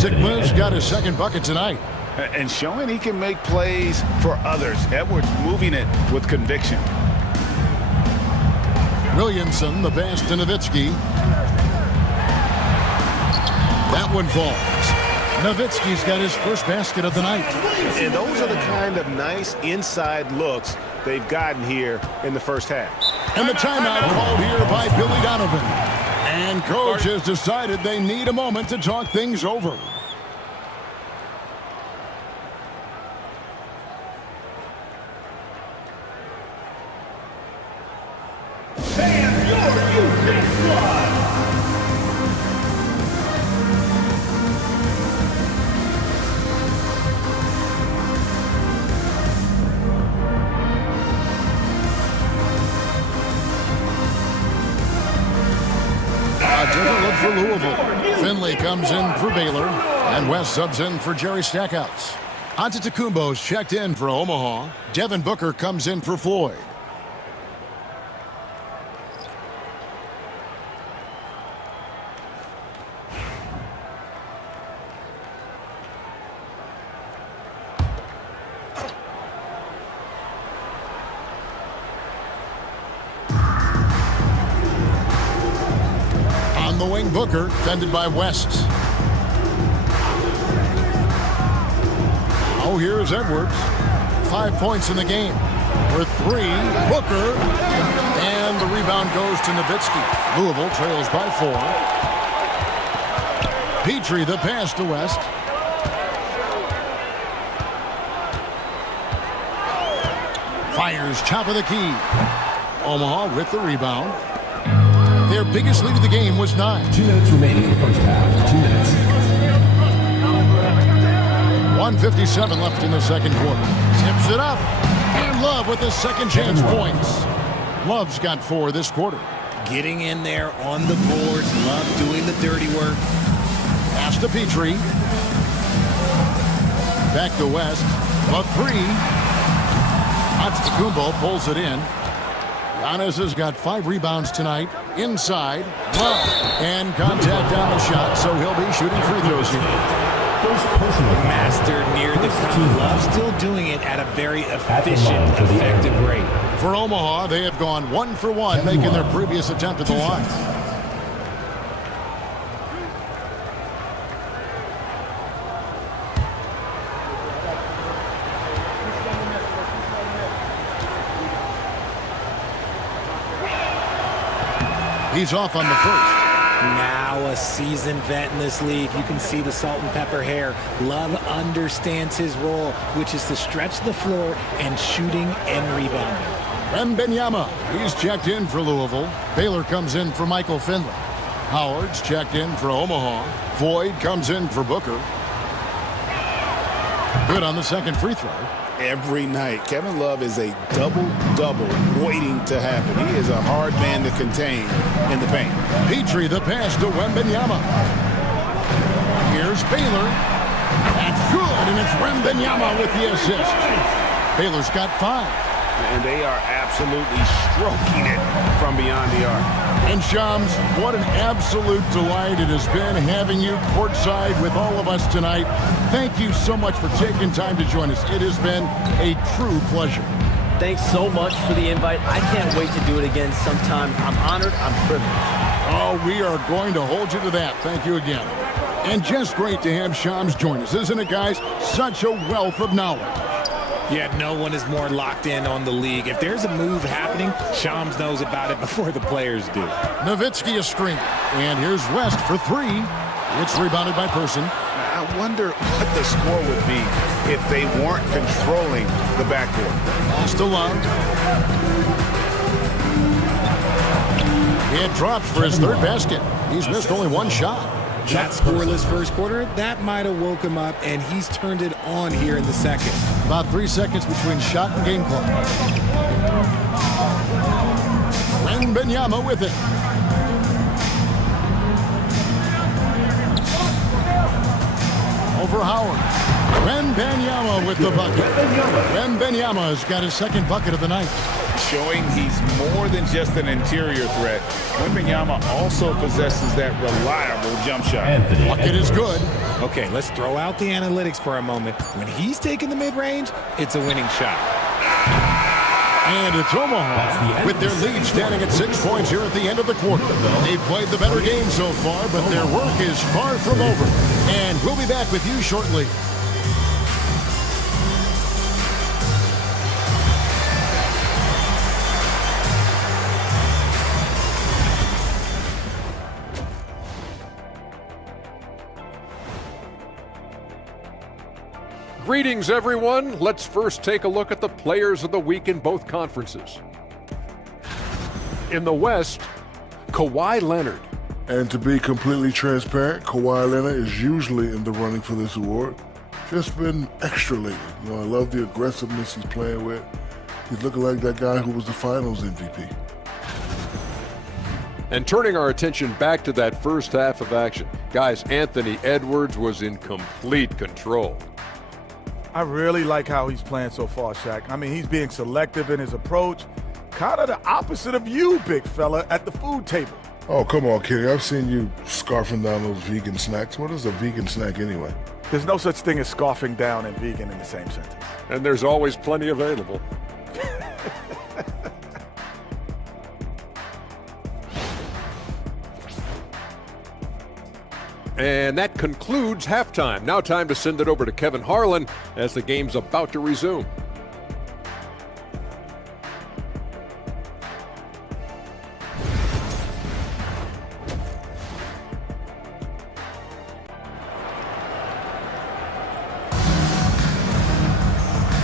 Sigma's got his second bucket tonight. And showing he can make plays for others. Edwards moving it with conviction. Williamson, the pass to Nowitzki. That one falls. Nowitzki's got his first basket of the night. And those are the kind of nice inside looks they've gotten here in the first half. And the timeout called here by Billy Donovan. And coach has decided they need a moment to talk things over. And your UK squad. Different look for Louisville. Finley comes in for Baylor, and West subs in for Jerry Stackhouse. Antetokounmpo's checked in for Omaha. Devin Booker comes in for Floyd. the wing, Booker, defended by West. Oh, here's Edwards. 5 points in the game. For 3, Booker. And the rebound goes to Nowitzki. Louisville trails by 4. Petrie, the pass to West. Fires, top of the key. Omaha with the rebound. Their biggest lead of the game was 9. 2 minutes remaining in the first half. 2 minutes. 1:57 left in the second quarter. Tips it up. And Love with his second chance points. Love's got 4 this quarter. Getting in there on the boards. Love doing the dirty work. Pass to Petrie. Back to West. A 3. Antetokounmpo pulls it in. Giannis has got 5 rebounds tonight. Inside. Love. And contact on the shot, so he'll be shooting free throws here. Mastered near the cup. Love still doing it at a very efficient, effective rate. For Omaha, they have gone 1 for 1, making their previous attempt at the line. He's off on the first. Now a seasoned vet in this league. You can see the salt and pepper hair. Love understands his role, which is to stretch the floor and shooting and rebounding. Wembanyama, he's checked in for Louisville. Baylor comes in for Michael Finley. Howard's checked in for Omaha. Floyd comes in for Booker. Good on the second free throw. Every night, Kevin Love is a double-double waiting to happen. He is a hard man to contain in the paint. Petrie, the pass to Wembanyama. Here's Baylor. That's good, and it's Wembanyama with the assist. Baylor's got 5. And they are absolutely stroking it from beyond the arc. And Shams, what an absolute delight it has been having you courtside with all of us tonight. Thank you so much for taking time to join us. It has been a true pleasure. Thanks so much for the invite. I can't wait to do it again sometime. I'm honored. I'm privileged. Oh, we are going to hold you to that. Thank you again. And just great to have Shams join us, isn't it, guys? Such a wealth of knowledge. Yeah, no one is more locked in on the league. If there's a move happening, Shams knows about it before the players do. Nowitzki a screen. And here's West for 3. It's rebounded by Person. I wonder what the score would be if they weren't controlling the backcourt. Pass to Love. It drops for his 3rd basket. He's missed only 1 shot. That scoreless first quarter, that might have woke him up, and he's turned it on here in the second. About 3 seconds between shot and game clock. Wembanyama with it. Over Howard. Wembanyama with the bucket. Wembanyama has got his 2nd bucket of the night. Showing he's more than just an interior threat. Wembanyama also possesses that reliable jump shot. Bucket is good. Okay, let's throw out the analytics for a moment. When he's taking the mid-range, it's a winning shot. And it's Omaha with their lead standing at 6 points here at the end of the quarter. They've played the better game so far, but their work is far from over. And we'll be back with you shortly. Greetings, everyone. Let's first take a look at the players of the week in both conferences. In the West, Kawhi Leonard. And to be completely transparent, Kawhi Leonard is usually in the running for this award. Just been extra lately. I love the aggressiveness he's playing with. He's looking like that guy who was the Finals MVP. And turning our attention back to that first half of action, guys, Anthony Edwards was in complete control. I really like how he's playing so far, Shaq. I mean, he's being selective in his approach. Kind of the opposite of you, big fella, at the food table. Oh, come on, Kenny. I've seen you scarfing down those vegan snacks. What is a vegan snack anyway? There's no such thing as scarfing down and vegan in the same sentence. And there's always plenty available. And that concludes halftime. Now time to send it over to Kevin Harlan as the game's about to resume.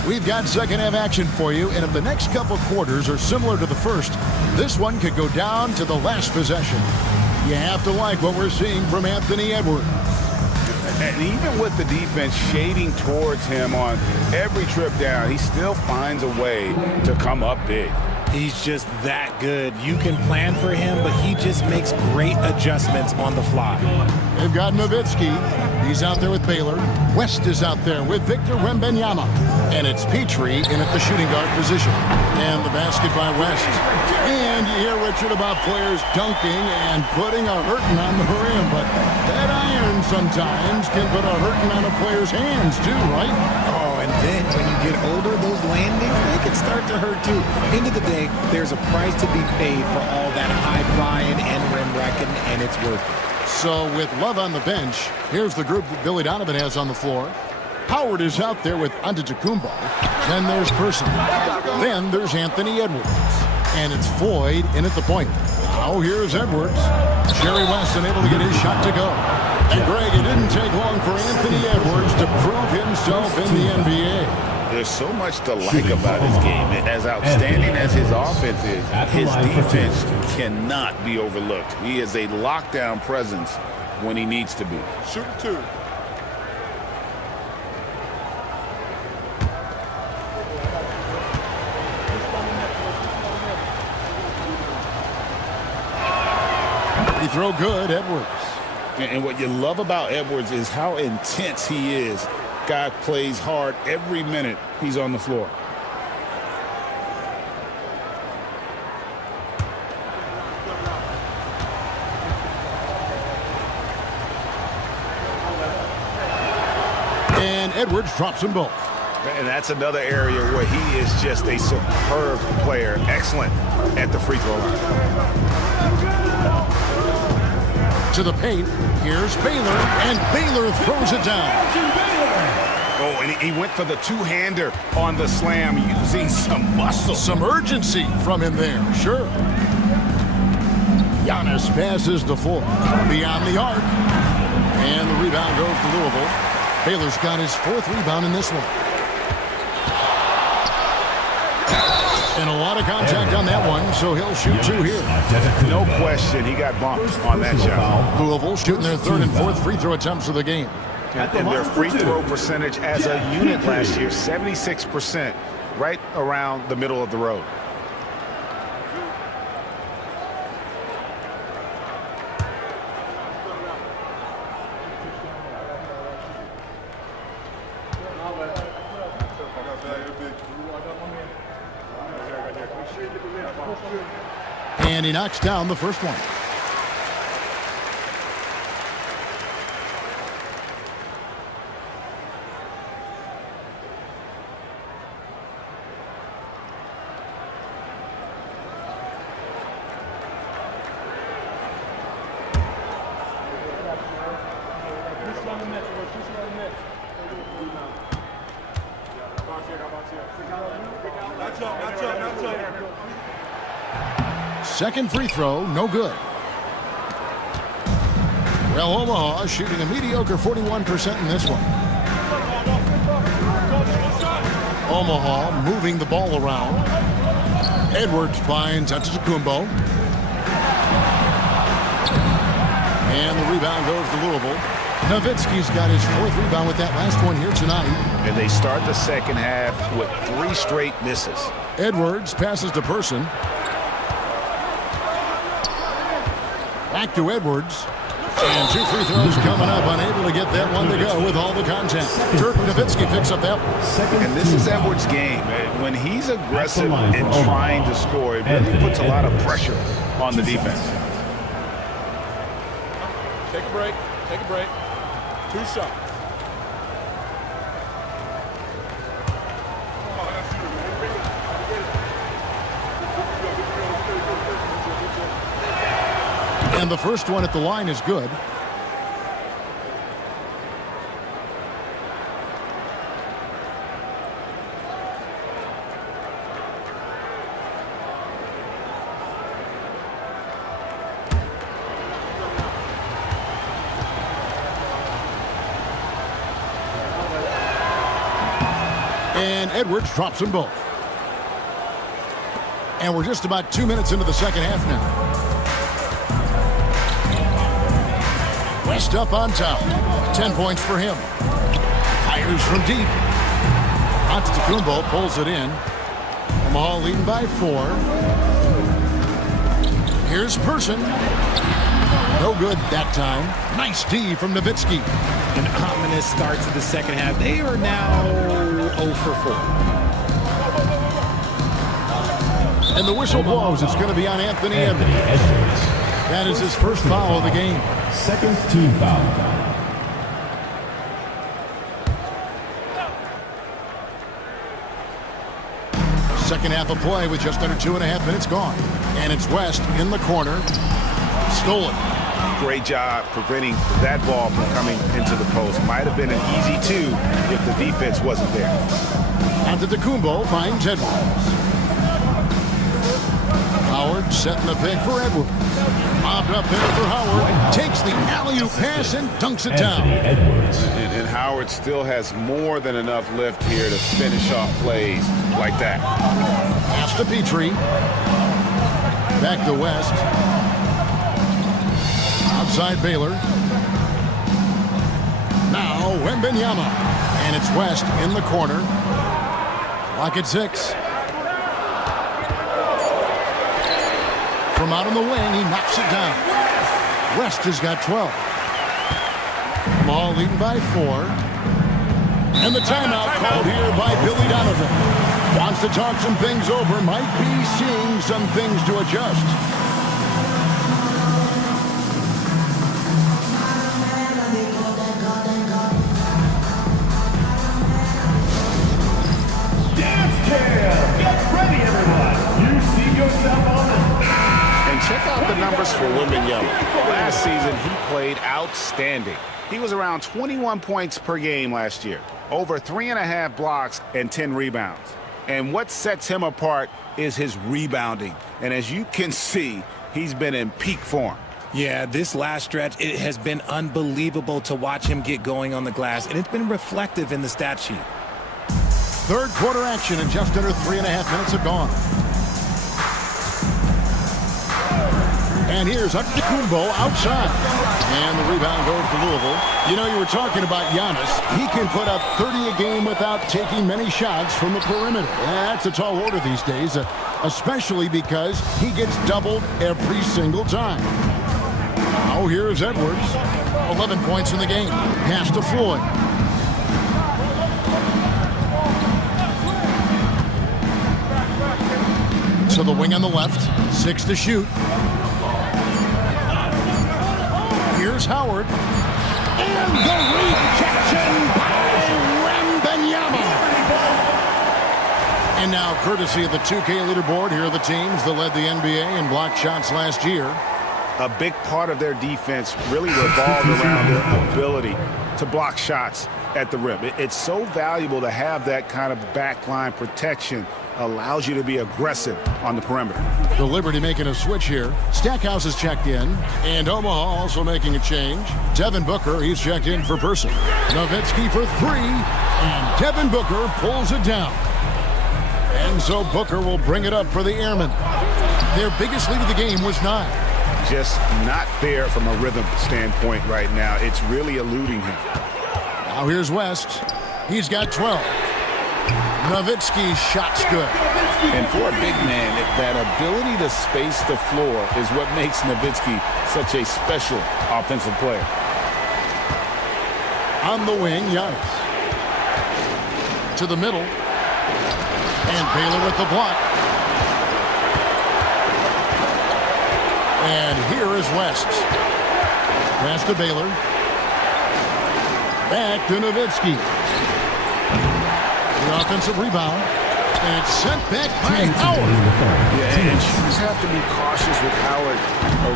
We've got second half action for you, and if the next couple quarters are similar to the first, this one could go down to the last possession. You have to like what we're seeing from Anthony Edwards. And even with the defense shading towards him on every trip down, he still finds a way to come up big. He's just that good. You can plan for him, but he just makes great adjustments on the fly. They've got Nowitzki. He's out there with Baylor. West is out there with Victor Wembanyama. And it's Petrie in at the shooting guard position. And the basket by West. And you hear Richard about players dunking and putting a hurting on the rim. But that iron sometimes can put a hurting on a player's hands too, right? Oh, and then when you get older, those landings, they can start to hurt too. End of the day, there's a price to be paid for all that high flying and rim wrecking, and it's worth it. So with Love on the bench, here's the group that Billy Donovan has on the floor. Howard is out there with Antetokounmpo. Then there's Person. Then there's Anthony Edwards. And it's Floyd in at the point. Now here's Edwards. Jerry West unable to get his shot to go. And Greg, it didn't take long for Anthony Edwards to prove himself in the NBA. There's so much to like about his game. As outstanding as his offense is, his defense cannot be overlooked. He is a lockdown presence when he needs to be. Shoot two. He throw good, Edwards. And what you love about Edwards is how intense he is. Guy plays hard every minute he's on the floor. And Edwards drops them both. And that's another area where he is just a superb player. Excellent at the free throw line. To the paint, here's Baylor, and Baylor throws it down. Oh, and he went for the two-hander on the slam using some muscle. Some urgency from him there, sure. Giannis passes the floor beyond the arc. And the rebound goes to Louisville. Baylor's got his fourth rebound in this one. And a lot of contact on that one, so he'll shoot two here. No question, he got bumped on that shot. Louisville shooting their third and fourth free throw attempts of the game. And their free throw percentage as a unit last year, 76%, right around the middle of the road. And he knocks down the first one. Second free throw, no good. Well, Omaha shooting a mediocre 41% in this one. Omaha moving the ball around. Edwards finds Antetokounmpo. And the rebound goes to Louisville. Nowitzki's got his fourth rebound with that last one here tonight. And they start the second half with 3 straight misses. Edwards passes to Person. Back to Edwards. And 2 free throws coming up. Unable to get that one to go with all the contact. Dirk Nowitzki picks up that one. And this is Edwards' game. When he's aggressive and trying to score, it really puts a lot of pressure on the defense. Take a break. Take a break. 2 shots. And the first one at the line is good. And Edwards drops them both. And we're just about 2 minutes into the second half now. West up on top. 10 points for him. Fires from deep. Antetokounmpo pulls it in. Omaha leading by 4. Here's Person. No good that time. Nice D from Nowitzki. An ominous start to the second half. They are now 0 for 4. And the whistle blows. It's going to be on Anthony Edwards. That is his first foul of the game. Second team foul. Second half of play with just under 2.5 minutes gone. And it's West in the corner. Stolen. Great job preventing that ball from coming into the post. Might have been an easy 2 if the defense wasn't there. Antetokounmpo finds Edwards. Howard setting the pick for Edwards. Mobbed up there for Howard. Takes the alley-oop pass and dunks it down. And Howard still has more than enough lift here to finish off plays like that. Pass to Petrie. Back to West. Outside Baylor. Now Wembanyama. And it's West in the corner. Clock at 6. From out on the wing, he knocks it down. West has got 12. Ball leading by 4. And the timeout called here by Billy Donovan. Wants to talk some things over. Might be seeing some things to adjust. Dance Cam! Get ready, everyone! You see yourself on the... And check out the numbers for Wembanyama. Last season, he played outstanding. He was around 21 points per game last year, over 3.5 blocks and 10 rebounds. And what sets him apart is his rebounding. And as you can see, he's been in peak form. Yeah, this last stretch, it has been unbelievable to watch him get going on the glass, and it's been reflective in the stat sheet. Third quarter action and just under 3.5 minutes have gone. And here's Antetokounmpo outside. And the rebound goes to Louisville. You know, you were talking about Giannis. He can put up 30 a game without taking many shots from the perimeter. That's a tall order these days, especially because he gets doubled every single time. Now here's Edwards. 11 points in the game. Pass to Floyd. To the wing on the left. 6 to shoot. Here's Howard. And the rejection by Wembanyama. And now, courtesy of the 2K leaderboard, here are the teams that led the NBA in block shots last year. A big part of their defense really revolved around their ability to block shots at the rim. It's so valuable to have that kind of backline protection. Allows you to be aggressive on the perimeter. The Liberty making a switch here. Stackhouse is checked in, and Omaha also making a change. Devin Booker, he's checked in for Person. Nowitzki for 3, and Devin Booker pulls it down. And so Booker will bring it up for the Airmen. Their biggest lead of the game was 9. Just not there from a rhythm standpoint right now. It's really eluding him. Now here's West. He's got 12. Nowitzki's shot's good. And for a big man, that ability to space the floor is what makes Nowitzki such a special offensive player. On the wing, Giannis. To the middle. And Baylor with the block. And here is West. Pass to Baylor. Back to Nowitzki. The offensive rebound. And it's sent back by Howard. Yeah, and you just have to be cautious with Howard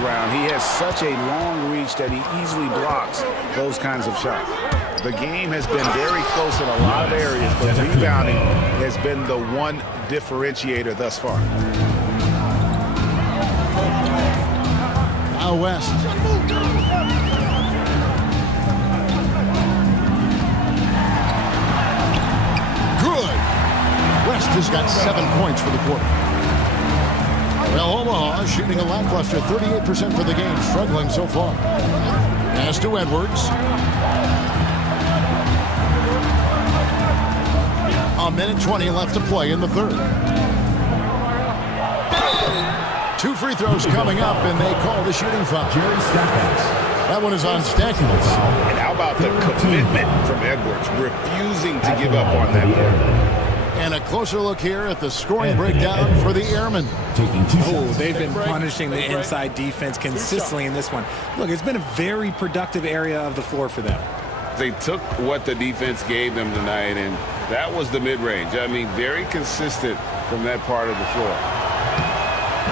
around. He has such a long reach that he easily blocks those kinds of shots. The game has been very close in a lot of areas, but rebounding has been the one differentiator thus far. Now West. Good. just got 7 points for the quarter. Well, Omaha shooting a lackluster 38% for the game, struggling so far. Pass to Edwards. A minute 20 left to play in the third. 2 free throws coming up, and they call the shooting foul. That one is on Stackhouse. And how about the commitment from Edwards, refusing to give up on that play. And a closer look here at the scoring breakdown for the Airmen. Oh, they've been punishing the inside defense consistently in this one. Look, it's been a very productive area of the floor for them. They took what the defense gave them tonight, and that was the mid-range. I mean, very consistent from that part of the floor.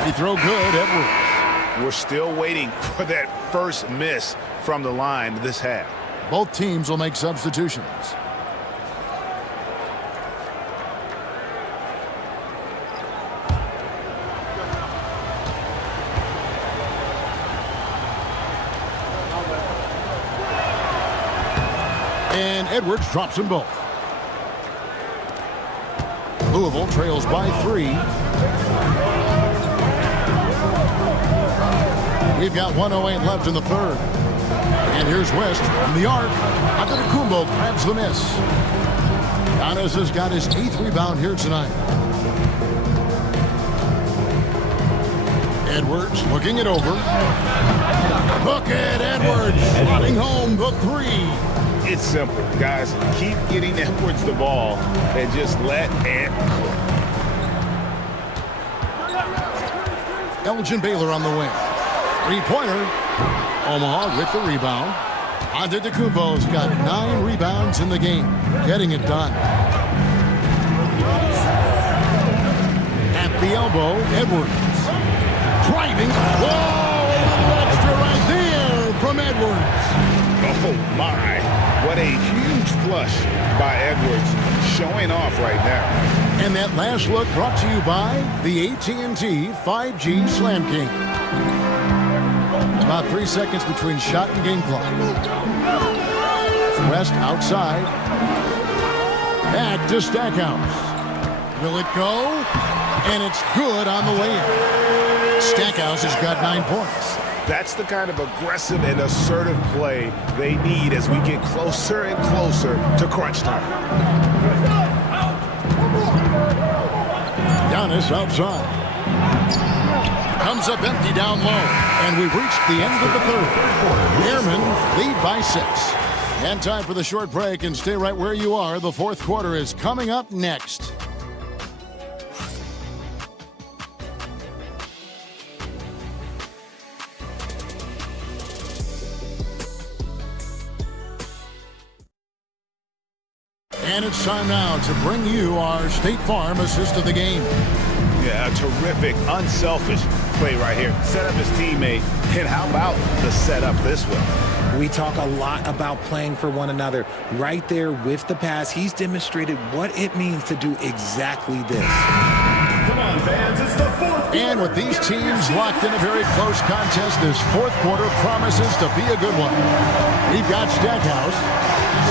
He throw good, Edwards. We're still waiting for that first miss from the line this half. Both teams will make substitutions. And Edwards drops them both. Louisville trails by 3. We've got 1:08 left in the third. And here's West from the arc. Antetokounmpo grabs the miss. Giannis has got his 8th rebound here tonight. Edwards looking it over. Look at Edwards slotting home the 3. It's simple, guys. Keep getting Edwards the ball and just let Ant cook. Elgin Baylor on the wing. 3-pointer. Omaha with the rebound. Antetokounmpo's got 9 rebounds in the game. Getting it done. At the elbow, Edwards. Driving. Whoa! A little extra right there from Edwards. Oh, my. What a huge flush by Edwards, showing off right now. And that last look brought to you by the AT&T 5G Slam King. About 3 seconds between shot and game clock. West outside. Back to Stackhouse. Will it go? And it's good on the way in. Stackhouse has got 9 points. That's the kind of aggressive and assertive play they need as we get closer and closer to crunch time. Giannis outside. Comes up empty down low. And we've reached the end of the third. Airmen lead by 6. And time for the short break, and stay right where you are. The fourth quarter is coming up next. And it's time now to bring you our State Farm assist of the game. Yeah, a terrific, unselfish play right here. Set up his teammate, and how about the setup this way? We talk a lot about playing for one another. Right there with the pass, he's demonstrated what it means to do exactly this. Come on, fans, it's the fourth quarter. And with these teams locked in a very close contest, this fourth quarter promises to be a good one. We've got Stackhouse.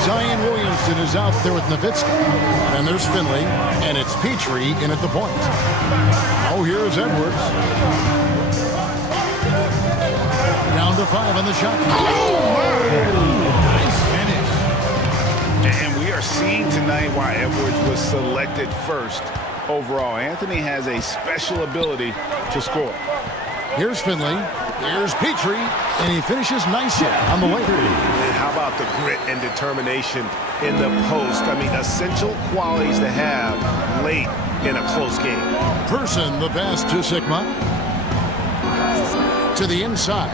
Zion Williamson is out there with Nowitzki. Then there's Finley, and it's Petrie in at the point. Oh, here's Edwards. Down to 5 on the shot. Nice finish. And we are seeing tonight why Edwards was selected first overall. Anthony has a special ability to score. Here's Finley. Here's Petrie. And he finishes nicely on the way. And how about the grit and determination in the post? I mean, essential qualities to have late in a close game. Person the pass to Sigma. To the inside.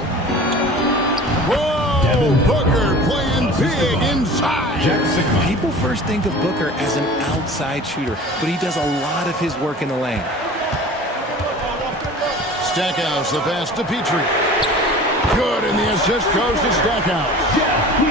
Whoa! Booker playing big inside. People first think of Booker as an outside shooter, but he does a lot of his work in the lane. Stackhouse, the pass to Petrie. Good, and the assist goes to Stackhouse.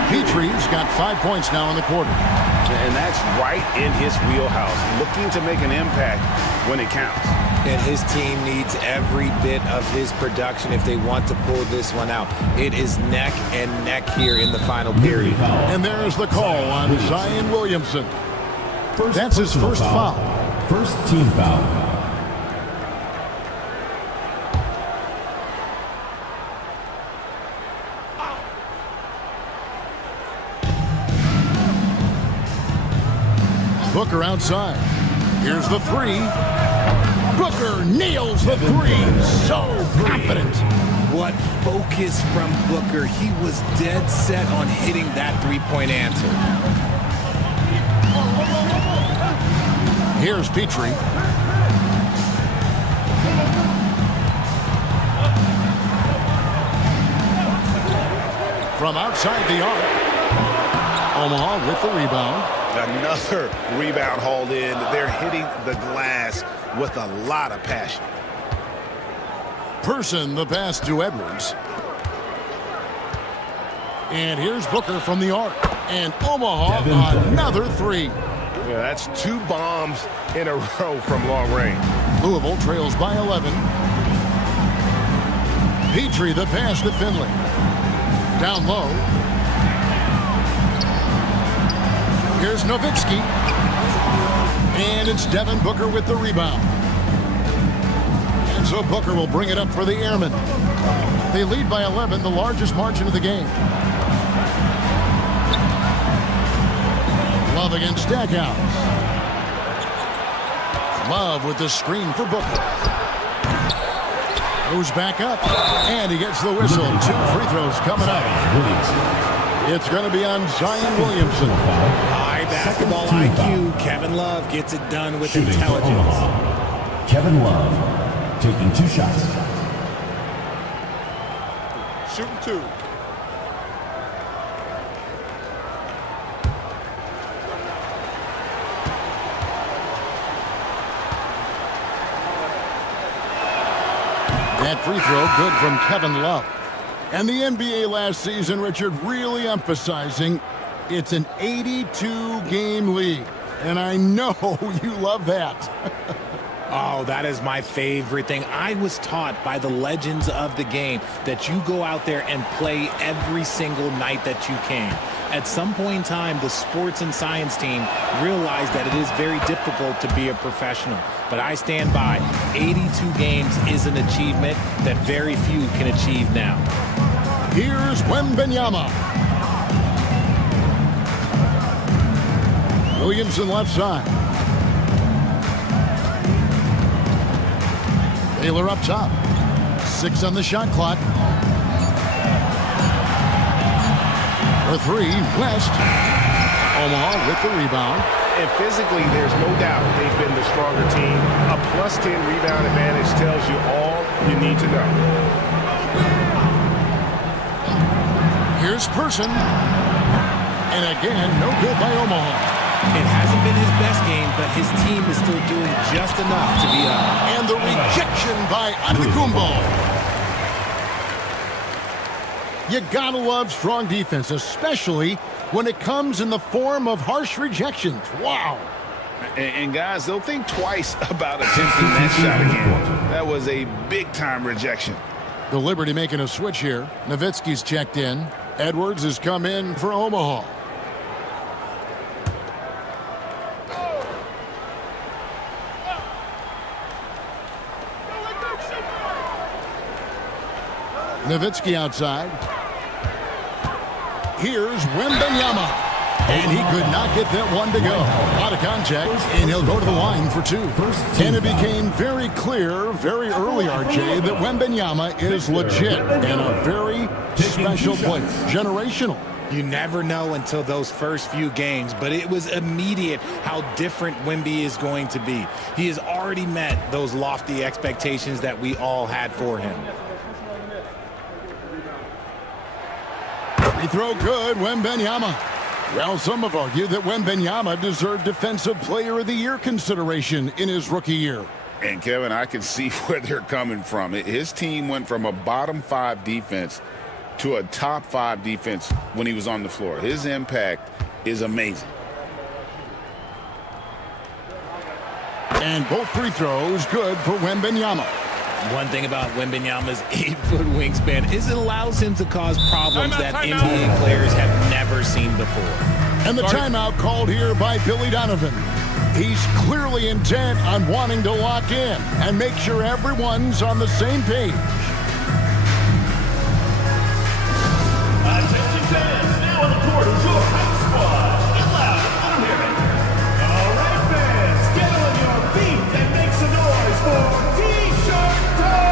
Petrie's got 5 points now in the quarter. And that's right in his wheelhouse, looking to make an impact when it counts. And his team needs every bit of his production if they want to pull this one out. It is neck and neck here in the final period. And there's the call on Zion Williamson. That's his first foul. First team foul. Booker outside. Here's the three. Booker nails the three. So confident. What focus from Booker. He was dead set on hitting that three-point answer. Here's Petrie. From outside the arc. Omaha with the rebound. Another rebound hauled in. They're hitting the glass with a lot of passion. Person the pass to Edwards. And here's Booker from the arc. And Omaha, another three. Yeah, that's 2 bombs in a row from long range. Louisville trails by 11. Petrie the pass to Finley. Down low. Here's Nowitzki. And it's Devin Booker with the rebound. And so Booker will bring it up for the Airmen. They lead by 11, the largest margin of the game. Love against Stackhouse. Love with the screen for Booker. Goes back up. And he gets the whistle. 2 free throws coming up. It's going to be on Zion Williamson. High basketball IQ. Kevin Love gets it done with intelligence. Kevin Love taking 2 shots. Shooting 2. That free throw good from Kevin Love. And the NBA last season, Richard, really emphasizing it's an 82-game league. And I know you love that. Oh, that is my favorite thing. I was taught by the legends of the game that you go out there and play every single night that you can. At some point in time, the sports and science team realized that it is very difficult to be a professional. But I stand by. 82 games is an achievement that very few can achieve now. Here's Wembanyama. Williamson left side. Taylor up top. 6 on the shot clock. For 3, West. Omaha with the rebound. And physically, there's no doubt they've been the stronger team. A +10 rebound advantage tells you all you need to know. Here's Person. And again, no good by Omaha. It hasn't been his best game, but his team is still doing just enough to be up. And the rejection by Antetokounmpo. You gotta love strong defense, especially when it comes in the form of harsh rejections. Wow. And guys, they'll think twice about attempting that shot again. That was a big-time rejection. The Liberty making a switch here. Nowitzki's checked in. Edwards has come in for Omaha. Nowitzki outside. Here's Wembanyama. And he could not get that one to go. Out of contact, and he'll go to the line for 2. And it became very clear very early, RJ, that Wembanyama is legit and a very special player. Generational. You never know until those first few games, but it was immediate how different Wemby is going to be. He has already met those lofty expectations that we all had for him. Free throw good, Wembanyama. Well, some have argued that Wembanyama deserved Defensive Player of the Year consideration in his rookie year. And, Kevin, I can see where they're coming from. His team went from a bottom 5 defense to a top 5 defense when he was on the floor. His impact is amazing. And both free throws good for Wembanyama. One thing about Wembanyama's 8-foot wingspan is it allows him to cause problems that NBA players have never seen before. And the timeout called here by Billy Donovan. He's clearly intent on wanting to lock in and make sure everyone's on the same page. Attention fans, now on the court is your hype squad. Get loud, I don't hear it. All right, fans, get on your feet and make some noise for T-shirt time!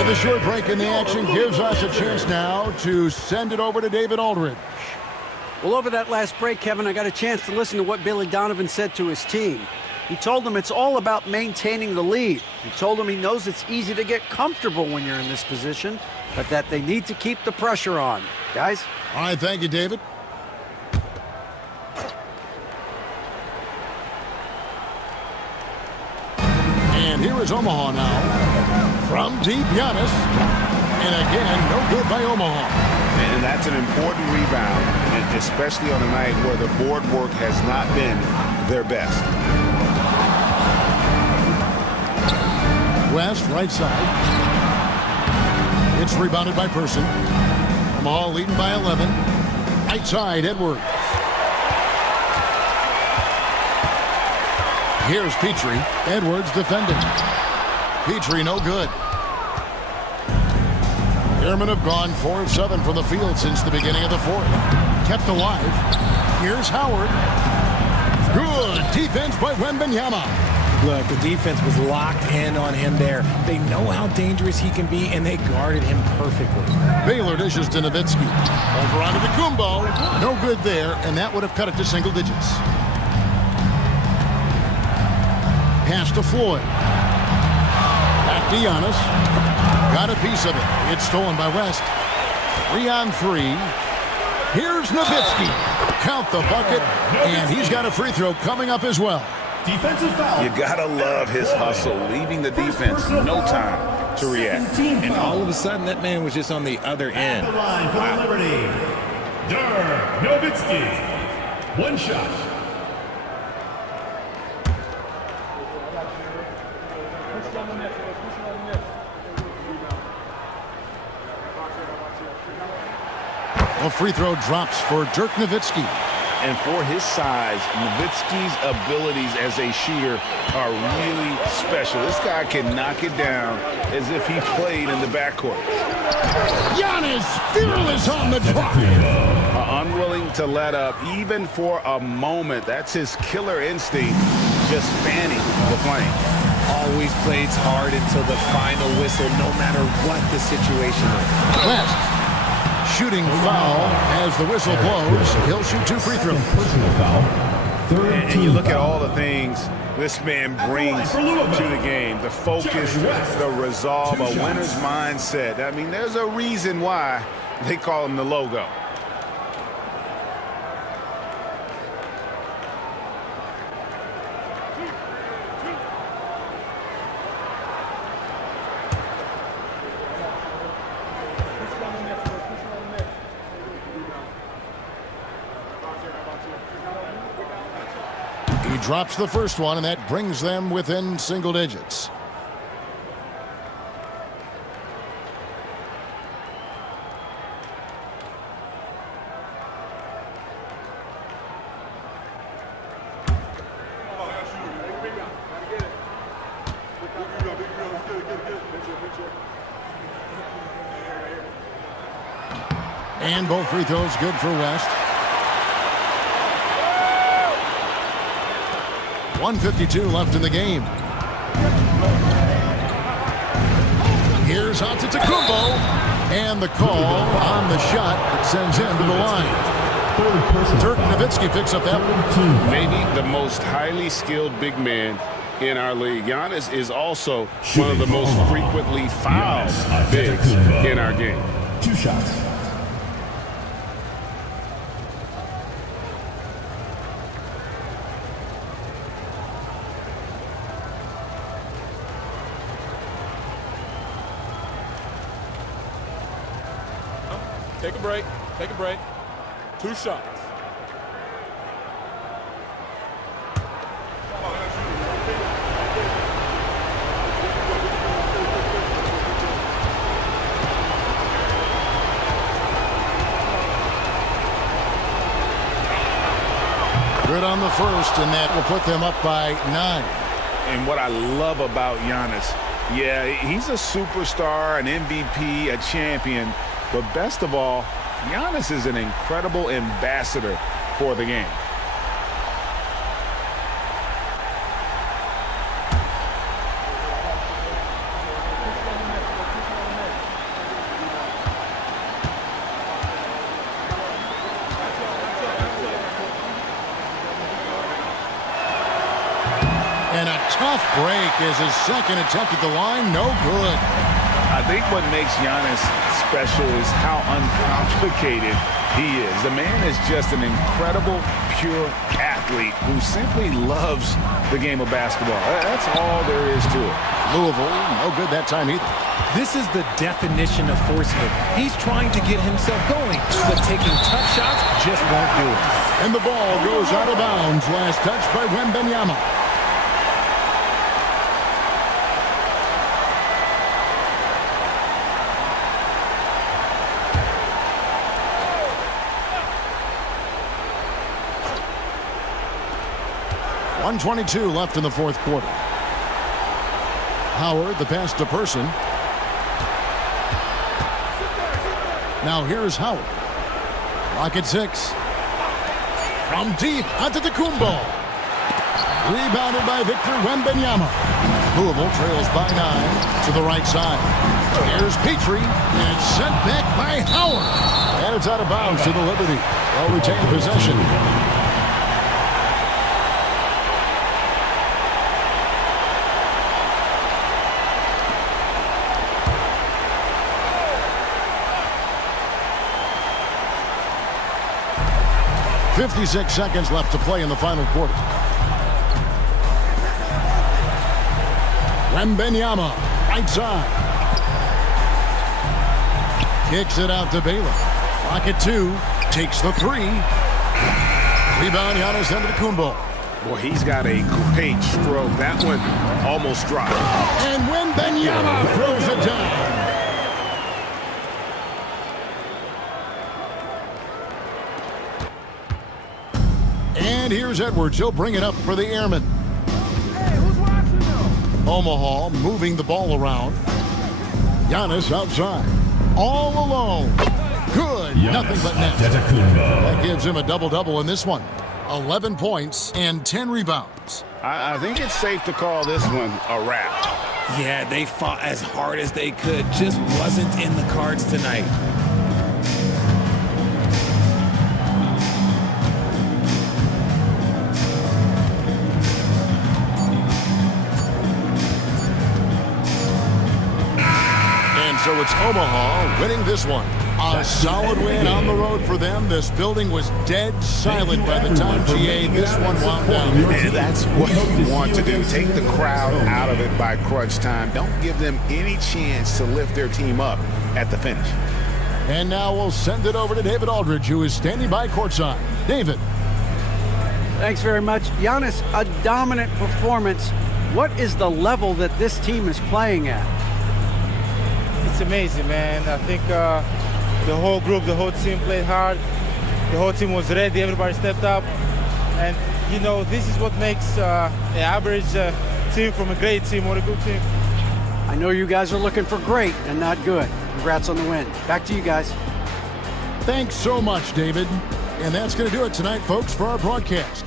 The short break in the action gives us a chance now to send it over to David Aldridge. Well, over that last break, Kevin, I got a chance to listen to what Billy Donovan said to his team. He told them it's all about maintaining the lead. He told them he knows it's easy to get comfortable when you're in this position, but that they need to keep the pressure on. Guys? All right, thank you, David. And here is Omaha now. From deep, Giannis. And again, no good by Omaha. And that's an important rebound, especially on a night where the board work has not been their best. West, right side. It's rebounded by Person. Omaha leading by 11. Right side, Edwards. Here's Petrie. Edwards defending. Petrie no good. Airmen have gone 4 of 7 from the field since the beginning of the fourth. Kept alive. Here's Howard. Good defense by Wembanyama. Look, the defense was locked in on him there. They know how dangerous he can be, and they guarded him perfectly. Baylor dishes to Nowitzki. Over onto Kumbo. No good there, and that would have cut it to single digits. Pass to Floyd. Back to Giannis. Got a piece of it. It's stolen by West. 3-on-3. Here's Nowitzki. Count the bucket, and he's got a free throw coming up as well. Defensive foul. You gotta love his hustle, leaving the defense no time to react. And all of a sudden, that man was just on the other end. The line for Liberty. Dirk Nowitzki. One shot. A free throw drops for Dirk Nowitzki. And for his size, Nowitzki's abilities as a shooter are really special. This guy can knock it down as if he played in the backcourt. Giannis fearless on the drop. Unwilling to let up even for a moment. That's his killer instinct, just fanning the flame. Always plays hard until the final whistle, no matter what the situation is. West. Shooting foul as the whistle blows. He'll shoot 2 free throws. Personal foul. And you look at all the things this man brings to the game. The focus, the resolve, a winner's mindset. I mean, there's a reason why they call him the logo. He drops the first one, and that brings them within single digits. And both free throws good for West. 1:52 left in the game. Here's Antetokounmpo, and the call on the shot that sends him to the line. Dirk Nowitzki picks up that one. Maybe the most highly skilled big man in our league. Giannis is also one of the most frequently fouled bigs in our game. 2 shots. Take a break. Take a break. 2 shots. Good on the first, and that will put them up by 9. And what I love about Giannis, yeah, he's a superstar, an MVP, a champion, but best of all, Giannis is an incredible ambassador for the game. And a tough break is his second attempt at the line. No good. I think what makes Giannis special is how uncomplicated he is. The man is just an incredible, pure athlete who simply loves the game of basketball. That's all there is to it. Louisville, no good that time either. This is the definition of forcing it. He's trying to get himself going, but taking tough shots just won't do it. And the ball goes out of bounds. Last touch by Wembanyama. .122 left in the fourth quarter. Howard, the pass to Person. Now here's Howard. Clock at 6. From deep, Antetokounmpo. Rebounded by Victor Wembanyama. Louisville trails by 9 to the right side. Here's Petrie, and it's sent back by Howard. And it's out of bounds to the Liberty. They'll retain possession. .56 seconds left to play in the final quarter. Wembanyama, right side. Kicks it out to Baylor. Clock at 2. Takes the 3. Rebound, Giannis Antetokounmpo. Boy, he's got a great stroke. That one almost dropped. And Wembanyama throws it down. And here's Edwards. He'll bring it up for the Airmen. Hey, who's watching now? Omaha moving the ball around. Giannis outside. All alone. Good. Giannis Nothing but net. That gives him a double-double in this one. 11 points and 10 rebounds. I think it's safe to call this one a wrap. Yeah, they fought as hard as they could. Just wasn't in the cards tonight. So it's Omaha winning this one. A solid win on the road for them. This building was dead silent by the time GA this one wound down. And that's what you want to do. Take the crowd out of it by crunch time. Don't give them any chance to lift their team up at the finish. And now we'll send it over to David Aldridge, who is standing by courtside. David. Thanks very much. Giannis, a dominant performance. What is the level that this team is playing at? It's amazing, man. I think the whole group, the whole team played hard. The whole team was ready. Everybody stepped up. And, you know, this is what makes an average team from a great team or a good team. I know you guys are looking for great and not good. Congrats on the win. Back to you guys. Thanks so much, David. And that's going to do it tonight, folks, for our broadcast.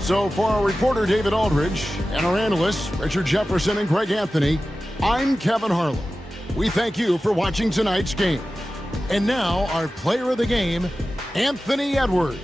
So for our reporter, David Aldridge, and our analysts, Richard Jefferson and Greg Anthony, I'm Kevin Harlan. We thank you for watching tonight's game. And now, our player of the game, Anthony Edwards.